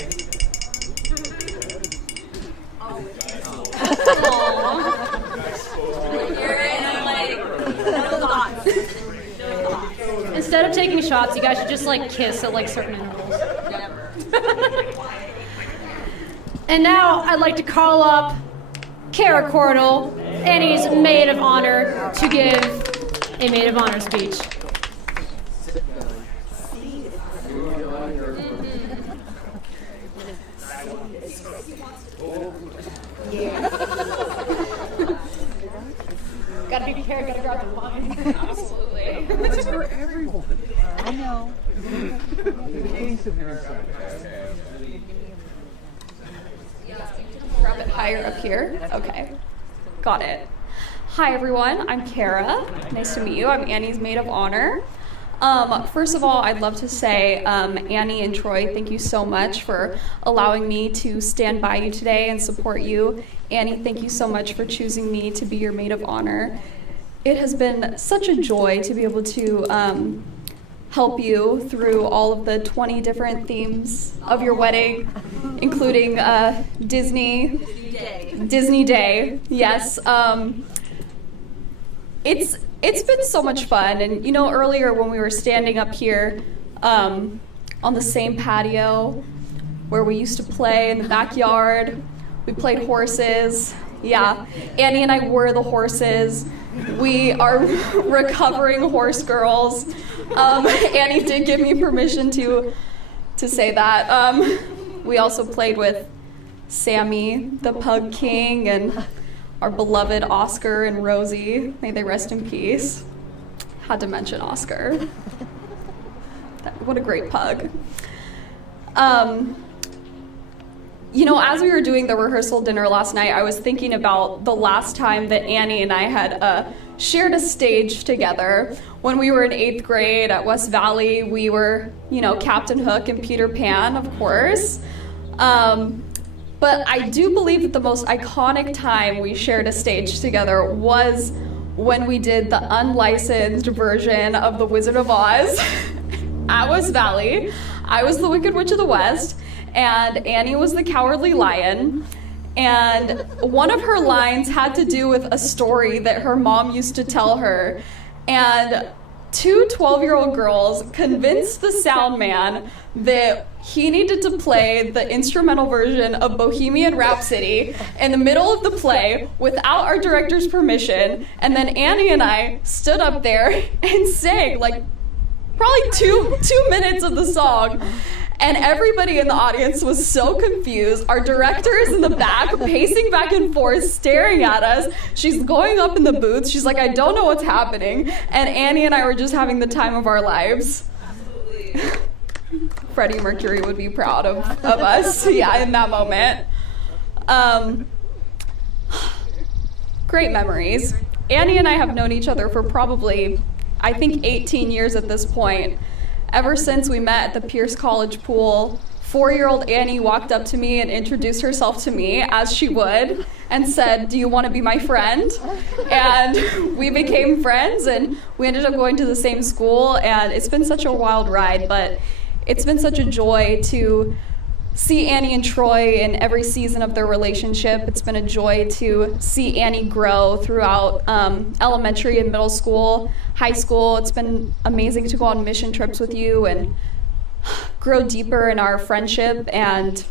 Instead of taking shots, you guys should just kiss at certain intervals. And now I'd like to call up Kara Cordell, Annie's maid of honor, to give a maid of honor speech. Gotta be prepared, gotta grab the wine. Absolutely. This is for everyone. I know. grab it higher up here. Okay, got it. Hi everyone, I'm Kara. Nice to meet you. I'm Annie's maid of honor. First of all, I'd love to say, Annie and Troy, thank you so much for allowing me to stand by you today and support you. Annie, thank you so much for choosing me to be your maid of honor. It has been such a joy to be able to help you through all of the 20 different themes of your wedding, including Disney Day. Yes. It's been so much fun, and you know, earlier when we were standing up here on the same patio where we used to play in the backyard, we played horses. Yeah, Annie and I were the horses. We are recovering horse girls. Annie did give me permission to say that. We also played with Sammy, the Pug King, and our beloved Oscar and Rosie. May they rest in peace. Had to mention Oscar. What a great pug. You know, as we were doing the rehearsal dinner last night, I was thinking about the last time that Annie and I had shared a stage together. When we were in 8th grade at West Valley, we were, you know, Captain Hook and Peter Pan, of course. But I do believe that the most iconic time we shared a stage together was when we did the unlicensed version of The Wizard of Oz at West Valley. I was the Wicked Witch of the West, and Annie was the Cowardly Lion. And one of her lines had to do with a story that her mom used to tell her. And two 12-year-old girls convinced the sound man that he needed to play the instrumental version of Bohemian Rhapsody in the middle of the play without our director's permission. And then Annie and I stood up there and sang like probably two minutes of the song. And everybody in the audience was so confused. Our director is in the back, pacing back and forth, staring at us. She's going up in the booth. She's like, I don't know what's happening. And Annie and I were just having the time of our lives. Freddie Mercury would be proud of us, yeah, in that moment. Great memories. Annie and I have known each other for probably, I think, 18 years at this point. Ever since we met at the Pierce College pool, 4-year-old Annie walked up to me and introduced herself to me, as she would, and said, do you want to be my friend? And we became friends, and we ended up going to the same school, and it's been such a wild ride, but it's been such a joy to see Annie and Troy in every season of their relationship. It's been a joy to see Annie grow throughout elementary and middle school, high school. It's been amazing to go on mission trips with you and grow deeper in our friendship, and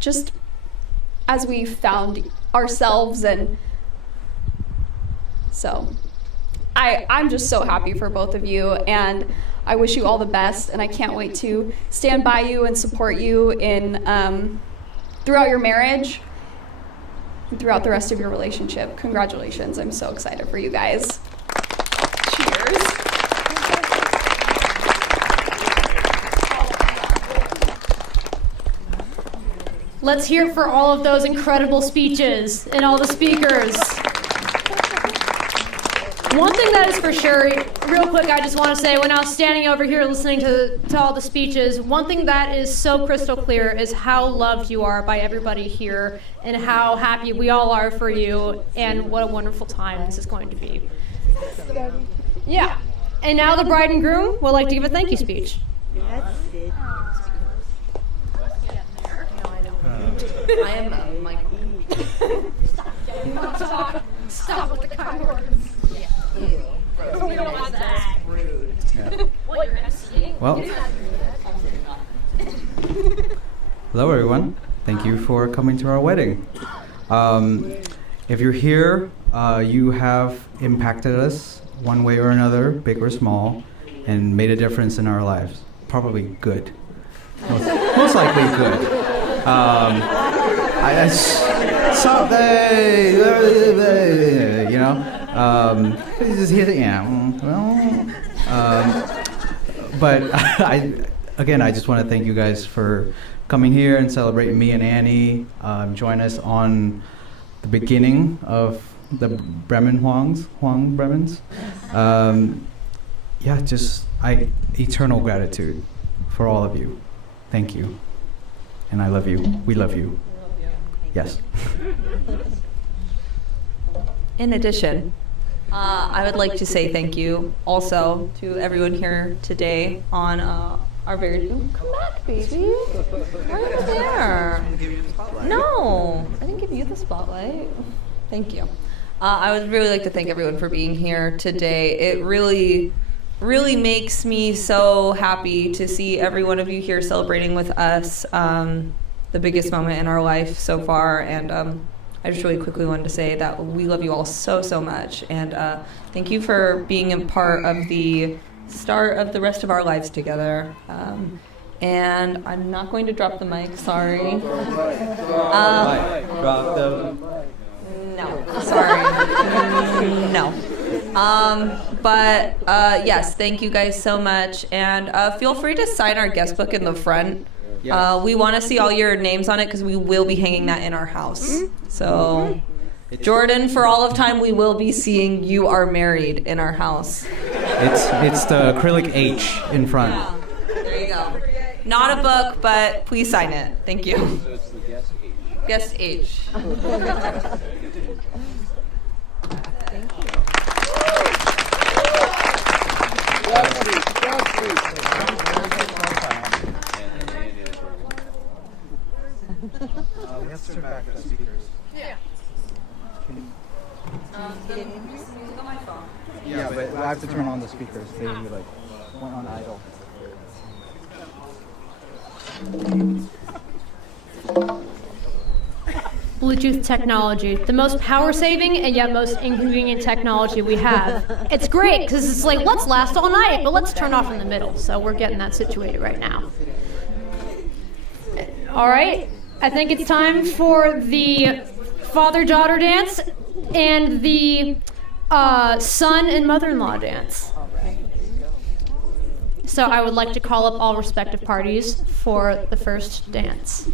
just as we found ourselves. And so I'm just so happy for both of you, and I wish you all the best, and I can't wait to stand by you and support you in throughout your marriage and throughout the rest of your relationship. Congratulations. I'm so excited for you guys. Cheers. Let's hear it for all of those incredible speeches and all the speakers. One thing that is for sure, real quick, I just want to say, when I was standing over here listening to all the speeches, one thing that is so crystal clear is how loved you are by everybody here and how happy we all are for you, and what a wonderful time this is going to be. Yeah. And now the bride and groom would like to give a thank you speech. I am Michael. Stop with the kind words. We don't want that. Rude. Yeah. What you're asking? Well, hello everyone. Thank you for coming to our wedding. If you're here, you have impacted us one way or another, big or small, and made a difference in our lives. Probably good. Most likely good. You know. But I just want to thank you guys for coming here and celebrating me and Annie. Join us on the beginning of the Huang Bremens. Yeah, just eternal gratitude for all of you. Thank you. And I love you. We love you. Yes. In addition, I would like to say thank you also to everyone here today on our very... Come back, baby. Why are you there? No, I didn't give you the spotlight. Thank you. I would really like to thank everyone for being here today. It really makes me so happy to see every one of you here celebrating with us the biggest moment in our life so far. And I just really quickly wanted to say that we love you all so, so much. And thank you for being a part of the start of the rest of our lives together. And I'm not going to drop the mic, sorry. Drop the... No, sorry. No. But yes, thank you guys so much. And feel free to sign our guest book in the front. Yes. We want to see all your names on it because we will be hanging that in our house. So, Jordan, for all of time, we will be seeing "You Are Married" in our house. It's the acrylic H in front. Yeah. There you go. Not a book, but please sign it. Thank you. So it's the guest H. Guest H. We have to turn back the speakers. Yeah. Yeah, but I have to turn on the speakers. They like went on idle. Bluetooth technology, the most power-saving and yet most inconvenient technology we have. It's great because it's like, let's last all night, but let's turn off in the middle. So we're getting that situated right now. All right, I think it's time for the father-daughter dance and the son and mother-in-law dance. So I would like to call up all respective parties for the first dance.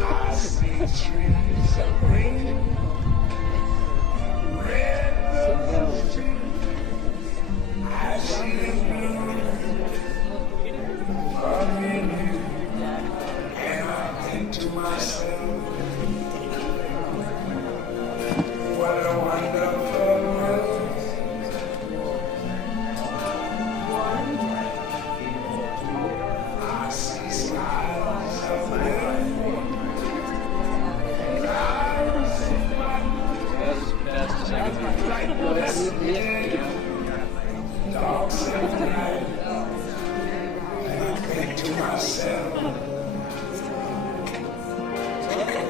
I see trees of green, red roses too. I see them bloom for me and you, and I think to myself, what a wonderful world. I see smiles of blue. Dogs at night. I think to myself,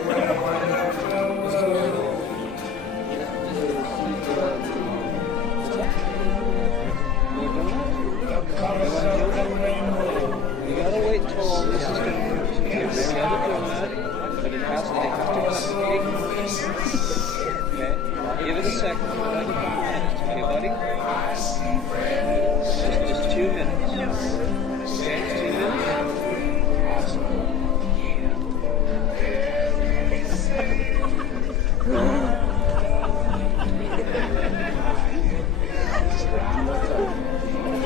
what a wonderful world. The colors of the rainbow. You gotta wait till all this is finished. You can't bring it, but it has to Okay? Give it a second. Okay, buddy? Just 2 minutes. Okay, 2 minutes.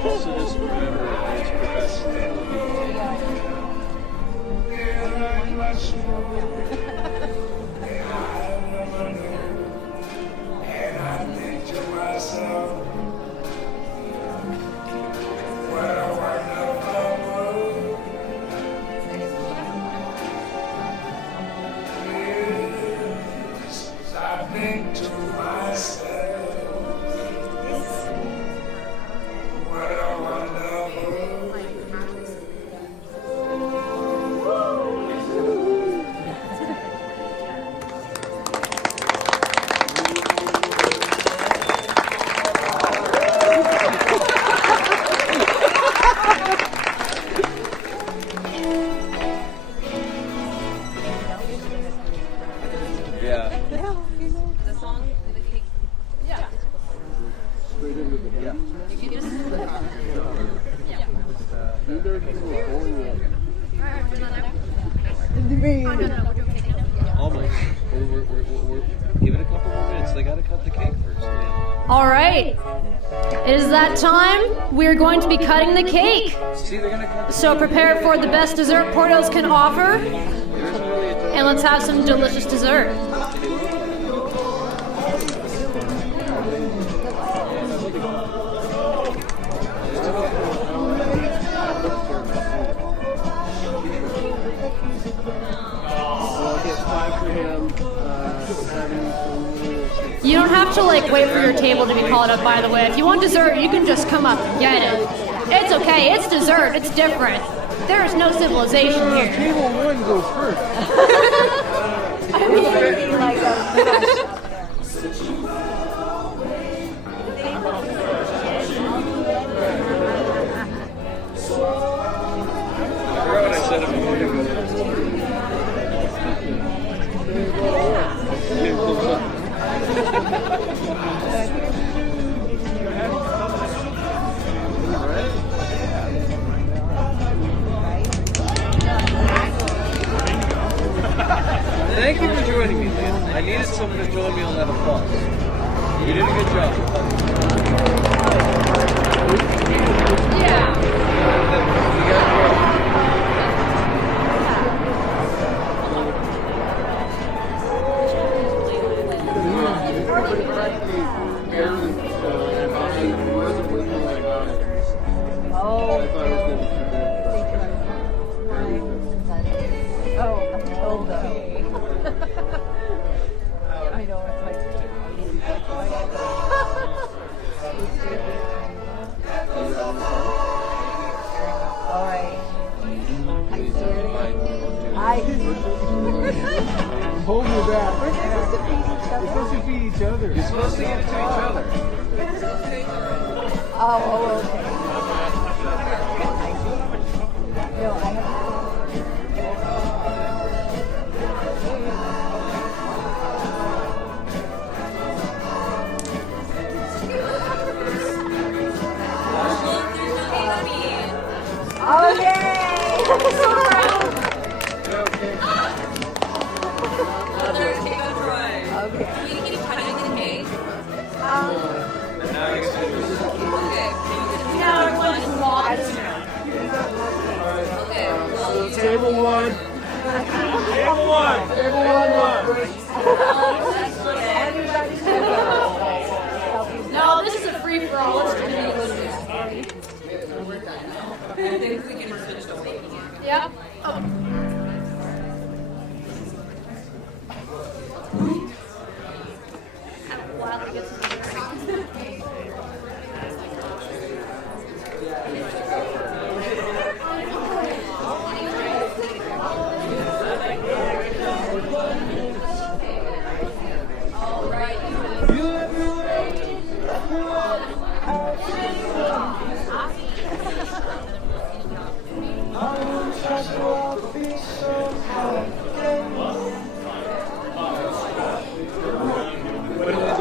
Also just remember that it's professional. And I think to myself, what a wonderful world. All right. It is that time. We are going to be cutting the cake. So prepare for the best dessert Porto's can offer. And let's have some delicious dessert. You don't have to like wait for your table to be called up, by the way. If you want dessert, you can just come up and get it. It's okay, it's dessert, it's different. There is no civilization here. Table 1 goes first. I was thinking like a Thank you for joining me, Lynn. I needed someone to join me on that applause. You did a good job. I know, it's like... All right. Hold me back. We're supposed to feed each other. You're supposed to give it to each other. Oh, okay. No, I have... Oh, yay! I'm so proud. Okay. Another cake on Troy. Okay. Can you keep cutting the cake? Okay. Now everyone's lost. Okay. Table 1. Table 1. Table 1. No, this is a free-for-all. Let's do it. I think we can finish the cake. Yeah. Oh.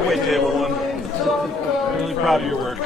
Wait, table 1. I'm really proud of your work.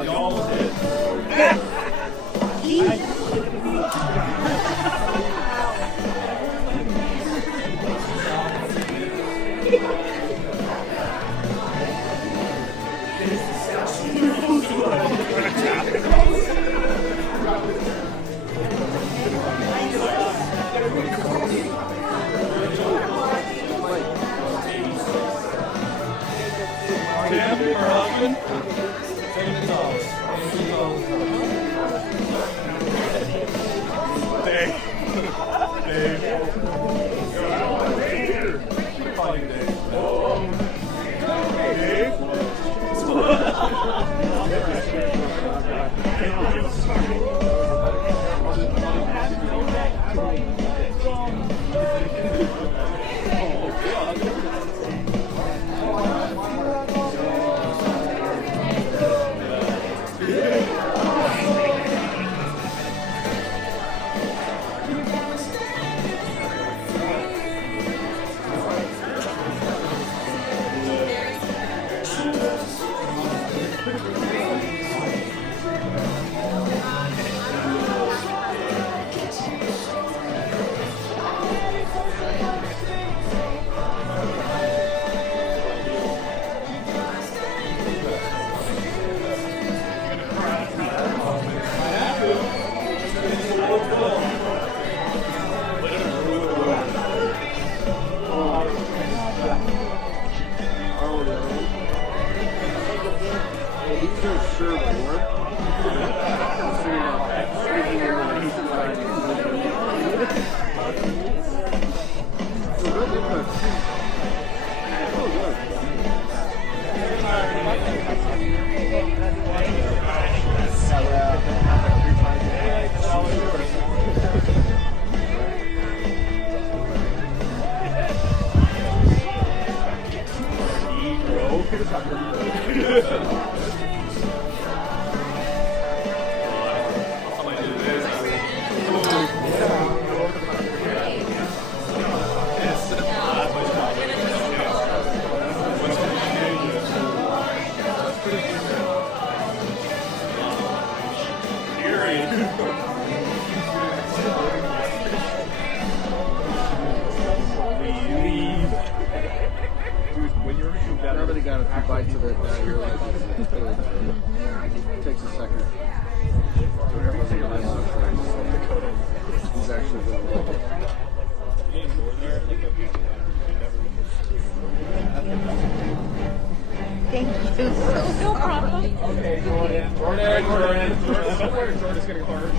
You almost did. serve more. So you're not speaking in the heat of time. So real different. Oh, good. Now that he got a few bites of it, you're like, it takes a second. He's actually going to love it. Thank you. No problem. Okay, Jordan. Jordan's getting harder.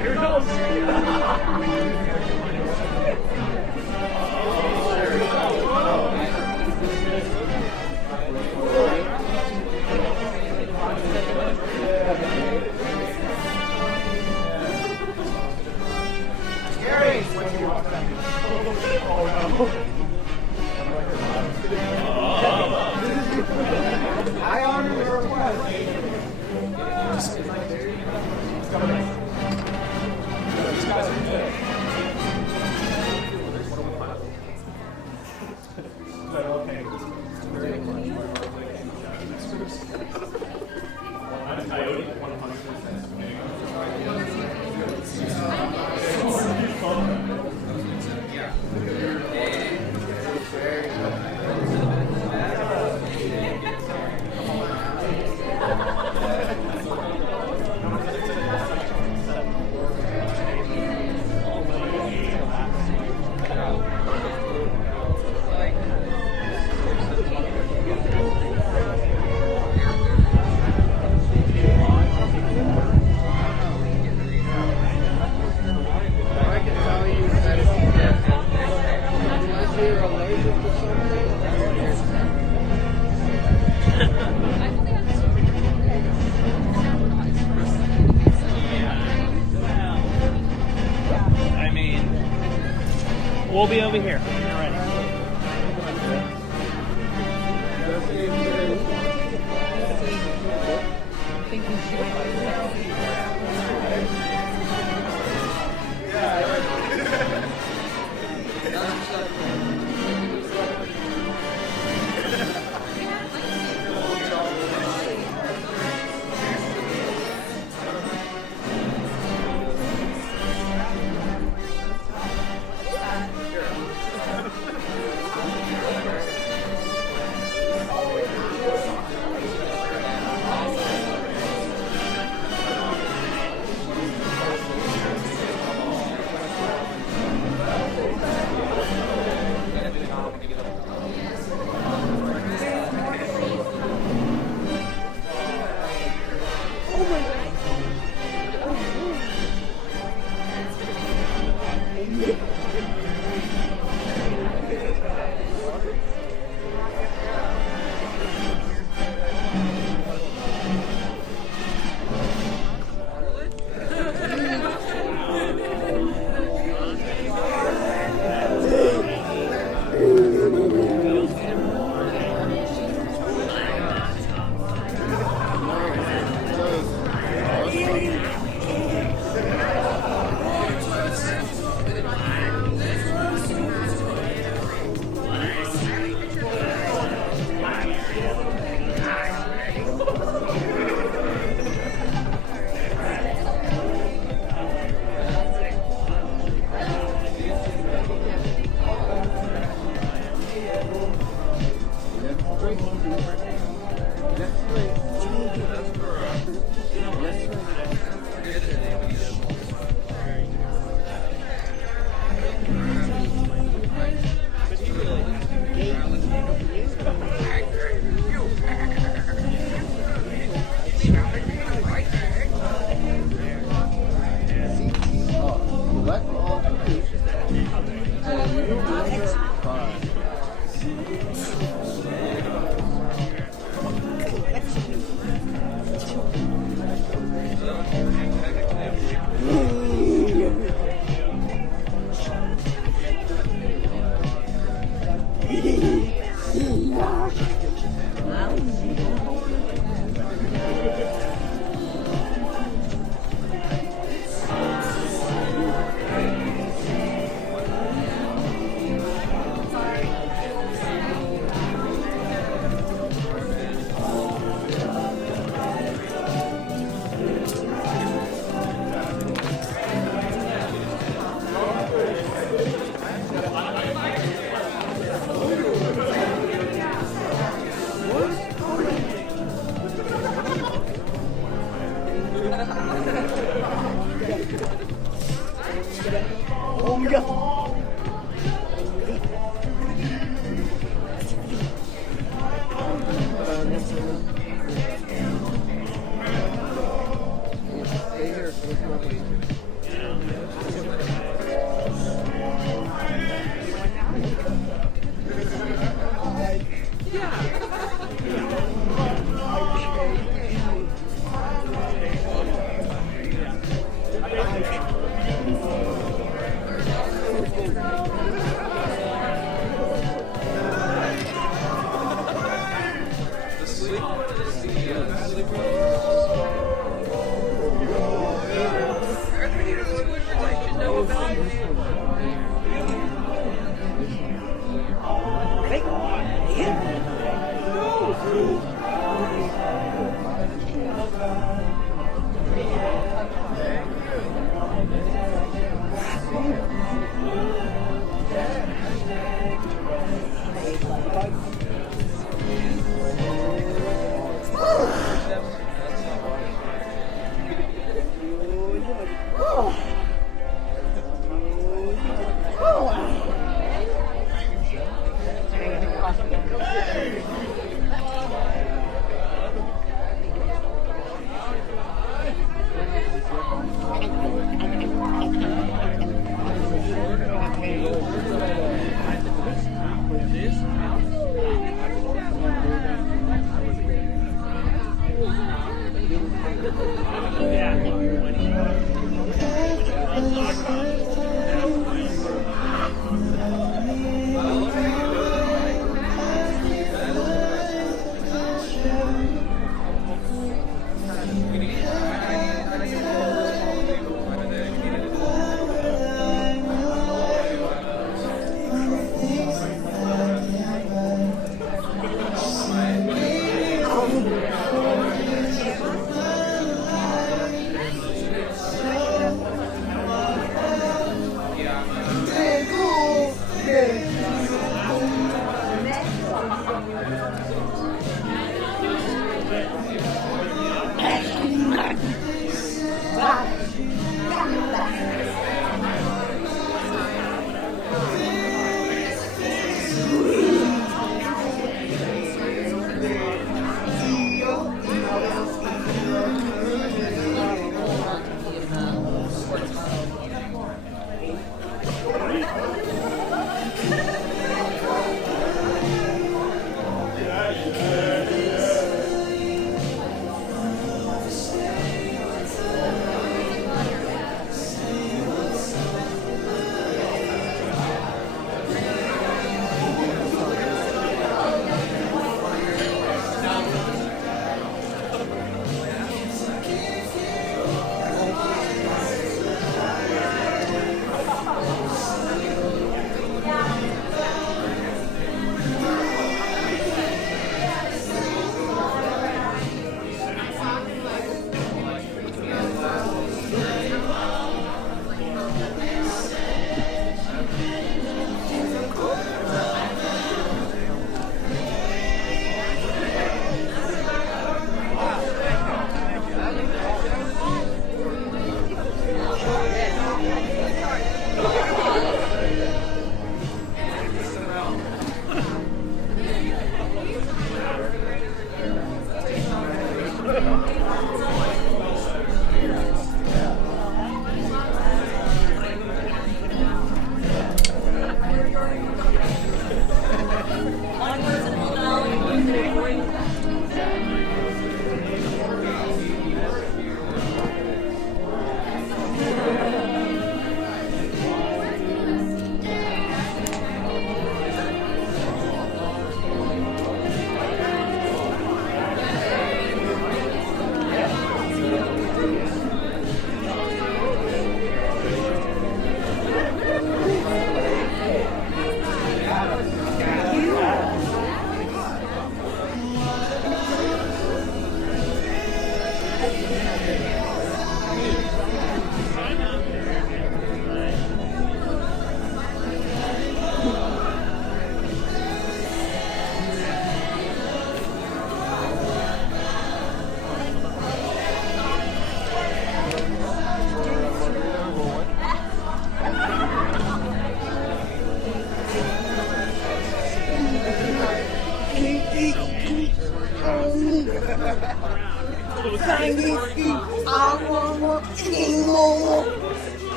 Here it goes. I honor your request. These guys are good. I mean, we'll be over here when you're ready.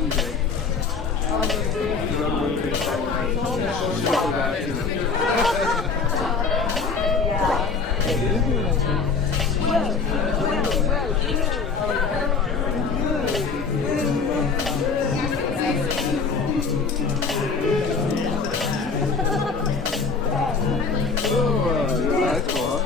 Wednesday. That's cool.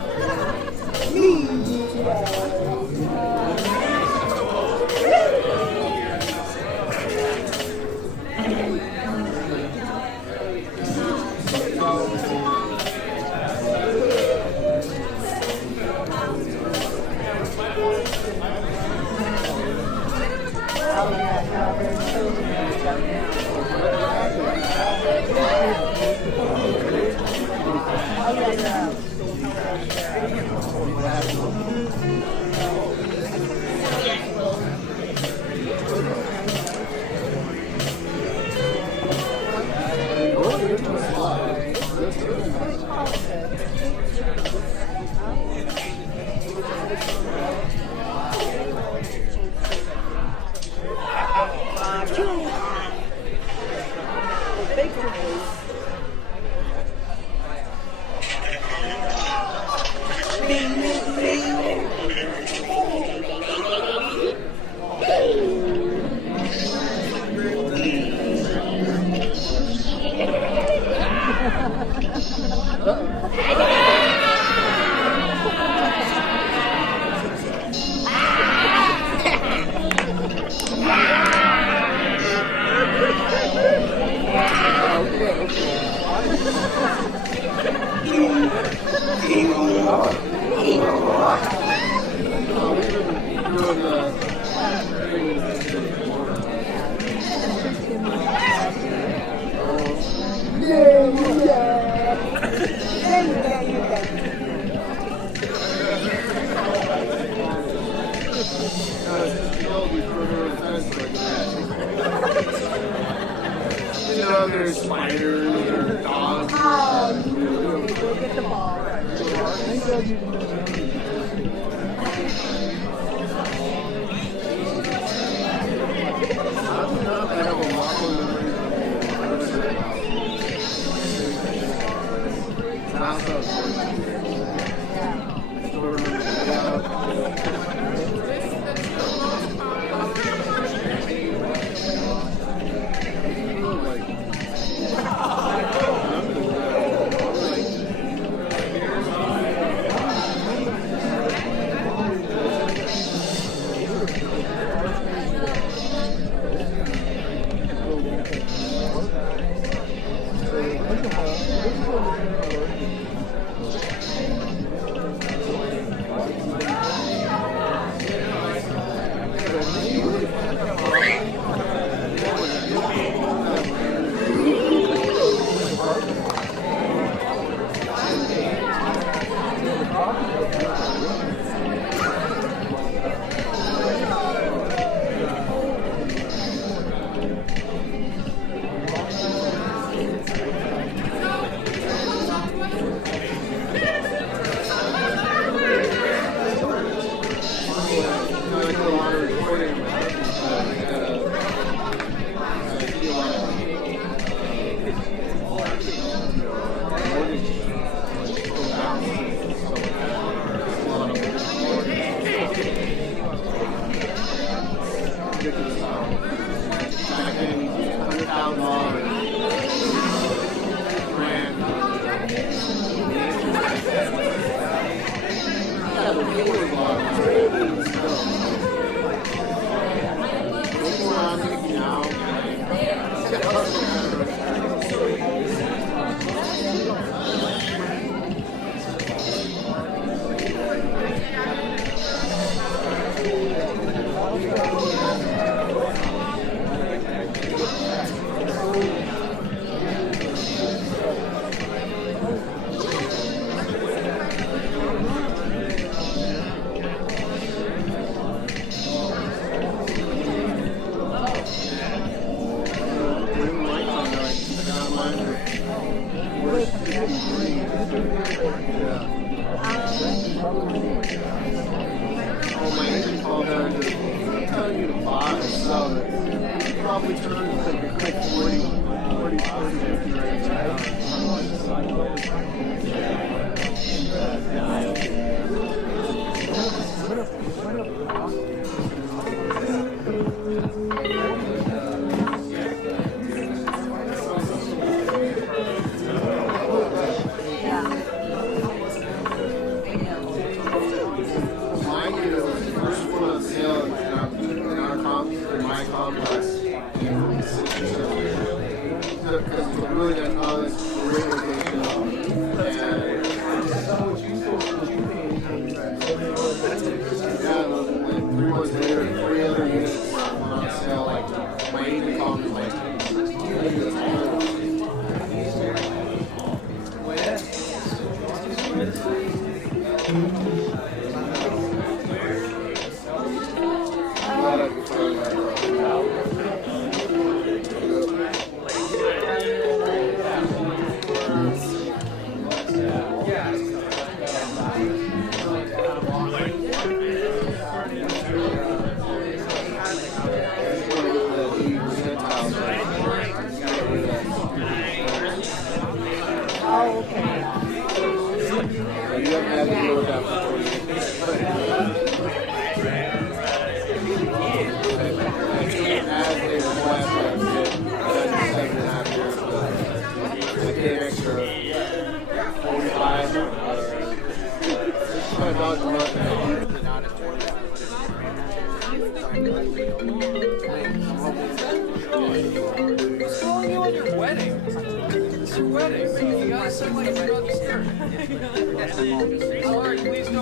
There's spiders, there's dogs. Go get the ball. only turns like a quick 40, 50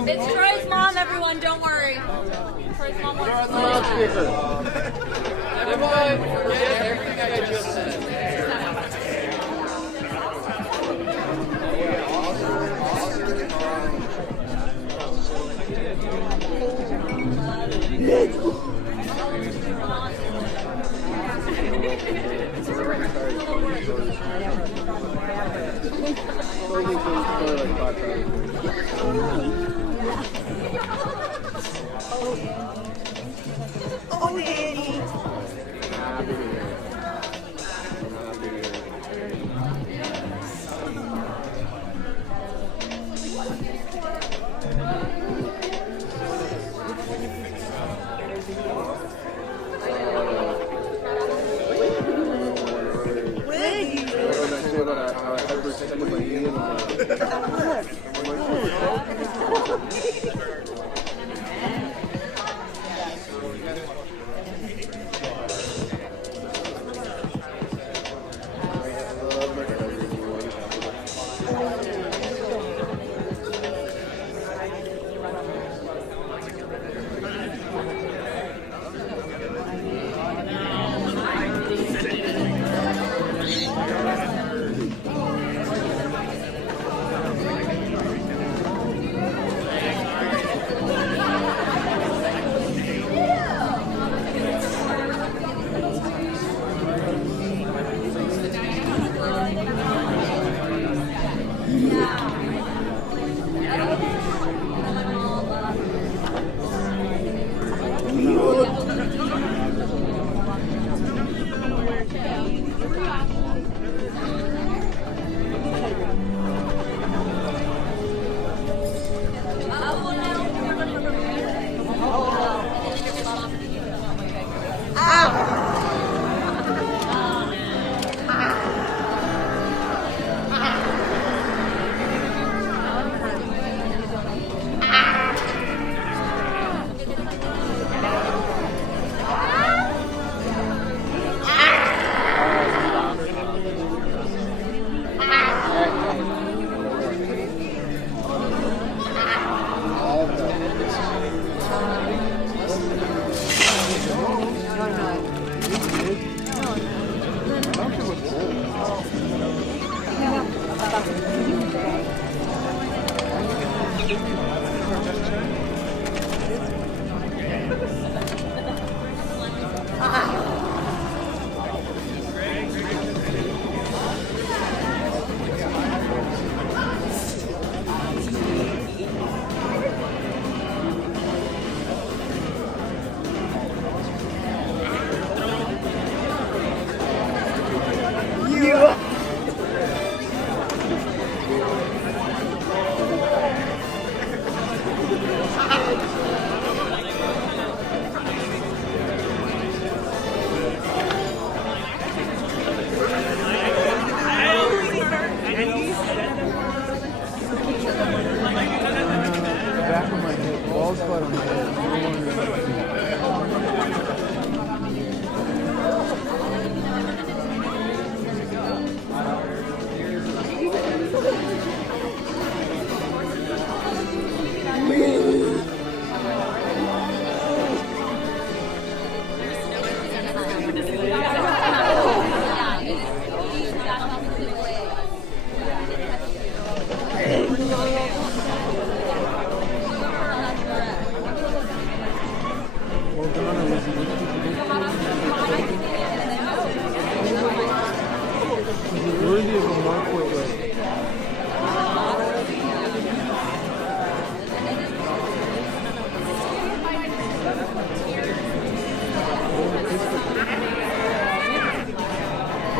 It's Troy's mom, everyone, don't worry. Troy's mom wants to Everyone, forget everything I just said. Oh, Annie.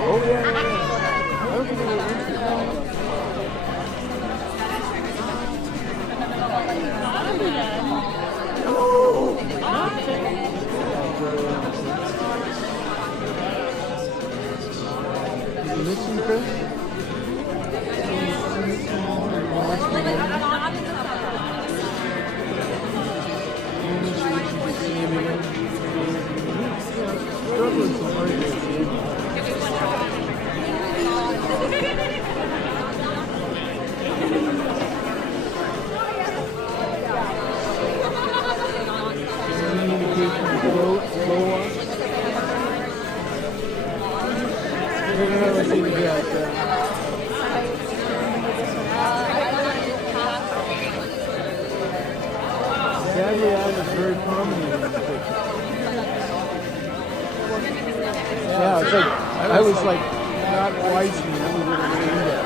Oh, yeah. I don't think it was You missing Chris? Struggling so hard here. Sadly, I was very prominent in the picture. Yeah, it's like I was like not widescreen. I was looking at it.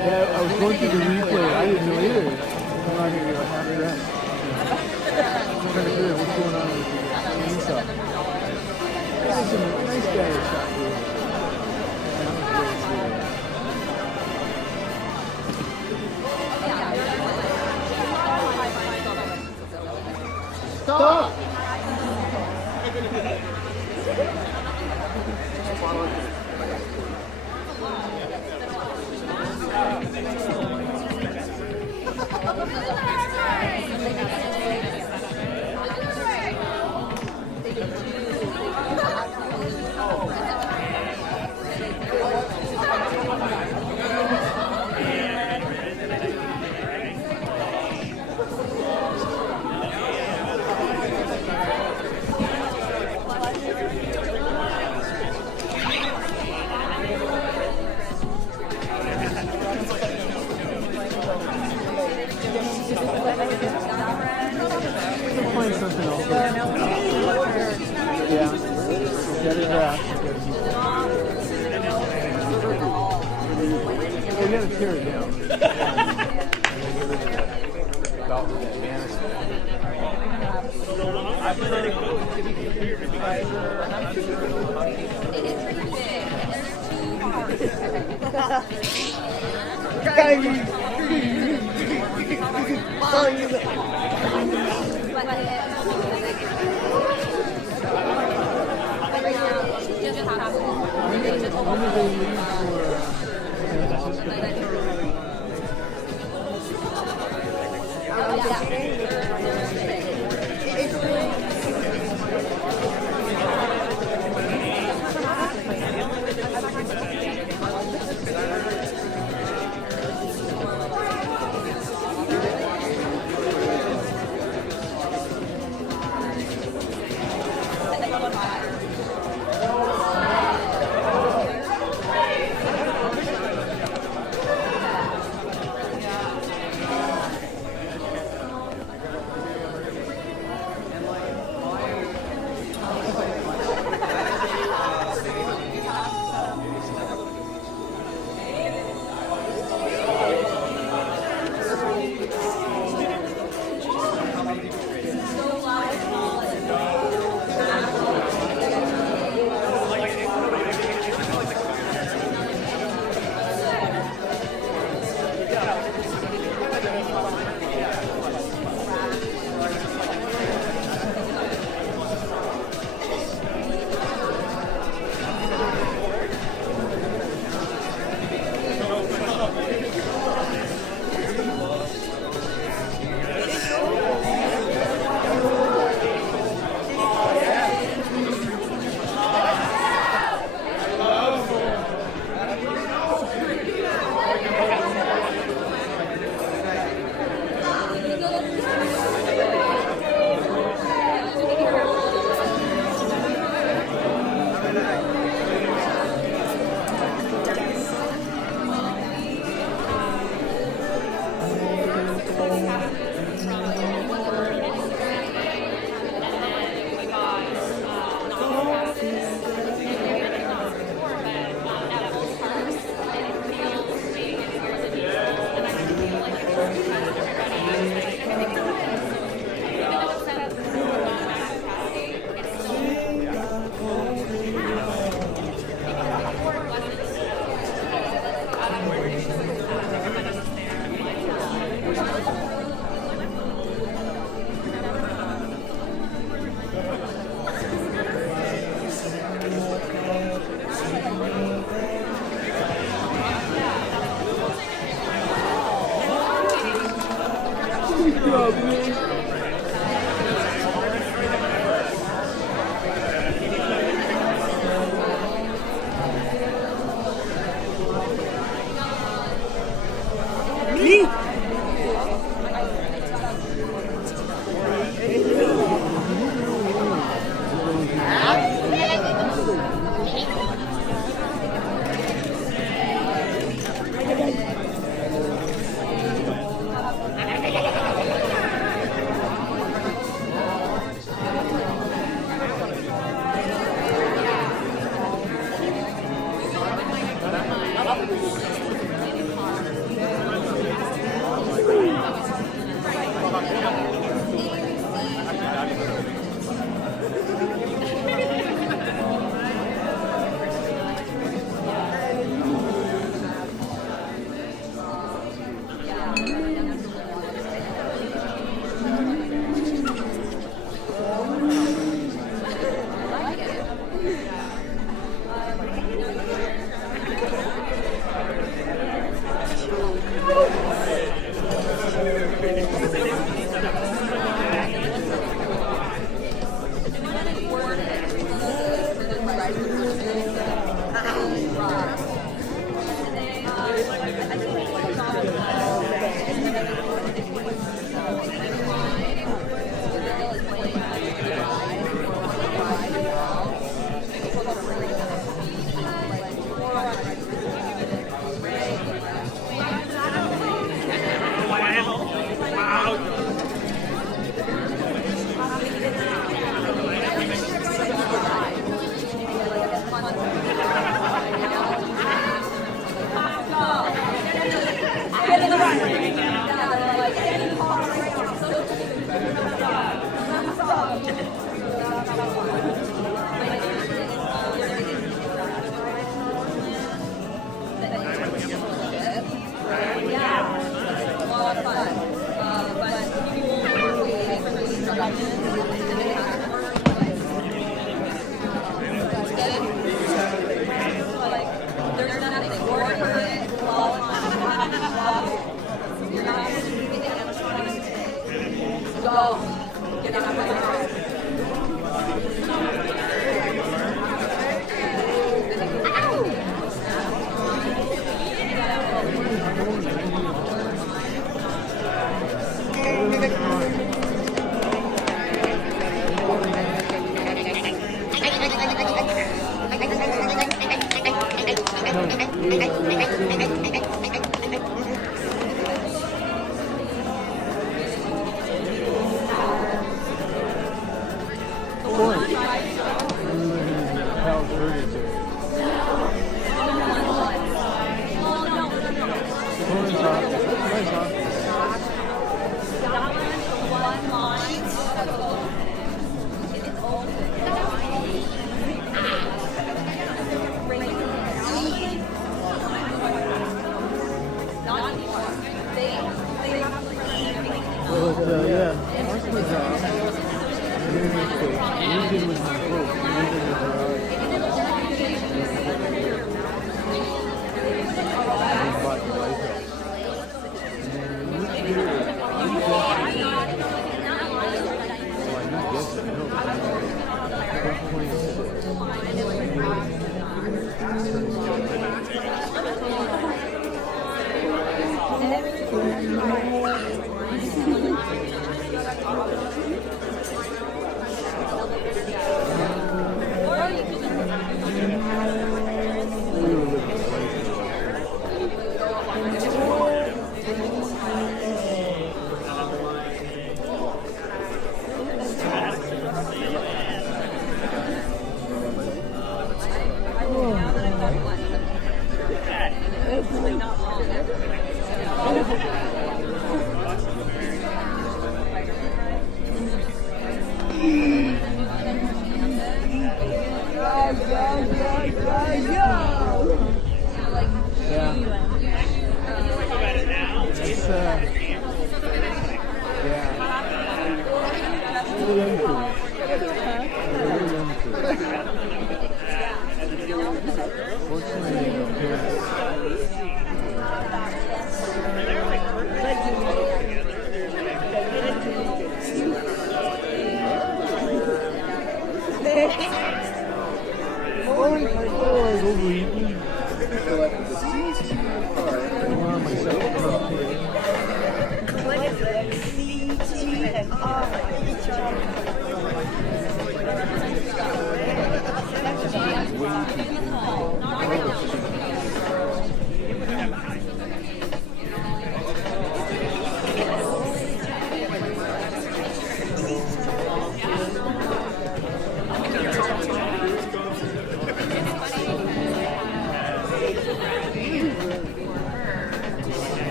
Yeah, I was going through the replay. I didn't know either. I'm not here half dressed. I'm trying to figure out what's going on with the chainsaw. There's some nice guys shot here. Stop! Find something else. Yeah. Get it wrapped. Oh, you gotta tear it down. About with that banister.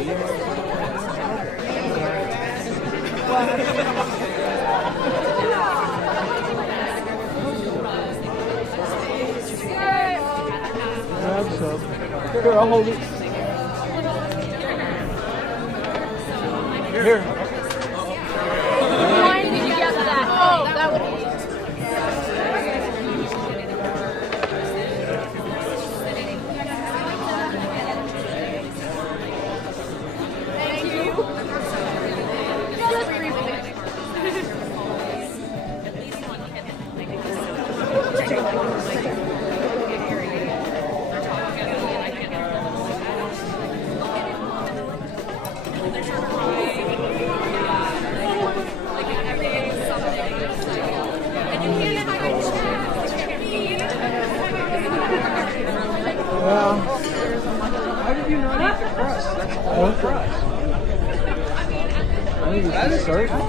Grab some. Here, I'll hold it. Here. Why did you get that? Oh, that would be. Thank you. Just briefly. How did you not eat the crust? That's all the crust. I think it's just certain.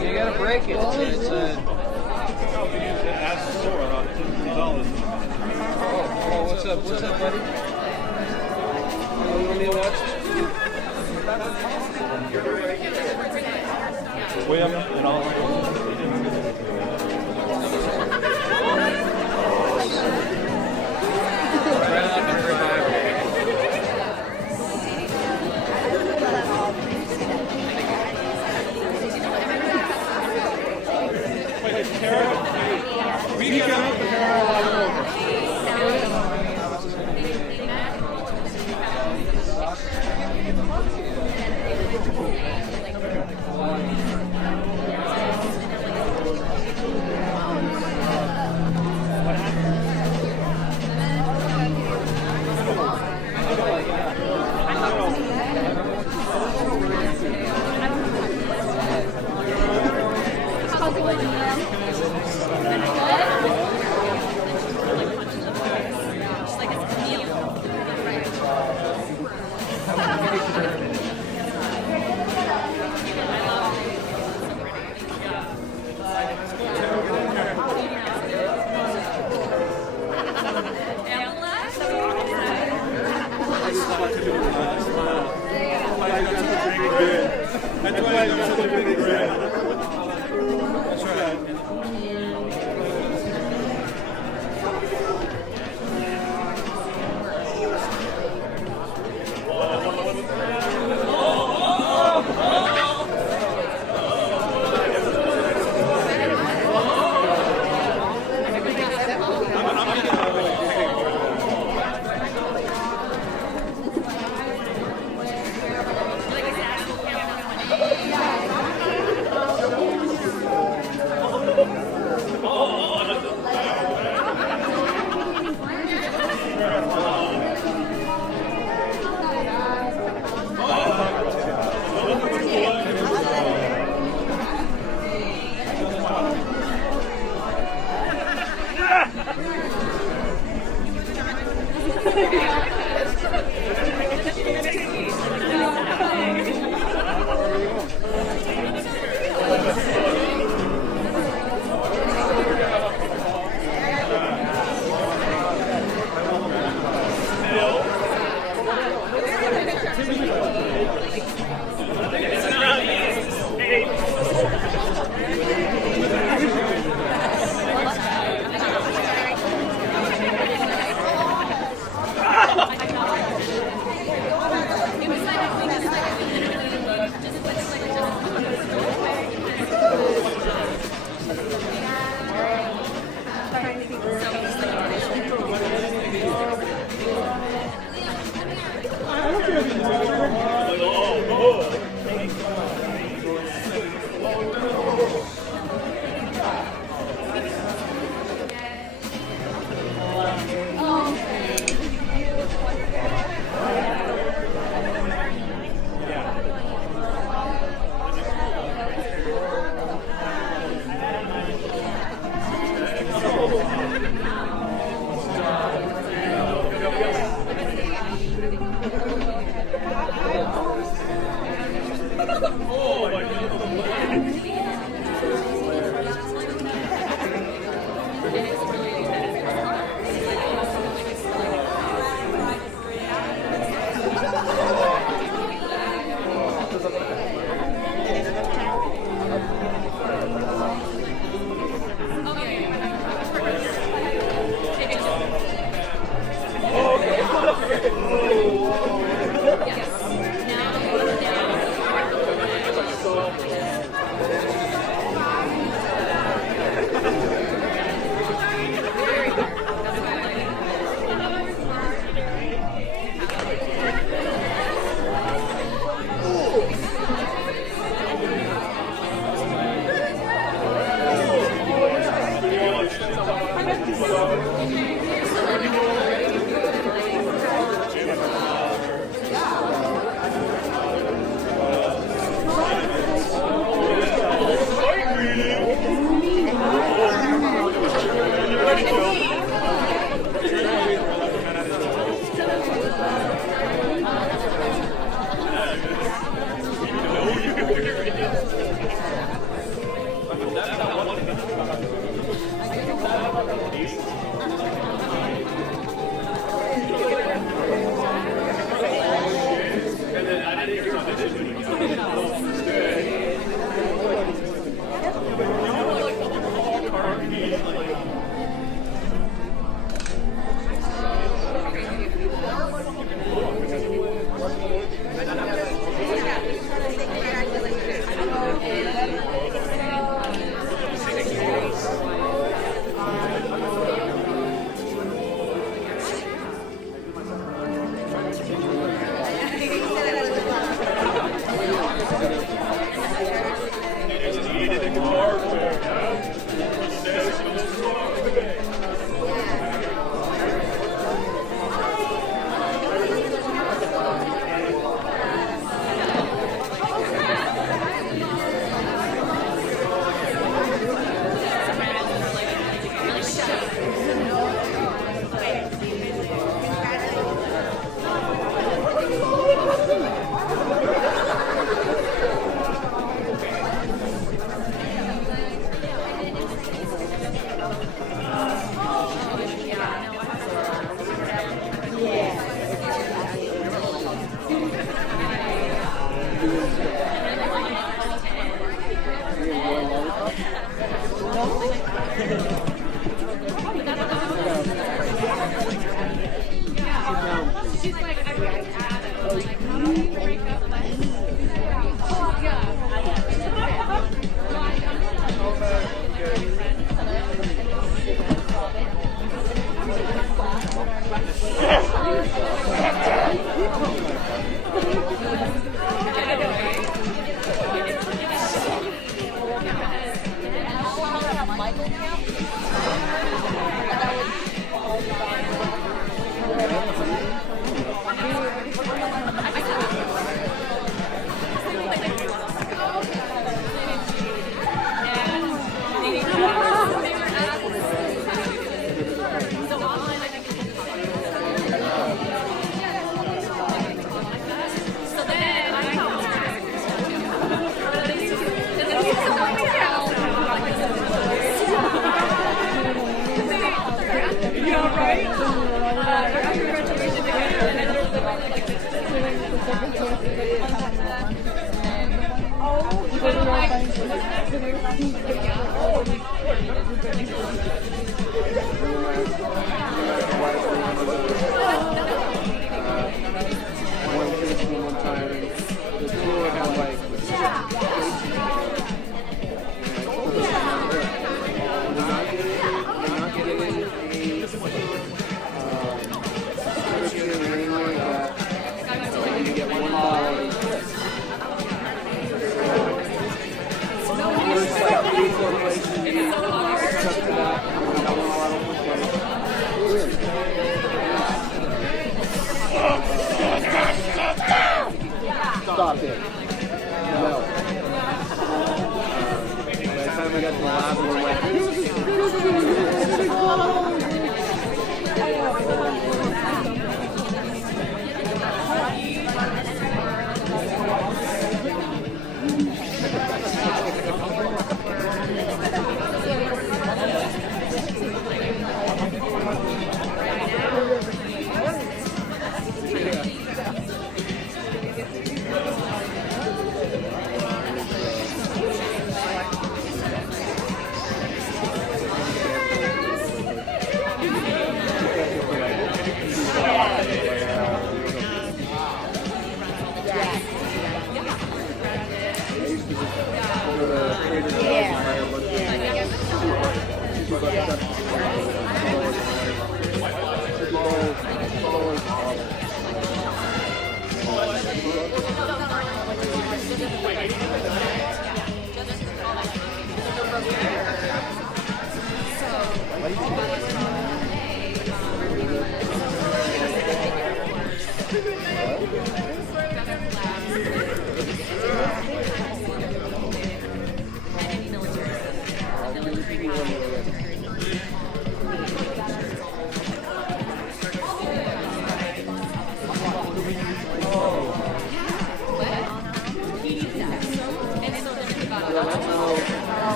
You gotta break it. It's a. Oh, what's up? What's up, buddy? You want me to watch? Way up and all.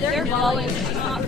Their volume is not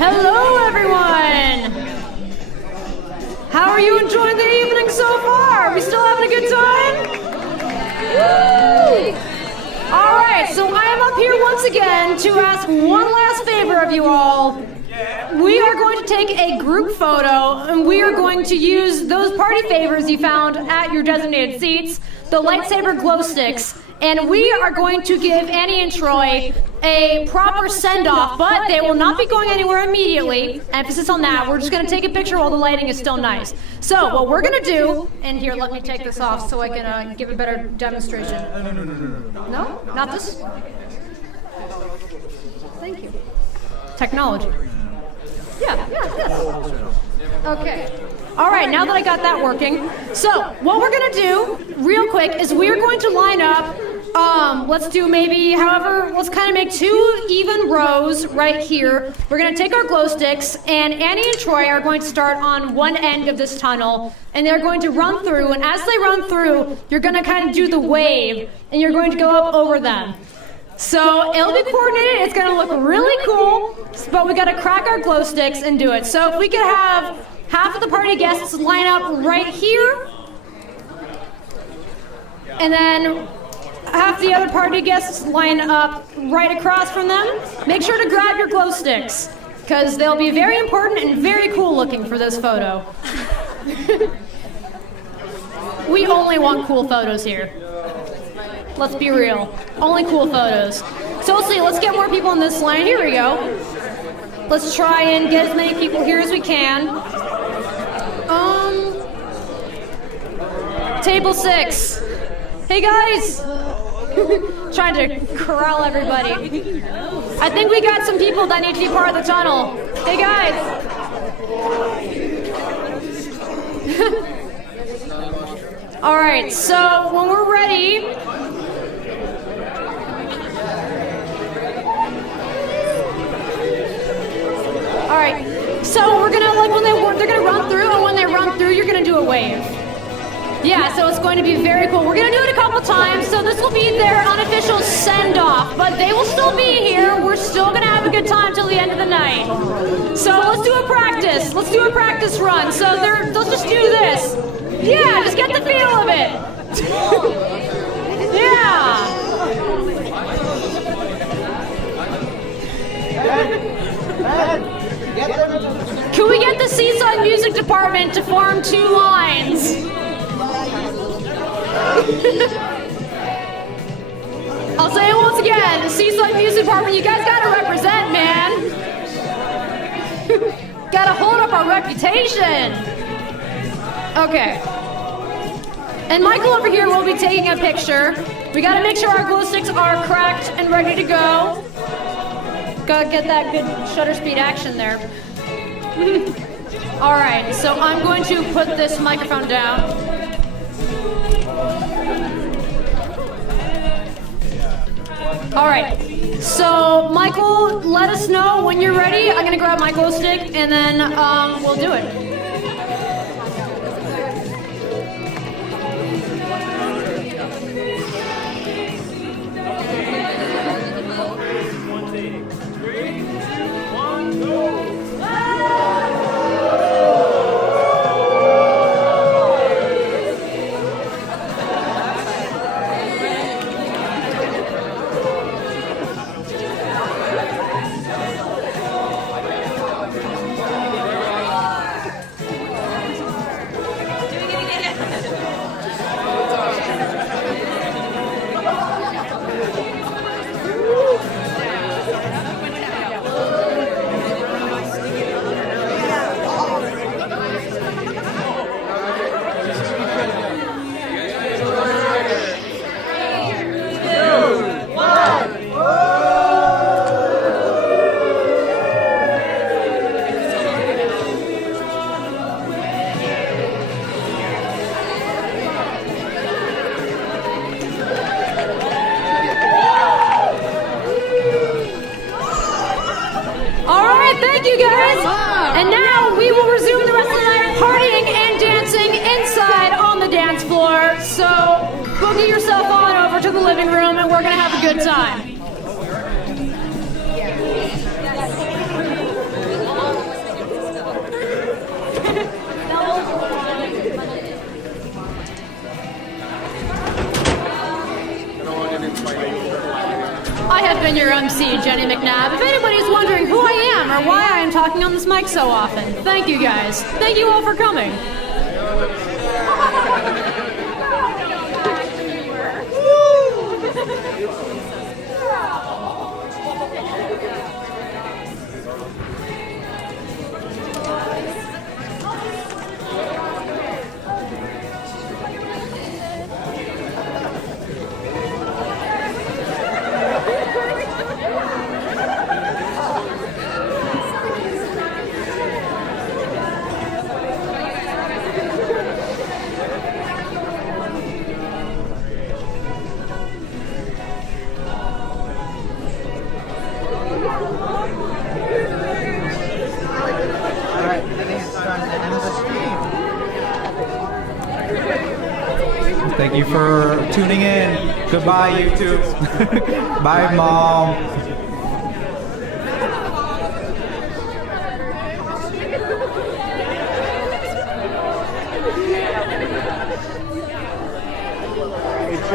Hello, everyone! How are you enjoying the evening so far? Are we still having a good time? Woo! All right, so I am up here once again to ask one last favor of you all. We are going to take a group photo, and we are going to use those party favors you found at your designated seats, the lightsaber glow sticks, and we are going to give Annie and Troy a proper send-off, but they will not be going anywhere immediately. Emphasis on that. We're just going to take a picture while the lighting is still nice. So what we're going to do, and here, let me take this off so I can give a better demonstration. No? Not this? Thank you. Technology. Yeah, this. Okay. All right, now that I got that working. So, what we're going to do, real quick, is we're going to line up, let's do maybe, let's kind of make 2 even rows right here. We're going to take our glow sticks, and Annie and Troy are going to start on one end of this tunnel, and they're going to run through, and as they run through, you're going to kind of do the wave, and you're going to go up over them. So it'll be coordinated, it's gonna look really cool, but we gotta crack our glow sticks and do it. So if we could have half of the party guests line up right here, and then half the other party guests line up right across from them. Make sure to grab your glow sticks, because they'll be very important and very cool looking for this photo. We only want cool photos here. Let's be real. Only cool photos. So let's see, let's get more people in this line. Here we go. Let's try and get as many people here as we can. Table 6. Hey guys! Trying to corral everybody. I think we got some people that need to be part of the tunnel. Hey guys! Alright, so when we're ready, alright, so we're gonna, like, they're gonna run through, and when they run through, you're gonna do a wave. Yeah, so it's going to be very cool. We're gonna do it a couple times, so this will be their unofficial send-off, but they will still be here. We're still gonna have a good time till the end of the night. So let's do a practice. Let's do a practice run. So they'll just do this. Yeah, just get the feel of it. Yeah. Can we get the Seaside Music Department to form 2 lines? I'll say it once again, the Seaside Music Department, you guys gotta represent, man. Gotta hold up our reputation. Okay. And Michael over here will be taking a picture. We gotta make sure our glow sticks are cracked and ready to go. Gotta get that good shutter speed action there. All right, so I'm going to put this microphone down. All right, so Michael, let us know when you're ready. I'm gonna grab my glow stick and then we'll do it. Boogie yourself on over to the living room and we're gonna have a good time. I have been your MC, Jenny McNabb. If anybody's wondering who I am or why I am talking on this mic so often, thank you guys. Thank you all for coming. Alright, I think it's time to end the stream. Thank you for tuning in. Goodbye, YouTube. Bye, Mom.